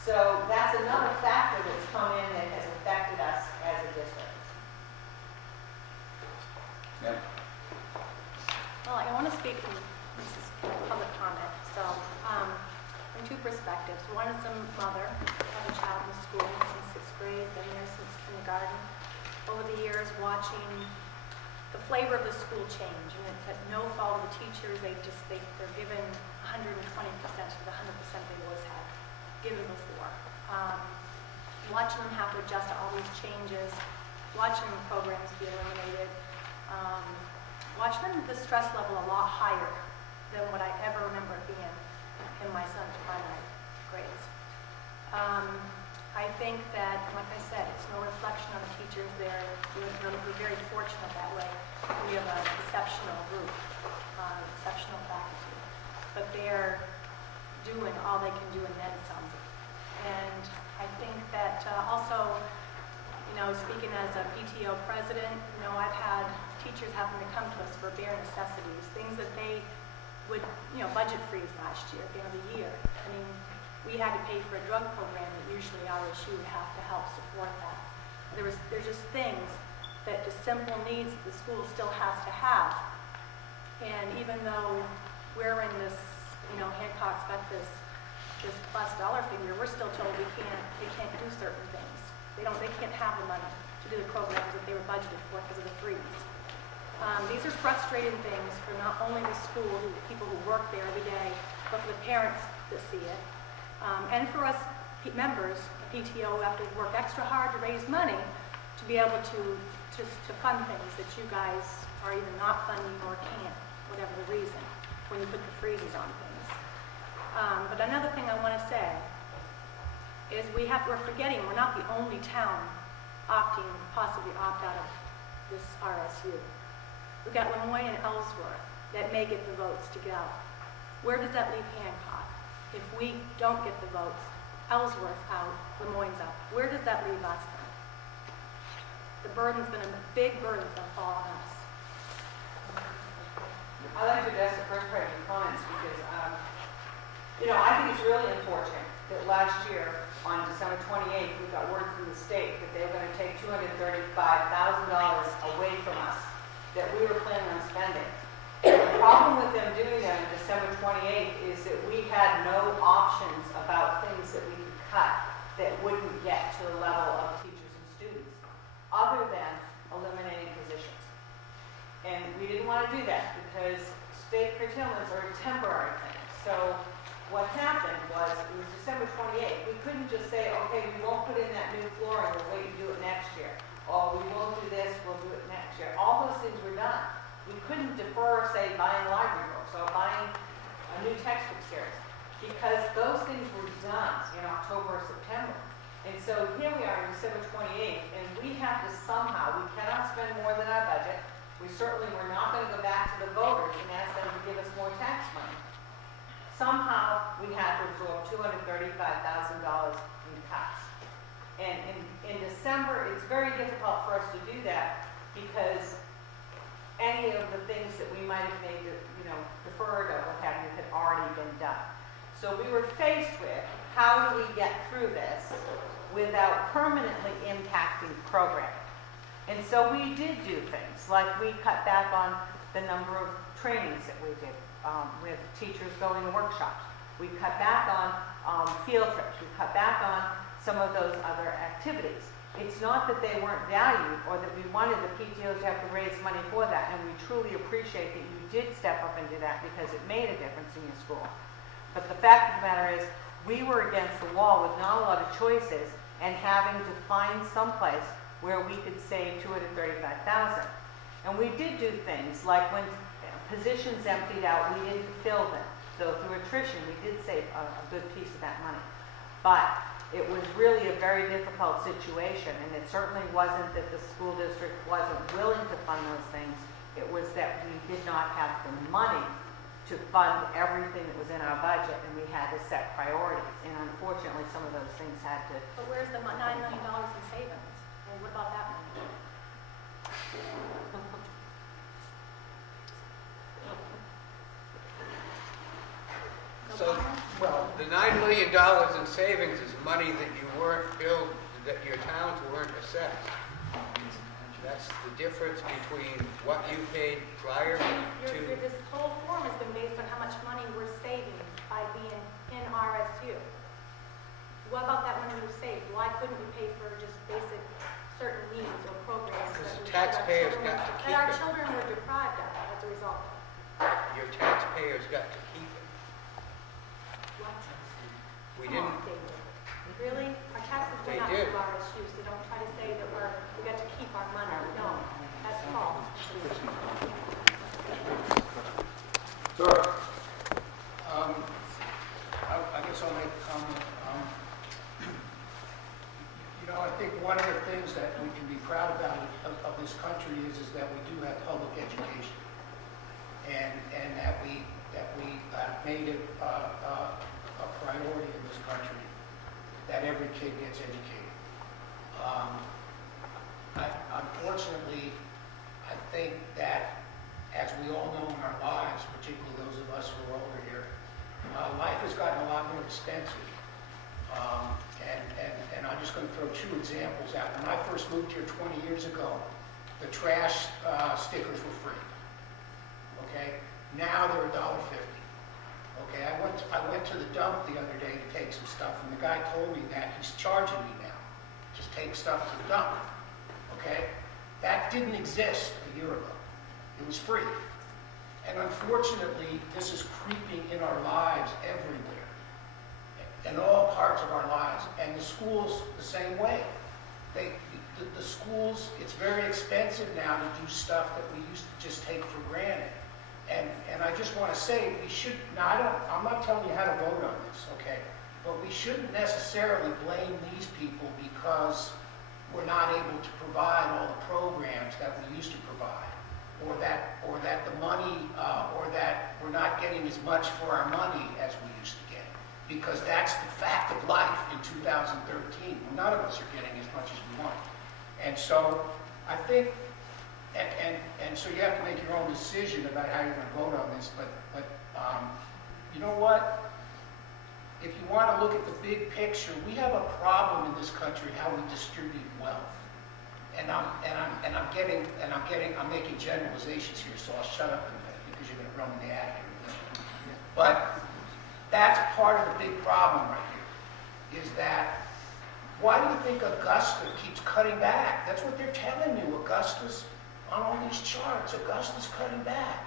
So that's another factor that's come in that has affected us as a district. Yeah. Well, I want to speak from public comment. So, from two perspectives. One is a mother of a child in school in 6th grade, been there since kindergarten. Over the years, watching the flavor of the school change, and it's at no fault of the teachers. They're given 120% of the 100% they always had given before. Watching them have to adjust to all these changes, watching programs be eliminated, watching them the stress level a lot higher than what I ever remember it being. doing all they can do and then some. And I think that also, speaking as a PTO president, I've had teachers having to come to us for bare necessities, things that they would, budget freeze last year, at the end of the year. I mean, we had to pay for a drug program that usually RSU would have to help support that. There's just things that the simple needs that the school still has to have. And even though we're in this, Hancock's got this plus dollar figure, we're still told they can't do certain things. They can't have the money to do the programs that they were budgeted for because of the freeze. These are frustrating things for not only the school, the people who work there every day, but for the parents that see it. And for us members, PTO, who have to work extra hard to raise money to be able to fund things that you guys are either not funding or can't, whatever the reason, when you put the freezes on things. But another thing I want to say is we're forgetting we're not the only town possibly opt out of this RSU. We've got Lemoyne and Ellsworth that may get the votes to go. Where does that leave Hancock? If we don't get the votes, Ellsworth out, Lemoyne's out. Where does that leave us then? The big burden's going to fall on us. I'd like to address the first part of your comments because, I think it's really unfortunate that last year, on December 28th, we got word from the state that they were going to take $235,000 away from us that we were planning on spending. The problem with them doing that on December 28th is that we had no options about things that we could cut that wouldn't get to the level of teachers and students, other than eliminating positions. And we didn't want to do that because state curtailments are a temporary thing. So what happened was, it was December 28th, we couldn't just say, okay, we won't put in that new flooring, we'll wait and do it next year. Or we won't do this, we'll do it next year. All those things were done. We couldn't defer, say, buying library books or buying a new textbook series because those things were done in October or September. And so here we are on December 28th, and we have to somehow, we cannot spend more than our budget. We certainly were not going to go back to the voters and ask them to give us more tax money. Somehow we had to absorb $235,000 in cuts. And in December, it's very difficult for us to do that because any of the things that we might have made, deferred or what have you, had already been done. So we were faced with, how do we get through this without permanently impacting programming? And so we did do things, like we cut back on the number of trainings that we did with teachers going to workshops. We cut back on field trips. We cut back on some of those other activities. It's not that they weren't valued or that we wanted the PTOs to have to raise money for that, and we truly appreciate that you did step up and do that because it made a difference in your school. But the fact of the matter is, we were against the wall with not a lot of choices and having to find someplace where we could save $235,000. And we did do things like when positions emptied out, we didn't fill them. So through attrition, we did save a good piece of that money. But it was really a very difficult situation, and it certainly wasn't that the school district wasn't willing to fund those things. It was that we did not have the money to fund everything that was in our budget, and we had to set priorities. And unfortunately, some of those things had to... But where's the $9 million in savings? And what about that money? So, well, the $9 million in savings is money that you weren't billed, that your towns weren't assessed. That's the difference between what you paid prior to... This whole form has been based on how much money we're saving by being in RSU. What about that money we saved? Why couldn't we pay for just basic certain needs or programs? Because the taxpayers got to keep it. That our children were deprived of as a result. Your taxpayers got to keep it. We didn't. Really? Our taxes They went up did. to RSU, so don't try to say that we got to keep our money. No, that's false. Sir. I guess I'll make a comment. I think one of the things that we can be proud about of this country is that we do have public education, and that we have made it a priority in this country, that every kid gets educated. Unfortunately, I think that, as we all know in our lives, particularly those of us who are older here, life has gotten a lot more expensive. And I'm just going to throw two examples out. When I first moved here 20 years ago, the trash stickers were free. Okay? Now they're $1.50. Okay? I went to the dump the other day to take some stuff, and the guy told me that he's charging me now. Just take stuff to the dump. Okay? That didn't exist a year ago. It was free. And unfortunately, this is creeping in our lives everywhere, in all parts of our lives. And the schools, the same way. The schools, it's very expensive now to do stuff that we used to just take for granted. And I just want to say, we should, now I'm not telling you how to vote on this, okay? But we shouldn't necessarily blame these people because we're not able to provide all the programs that we used to provide, or that the money, or that we're not getting as much for our money as we used to get. Because that's the fact of life in 2013. None of us are getting as much as we want. And so I think, and so you have to make your own decision about how you're going to vote on this, but you know what? If you want to look at the big picture, we have a problem in this country how we distribute wealth. And I'm making generalizations here, so I'll shut up in a minute because you're going to run me out of here. But that's part of the big problem right here, is that why do you think Augusta keeps cutting back? That's what they're telling you. Augusta's on all these charts. Augusta's cutting back.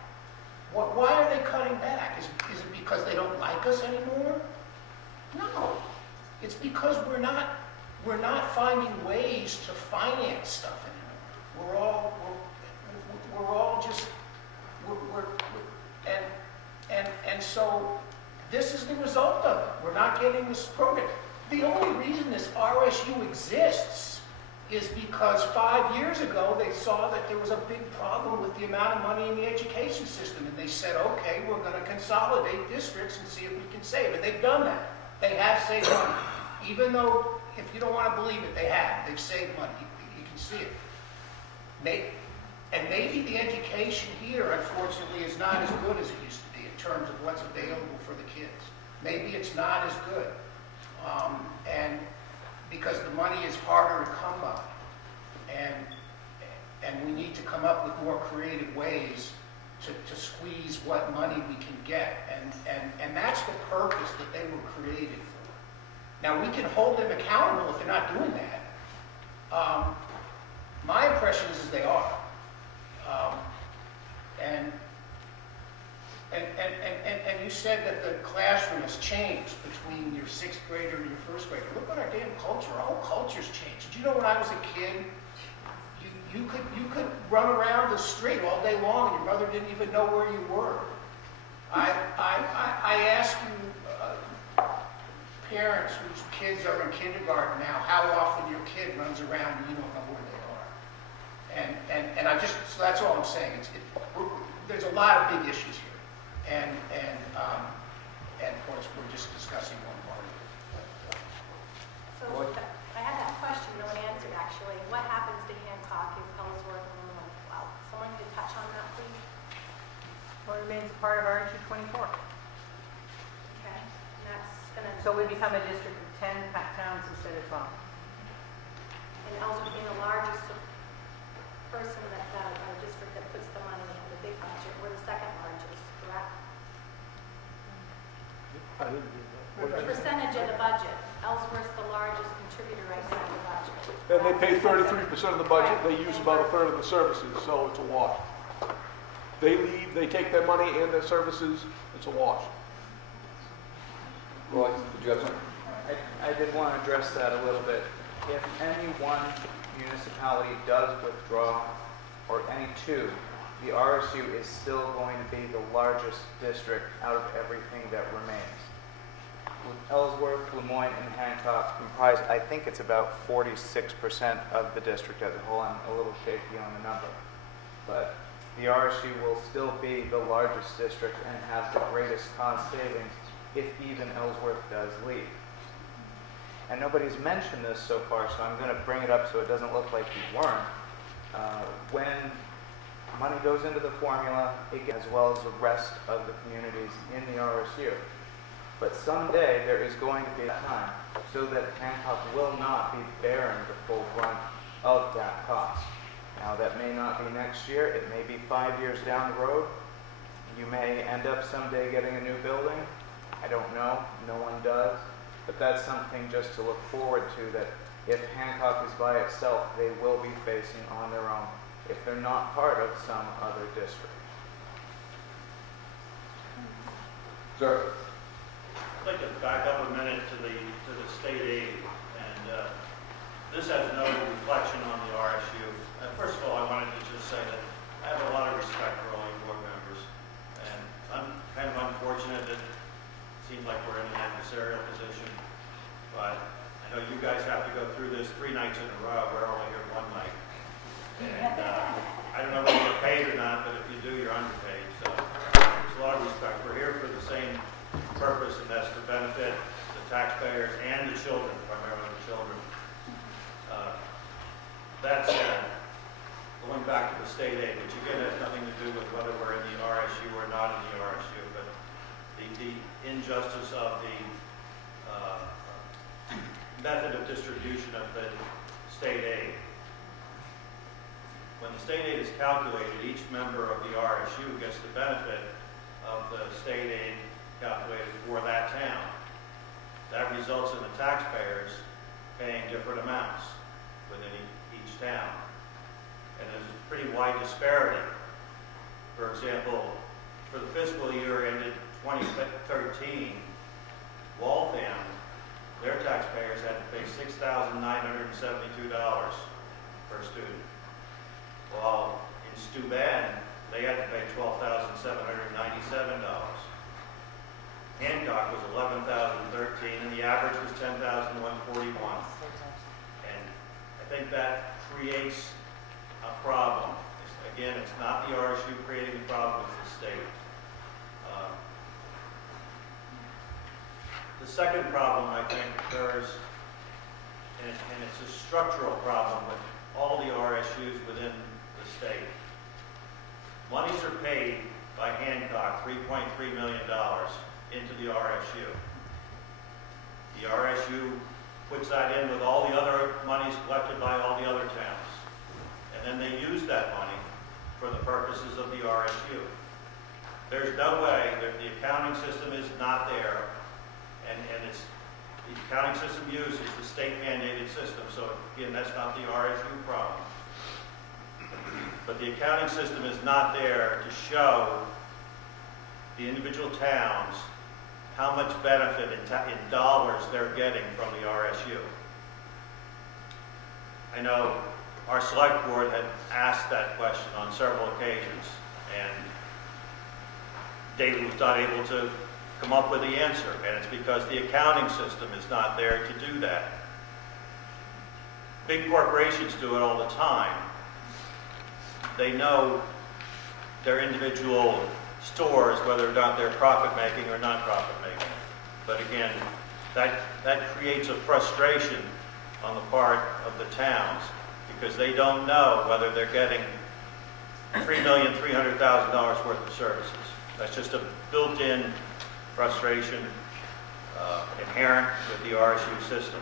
Why are they cutting back? Is it because they don't like us anymore? No. It's because we're not finding ways to finance stuff anymore. We're all just and so this is the result of it. We're not getting this program. The only reason this RSU exists is because 5 years ago they saw that there was a big problem with the amount of money in the education system, and they said, okay, we're going to consolidate districts and see if we can save. And they've done that. They have saved money. Even though, if you don't want to believe it, they have. They've saved money. You can see it. And maybe the education here, unfortunately, is not as good as it used to be in terms of what's available for the kids. Maybe it's not as good. And because the money is harder to come by. And we need to come up with more creative ways to squeeze what money we can get. And that's the purpose that they were created for. Now, we can hold them accountable if they're not doing that. My impression is they are. And you said that the classroom has changed between your 6th grader and your 1st grader. Look at our damn culture. Our whole culture's changed. Did you know when I was a kid, you could run around the street all day long and your mother didn't even know where you were. I ask you, parents whose kids are in kindergarten now, how often your kid runs around and you don't know where they are. And I just, so that's all I'm saying. There's a lot of big issues here. And of course, we're just discussing one part of it. So I had that question really answered, actually. What happens to Hancock if Ellsworth and Illinois pull out? Someone could touch on that, please? Well, it remains part of RSU 24. Okay. And that's going to... So we become a district of 10 towns instead of 12. And Ellsworth being the largest person that a district that puts the money in the big budget. We're the second largest, correct? I didn't do The that. percentage of the budget. Ellsworth's the largest contributor right now to the budget. And they pay 33% of the budget, they use about 1/3 of the services, so it's a wash. They leave, they take their money and their services, it's a wash. Roy, did you have something? I did want to address that a little bit. If any one municipality does withdraw, or any two, the RSU is still going to be the largest district out of everything that remains. With Ellsworth, Lemoyne, and Hancock comprise, I think it's about 46% of the district as a whole. I'm a little shaky on the number. But the RSU will still be the largest district and has the greatest cost savings if even Ellsworth does leave. And nobody's mentioned this so far, so I'm going to bring it up so it doesn't look like we weren't. When money goes into the formula, as well as the rest of the communities in the RSU. But someday there is going to be a time so that Hancock will not be bearing the full brunt of that cost. Now that may not be next year, it may be 5 years down the road. You may end up someday getting a new building. I don't know, no one does. But that's something just to look forward to, that if Hancock is by itself, they will be facing on their own if they're not part of some other district. Sir? I'd like to back up a minute to the state aid, and this has no reflection on the RSU. First of all, I wanted to just say that I have a lot of respect for all you board members, and I'm kind of unfortunate that it seems like we're in an adversarial position, but I know you guys have to go through this 3 nights in a row. We're only here 1 night, and I don't know whether you're paid or not, but if you do, you're underpaid. So there's a lot of respect. We're here for the same purpose, and that's to benefit the taxpayers and the children, primarily the children. That said, going back to the state aid, which again has nothing to do with whether we're in the RSU or not in the RSU, but the injustice of the method of distribution of the state aid. When the state aid is calculated, each member of the RSU gets the benefit of the state aid calculated for that town. That results in the taxpayers paying different amounts within each town. And there's a pretty wide disparity. For example, for the fiscal year ended 2013, Waltham, their taxpayers had to pay $6,972 per student. While in Steuben, they had to pay $12,797. Hancock was $11,013, and the average was $10,141. And I think that creates a problem. Again, it's not the RSU creating the problem, it's the state. The second problem, I think, occurs, and it's a structural problem with all the RSUs within the state. Monies are paid by Hancock, $3.3 million, into the RSU. The RSU puts that in with all the other monies collected by all the other towns. And then they use that money for the purposes of the RSU. There's no way that the accounting system is not there, and it's the accounting system used is the state mandated system, so again, that's not the RSU problem. But the accounting system is not there to show the individual towns how much benefit in dollars they're getting from the RSU. I know our select board had asked that question on several occasions, and David was not able to come up with the answer, and it's because the accounting system is not there to do that. Big corporations do it all the time. They know their individual stores, whether or not they're profit-making or not profit-making. But again, that creates a frustration on the part of the towns because they don't know whether they're getting $3,300,000 worth of services. That's just a built-in frustration inherent with the RSU system.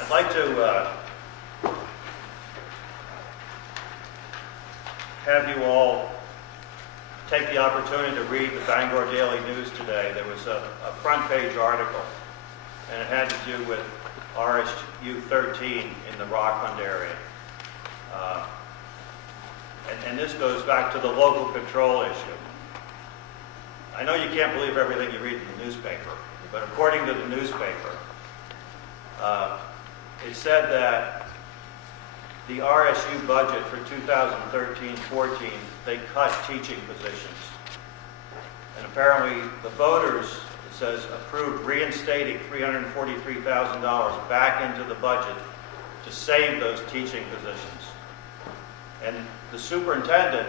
I'd like to have you all take the opportunity to read the Bangor Daily News today. There was a front page article, and it had to do with RSU 13 in the Rockland area. And this goes back to the local control issue. I know you can't believe everything you read in the newspaper, but according to the newspaper, it said that the RSU budget for 2013-14, they cut teaching positions. And apparently the voters, it says, approved reinstating $343,000 back into the budget to save those teaching positions. And the superintendent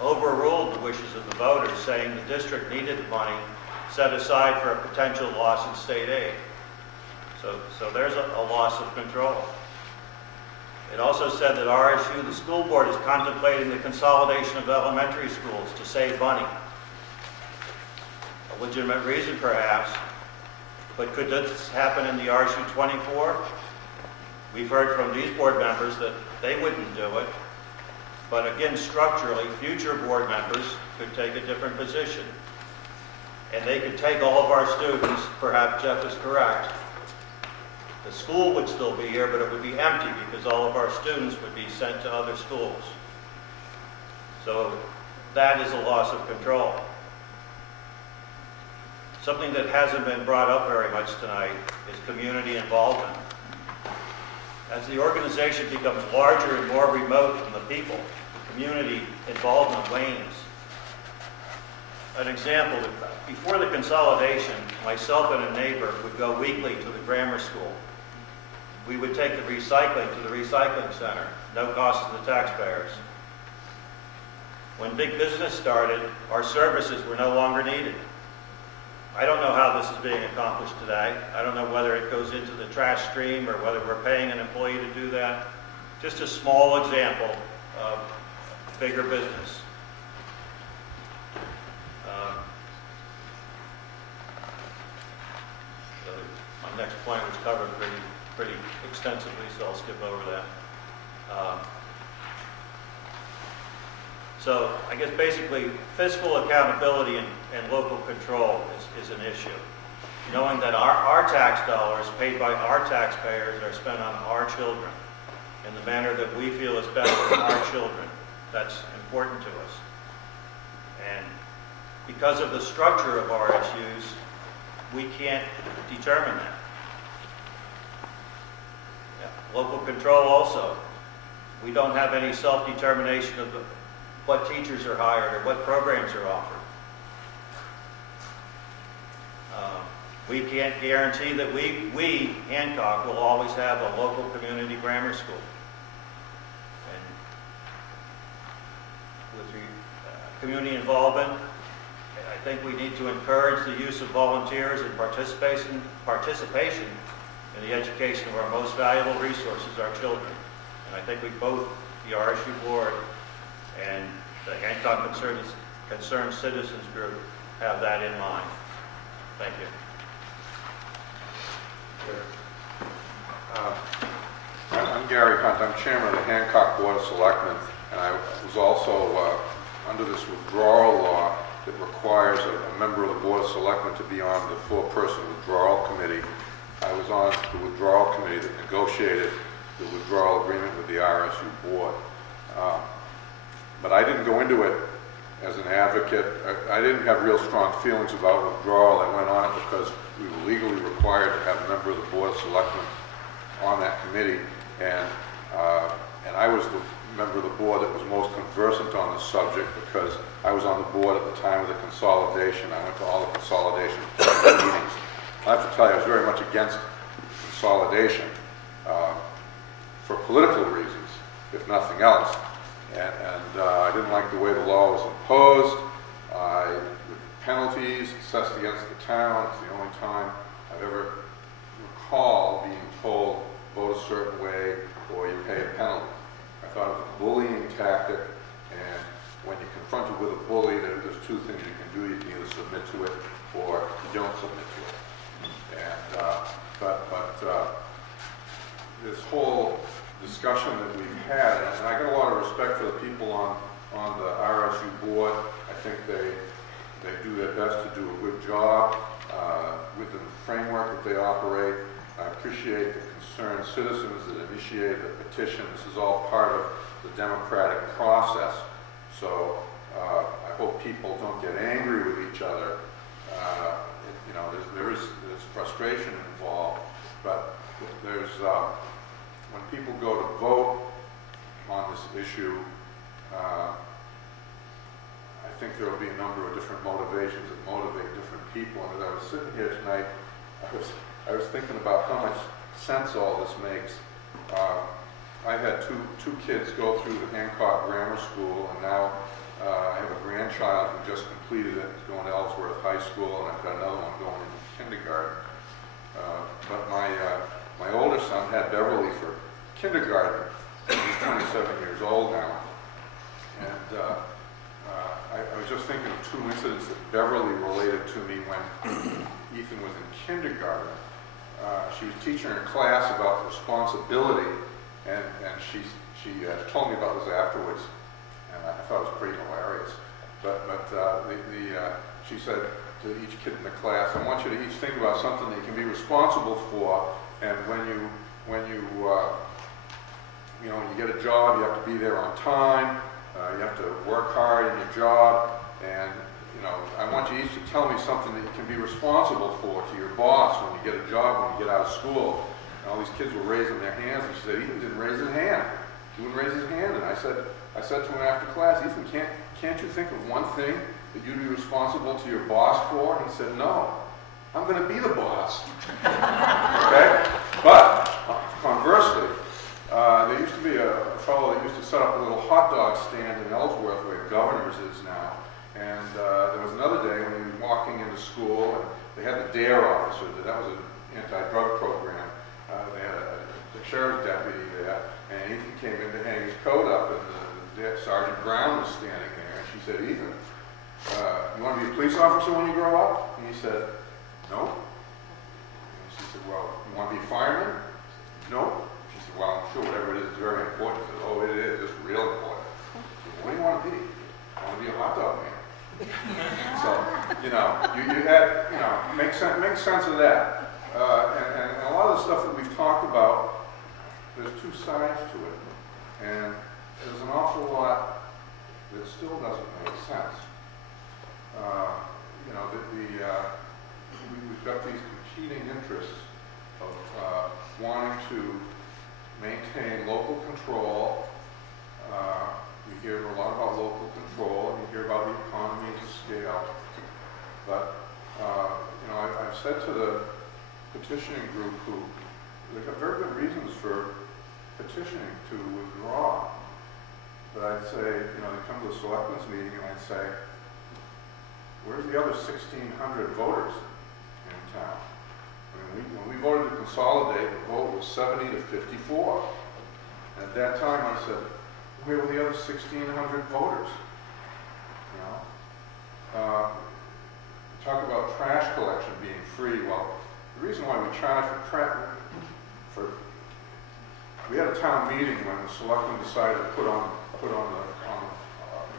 overruled the wishes of the voters, saying the district needed the money set aside for a potential loss in state aid. So there's a loss of control. It also said that RSU, the school board, is contemplating the consolidation of elementary schools to save money. A legitimate reason, perhaps, but could this happen in the RSU 24? We've heard from these board members that they wouldn't do it, but again, structurally, future board members could take a different position. And they could take all of our students, perhaps Jeff is correct. The school would still be here, but it would be empty because all of our students would be sent to other schools. So that is a loss of control. Something that hasn't been brought up very much tonight is community involvement. As the organization becomes larger and more remote from the people, the community involvement wanes. An example, before the consolidation, myself and a neighbor would go weekly to the grammar school. We would take the recycling to the recycling center, no cost to the taxpayers. When big business started, our services were no longer needed. I don't know how this is being accomplished today. I don't know whether it goes into the trash stream or whether we're paying an employee to do that. Just a small example of bigger business. My next point was covered pretty extensively, so I'll skip over that. So I guess basically fiscal accountability and local control is an issue. Knowing that our tax dollars paid by our taxpayers are spent on our children in the manner that we feel is best for our children. That's important to us. And because of the structure of RSUs, we can't determine that. Local control also. We don't have any self-determination of what teachers are hired or what programs are offered. We can't guarantee that we, Hancock, will always have a local community grammar school. And with community involvement, I think we need to encourage the use of volunteers and participation in the education of our most valuable resources, our children. And I think we both, the RSU board and the Hancock Concerned Citizens Group, have that in mind. Thank you. I'm Gary Hunt. I'm chairman of the Hancock Board of Selectmen, and I was also under this withdrawal law that requires a member of the Board of Selectmen to be on the four-person withdrawal committee. I was on the withdrawal committee that negotiated the withdrawal agreement with the RSU board. But I didn't go into it as an advocate. I didn't have real strong feelings about withdrawal. I went on it because we were legally required to have a member of the Board of Selectmen on that committee, and I was the member of the board that was most conversant on the subject because I was on the board at the time of the consolidation. I went to all the consolidation meetings. I have to tell you, I was very much against consolidation for political reasons, if nothing else. And I didn't like the way the law was imposed. With penalties assessed against the town, it's the only time I've ever recalled being told vote a certain way or you pay a penalty. I thought it was a bullying tactic, and when you're confronted with a bully, there's two things you can do. You can either submit to it or you don't submit to it. And but this whole discussion that we've had, and I got a lot of respect for the people on the RSU board. I think they do their best to do a good job within the framework that they operate. I appreciate the concerned citizens that initiated the petition. This is all part of the democratic process. So I hope people don't get angry with each other. You know, there's frustration involved, but there's when people go to vote on this issue, I think there will be a number of different motivations that motivate different people. And as I was sitting here tonight, I was thinking about how much sense all this makes. I had two kids go through the Hancock Grammar School, and now I have a grandchild who just completed it, he's going to Ellsworth High School, and I've got another one going into kindergarten. But my older son had Beverly for kindergarten. He's 27 years old now. And I was just thinking of two incidents that Beverly related to me when Ethan was in kindergarten. She was teaching her class about responsibility, and she told me about this afterwards, and I thought it was pretty hilarious. But she said to each kid in the class, I want you to each think about something that you can be responsible for, and when you get a job, you have to be there on time, you have to work hard in your job, and I want you each to tell me something that you can be responsible for to your boss when you get a job, when you get out of school. And all these kids were raising their hands, and she said, Ethan didn't raise his hand. He wouldn't raise his hand, and I said to him after class, Ethan, can't you think of one thing that you'd be responsible to your boss for? And he said, no, I'm going to be the boss. Okay? But conversely, there used to be a fellow that used to set up a little hot dog stand in Ellsworth where Governor's is now. And there was another day when he was walking into school, and they had the DARE officer. That was an anti-drug program. They had the sheriff's deputy there, and Ethan came in to hang his coat up, and Sergeant Brown was standing there, and she said, Ethan, you want to be a police officer when you grow up? And he said, no. And she said, well, you want to be a fireman? No. She said, well, I'm sure whatever it is very important. He said, oh, it is. It's real important. She said, what do you want to be? I want to be a hot dog man. So, you had, make sense of that. And a lot of the stuff that we've talked about, there's two sides to it. And there's an awful lot that still doesn't make sense. We've got these competing interests of wanting to maintain local control. You hear a lot about local control, and you hear about the economies of scale. But, I've said to the petitioning group they've got very good reasons for petitioning to withdraw. But I'd say, they come to a selectmen's meeting, and I'd say, where's the other 1,600 voters in town? I mean, when we voted to consolidate, the vote was 70 to 54. And at that time, I said, where were the other 1,600 voters? Talk about trash collection being free. Well, the reason why we charge we had a town meeting when the selectmen decided to put on the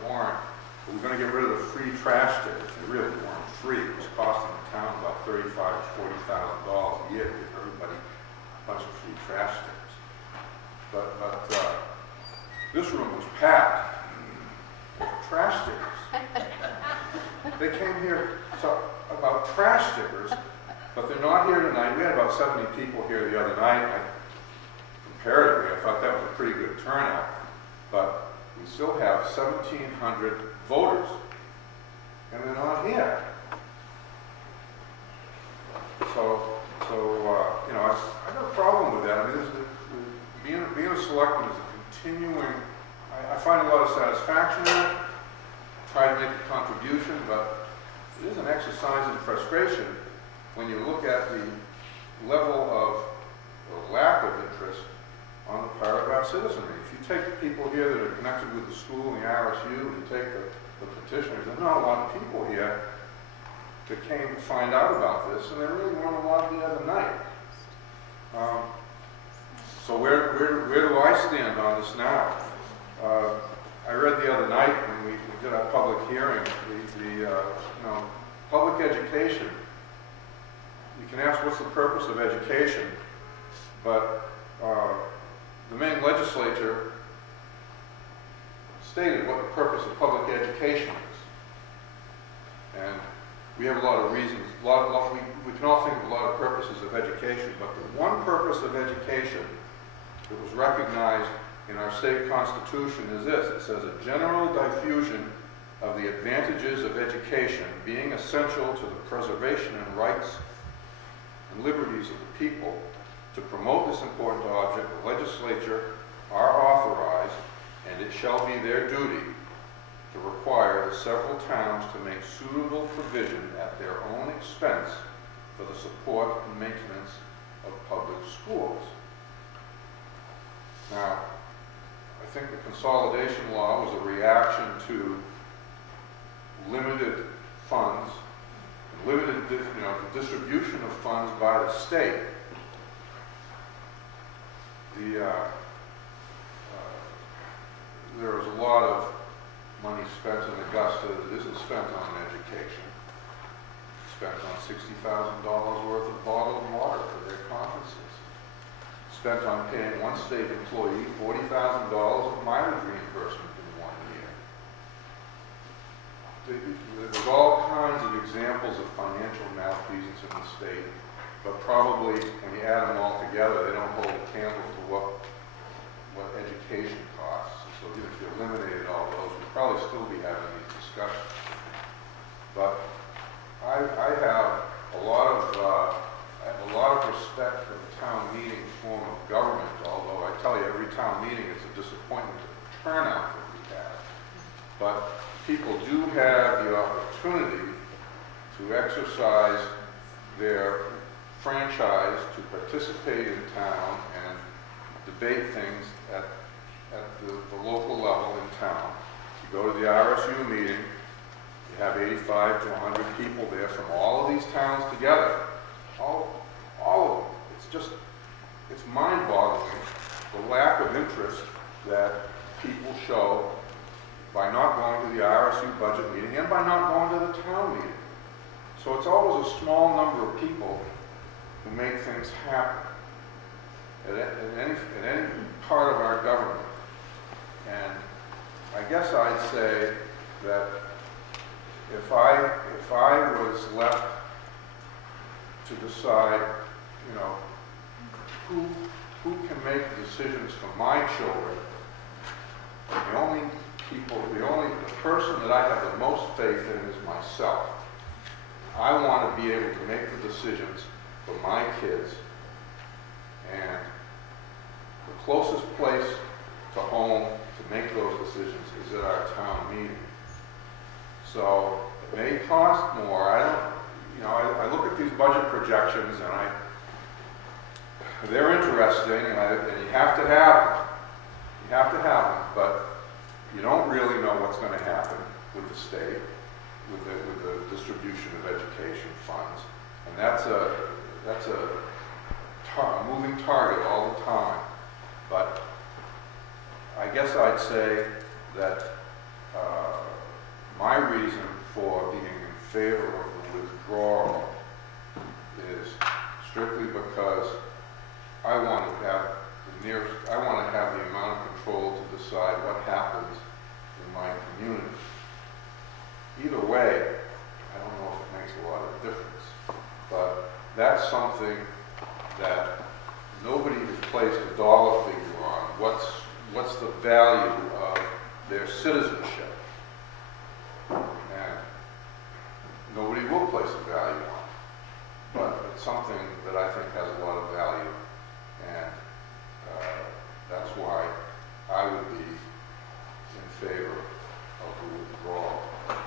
warrant. We're going to get rid of the free trash stickers. They really weren't free. It was costing the town about $35,000 to $40,000 a year to give everybody a bunch of free trash stickers. But this room was packed with trash stickers. They came here about trash stickers, but they're not here tonight. We had about 70 people here the other night. Comparatively, I thought that was a pretty good turnout. But we still have 1,700 voters, and they're not here. So I've got a problem with that. I mean, being a selectman is a continuing. I find a lot of satisfaction in it. Try to make a contribution, but it is an exercise in frustration when you look at the level of or lack of interest on the part of our citizenry. If you take the people here that are connected with the school and the RSU, and you take the petitioners, there are not a lot of people here that came to find out about this, and there really weren't a lot the other night. So where do I stand on this now? I read the other night when we did our public hearing, public education. You can ask what's the purpose of education, but the Maine legislature stated what the purpose of public education is. And we have a lot of reasons, we can all think of a lot of purposes of education, but the one purpose of education that was recognized in our state constitution is this. It says a general diffusion of the advantages of education being essential to the preservation and rights and liberties of the people. To promote this important object, the legislature are authorized, and it shall be their duty to require the several towns to make suitable provision at their own expense for the support and maintenance of public schools. Now, I think the consolidation law was a reaction to limited funds, limited distribution of funds by the state. There was a lot of money spent in Augusta that isn't spent on education. It's spent on $60,000 worth of bottled water for their conferences. Spent on paying one state employee $40,000 of mileage reimbursement in 1 year. There's all kinds of examples of financial malfeasance in the state, but probably when you add them all together, they don't hold a candle to what education costs. So even if you eliminated all those, we'd probably still be having these discussions. But I have a lot of respect for the town meeting form of government, although I tell you, every town meeting is a disappointment to the turnout that we have. But people do have the opportunity to exercise their franchise to participate in town and debate things at the local level in town. You go to the RSU meeting, you have 85 to 100 people there from all of these towns together. All of them. It's mind-boggling the lack of interest that people show by not going to the RSU budget meeting and by not going to the town meeting. So it's always a small number of people who make things happen at any part of our government. And I guess I'd say that if I was left to decide, who can make decisions for my children, the person that I have the most faith in is myself. I want to be able to make the decisions for my kids, and the closest place to home to make those decisions is at our town meeting. You It may cost more. I look at these budget projections and they're interesting, and you have to have them. You have to have them, but you don't really know what's going to happen with the state, with the distribution of education funds, and that's a moving target all the time. But I guess I'd say that my reason for being in favor of the withdrawal is strictly because I want to have the amount of control to decide what happens in my community. Either way, I don't know if it makes a lot of difference, but that's something that nobody has placed a dollar figure on. What's the value of their citizenship? And nobody will place a value on it, but it's something that I think has a lot of value, and that's why I would be in favor of the withdrawal.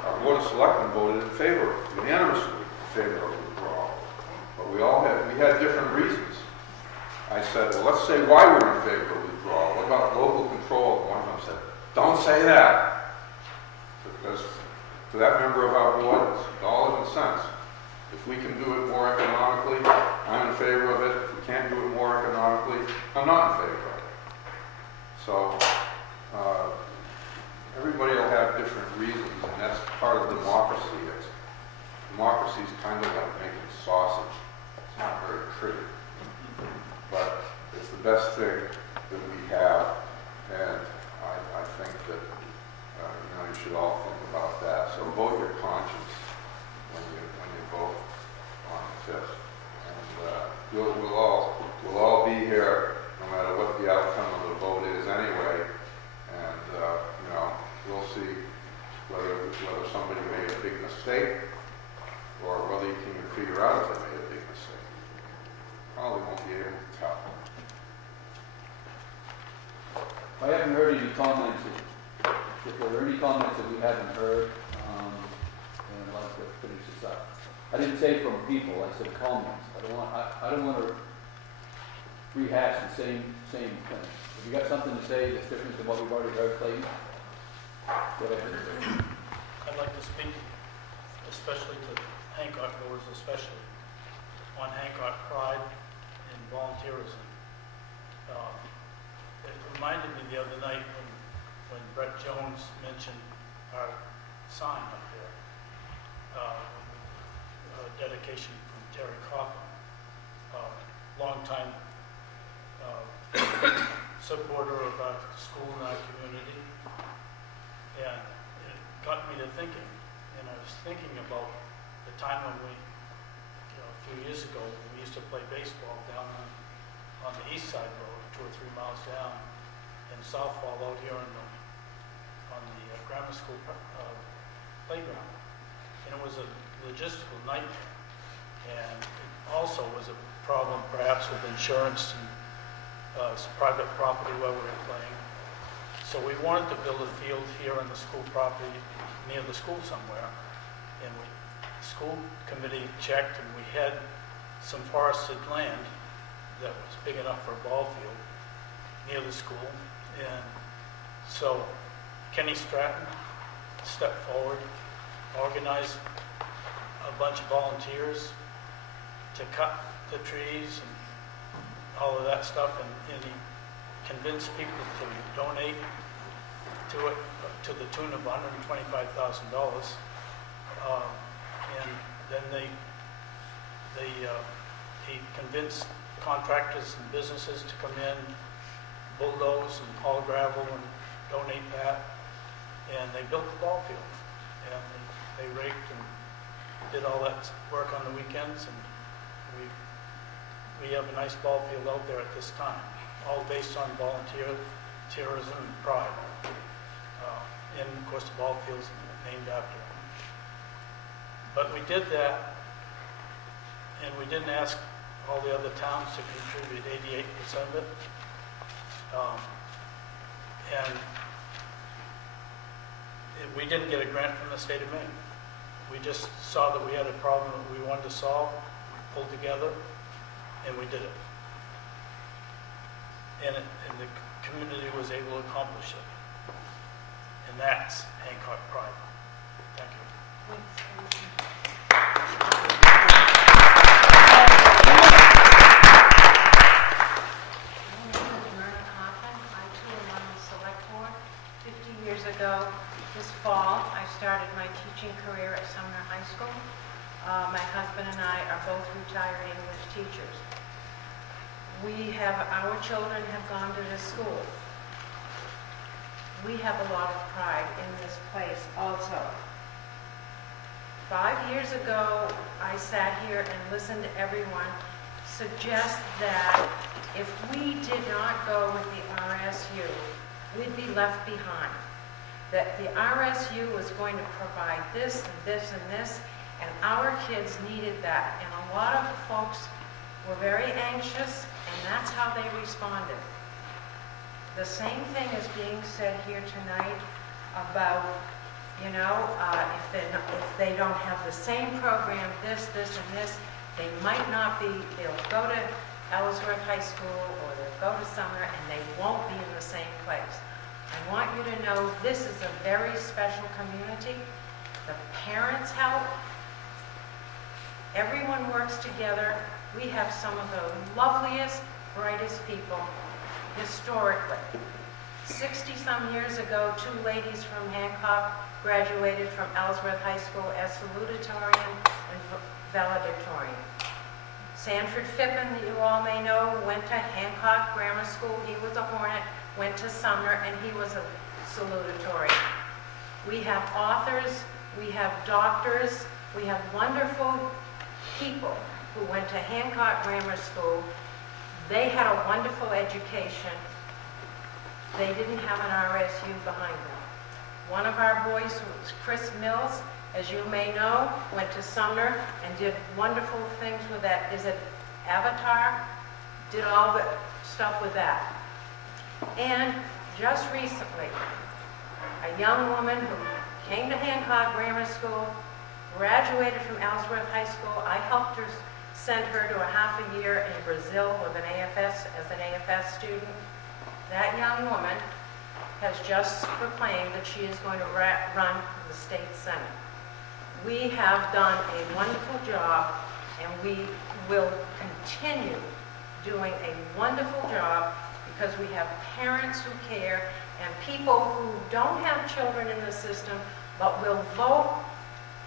Our Board of Selectmen voted in favor, unanimously in favor of the withdrawal, but we had different reasons. I said, well, let's say why we're in favor of withdrawal. What about local control? One of them said, don't say that. Because to that member of our board, it's dollars and cents. If we can do it more economically, I'm in favor of it. If we can't do it more economically, I'm not in favor of it. So everybody will have different reasons, and that's part of democracy. Democracy is kind of like making sausage. It's not very pretty, but it's the best thing that we have, and I think that you should all think about that. So vote your conscience when you vote on the 5th, and we'll all be here no matter what the outcome of the vote is anyway, and we'll see whether somebody made a big mistake or whether you can even figure out if they made a big mistake. Probably won't be able to tell. I haven't heard any comments with there are any comments that we haven't heard, and I'd like to finish this up. I didn't say from people, I said comments. I don't want to rehash the same thing. If you got something to say that's different than what we've already heard, Clayton, go ahead. I'd like to speak, especially to Hancock voters, especially on Hancock pride and volunteerism. It reminded me the other night when Brett Jones mentioned our sign up there, dedication from Terry Coughlin, longtime supporter of our school and our community, and it got me to thinking, and I was thinking about the time when we, a few years ago, we used to play baseball down on the east side road, 2 or 3 miles down, and softball out here on the grammar school playground. And it was a logistical nightmare. And it also was a problem perhaps with insurance and private property where we were playing. So we wanted to build a field here on the school property near the school somewhere. And the school committee checked, and we had some forested land that was big enough for a ball field near the school. And so Kenny Stratton stepped forward, organized a bunch of volunteers to cut the trees and all of that stuff, and he convinced people to donate to it to the tune of $125,000. And then he convinced contractors and businesses to come in, bulldoze and haul gravel and donate that, and they built the ball field. And they raked and did all that work on the weekends, and we have a nice ball field out there at this time, all based on volunteerism and pride. And of course the ball field's named after him. But we did that, and we didn't ask all the other towns to contribute 88% of it. We didn't get a grant from the state of Maine. We just saw that we had a problem that we wanted to solve, we pulled together, and we did it. And the community was able to accomplish it. And that's Hancock pride. Thank you. I too am on the select board. 50 years ago, this fall, I started my teaching career at Sumner High School. My husband and I are both retired English teachers. Our children have gone to this school. We have a lot of pride in this place also. 5 years ago, I sat here and listened to everyone suggest that if we did not go with the RSU, we'd be left behind. That the RSU was going to provide this and this and this, and our kids needed that. And a lot of folks were very anxious, and that's how they responded. The same thing is being said here tonight about, if they don't have the same program, this, and this, they might not be, they'll go to Ellsworth High School or they'll go to Sumner, and they won't be in the same place. I want you to know this is a very special community. The parents help. Everyone works together. We have some of the loveliest, brightest people historically. 60-some years ago, 2 ladies from Hancock graduated from Ellsworth High School as salutatorian and valedictorian. Sanford Fippen, that you all may know, went to Hancock Grammar School. He was a Hornet, went to Sumner, and he was a salutatorian. We have authors, we have doctors, we have wonderful people who went to Hancock Grammar School. They had a wonderful education. They didn't have an RSU behind them. One of our boys was Chris Mills, as you may know, went to Sumner and did wonderful things with that. Is it Avatar? Did all the stuff with that. And just recently, a young woman who came to Hancock Grammar School, graduated from Ellsworth High School. I helped her, send her to a half a year in Brazil with an AFS, as an AFS student. That young woman has just proclaimed that she is going to run for the state senate. We have done a wonderful job, and we will continue doing a wonderful job because we have parents who care and people who don't have children in the system but will vote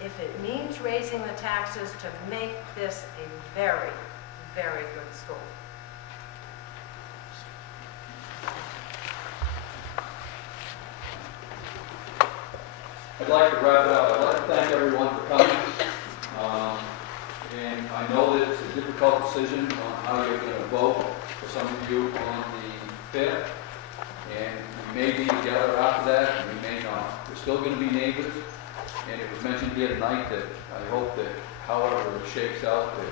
if it means raising the taxes to make this a very, very good school. I'd like to wrap it up. I'd like to thank everyone for coming. And I know that it's a difficult decision on how you're going to vote for some of you on the 5th. And we may be together after that, and we may not. We're still going to be neighbors. And it was mentioned here tonight that I hope that however it shakes out, that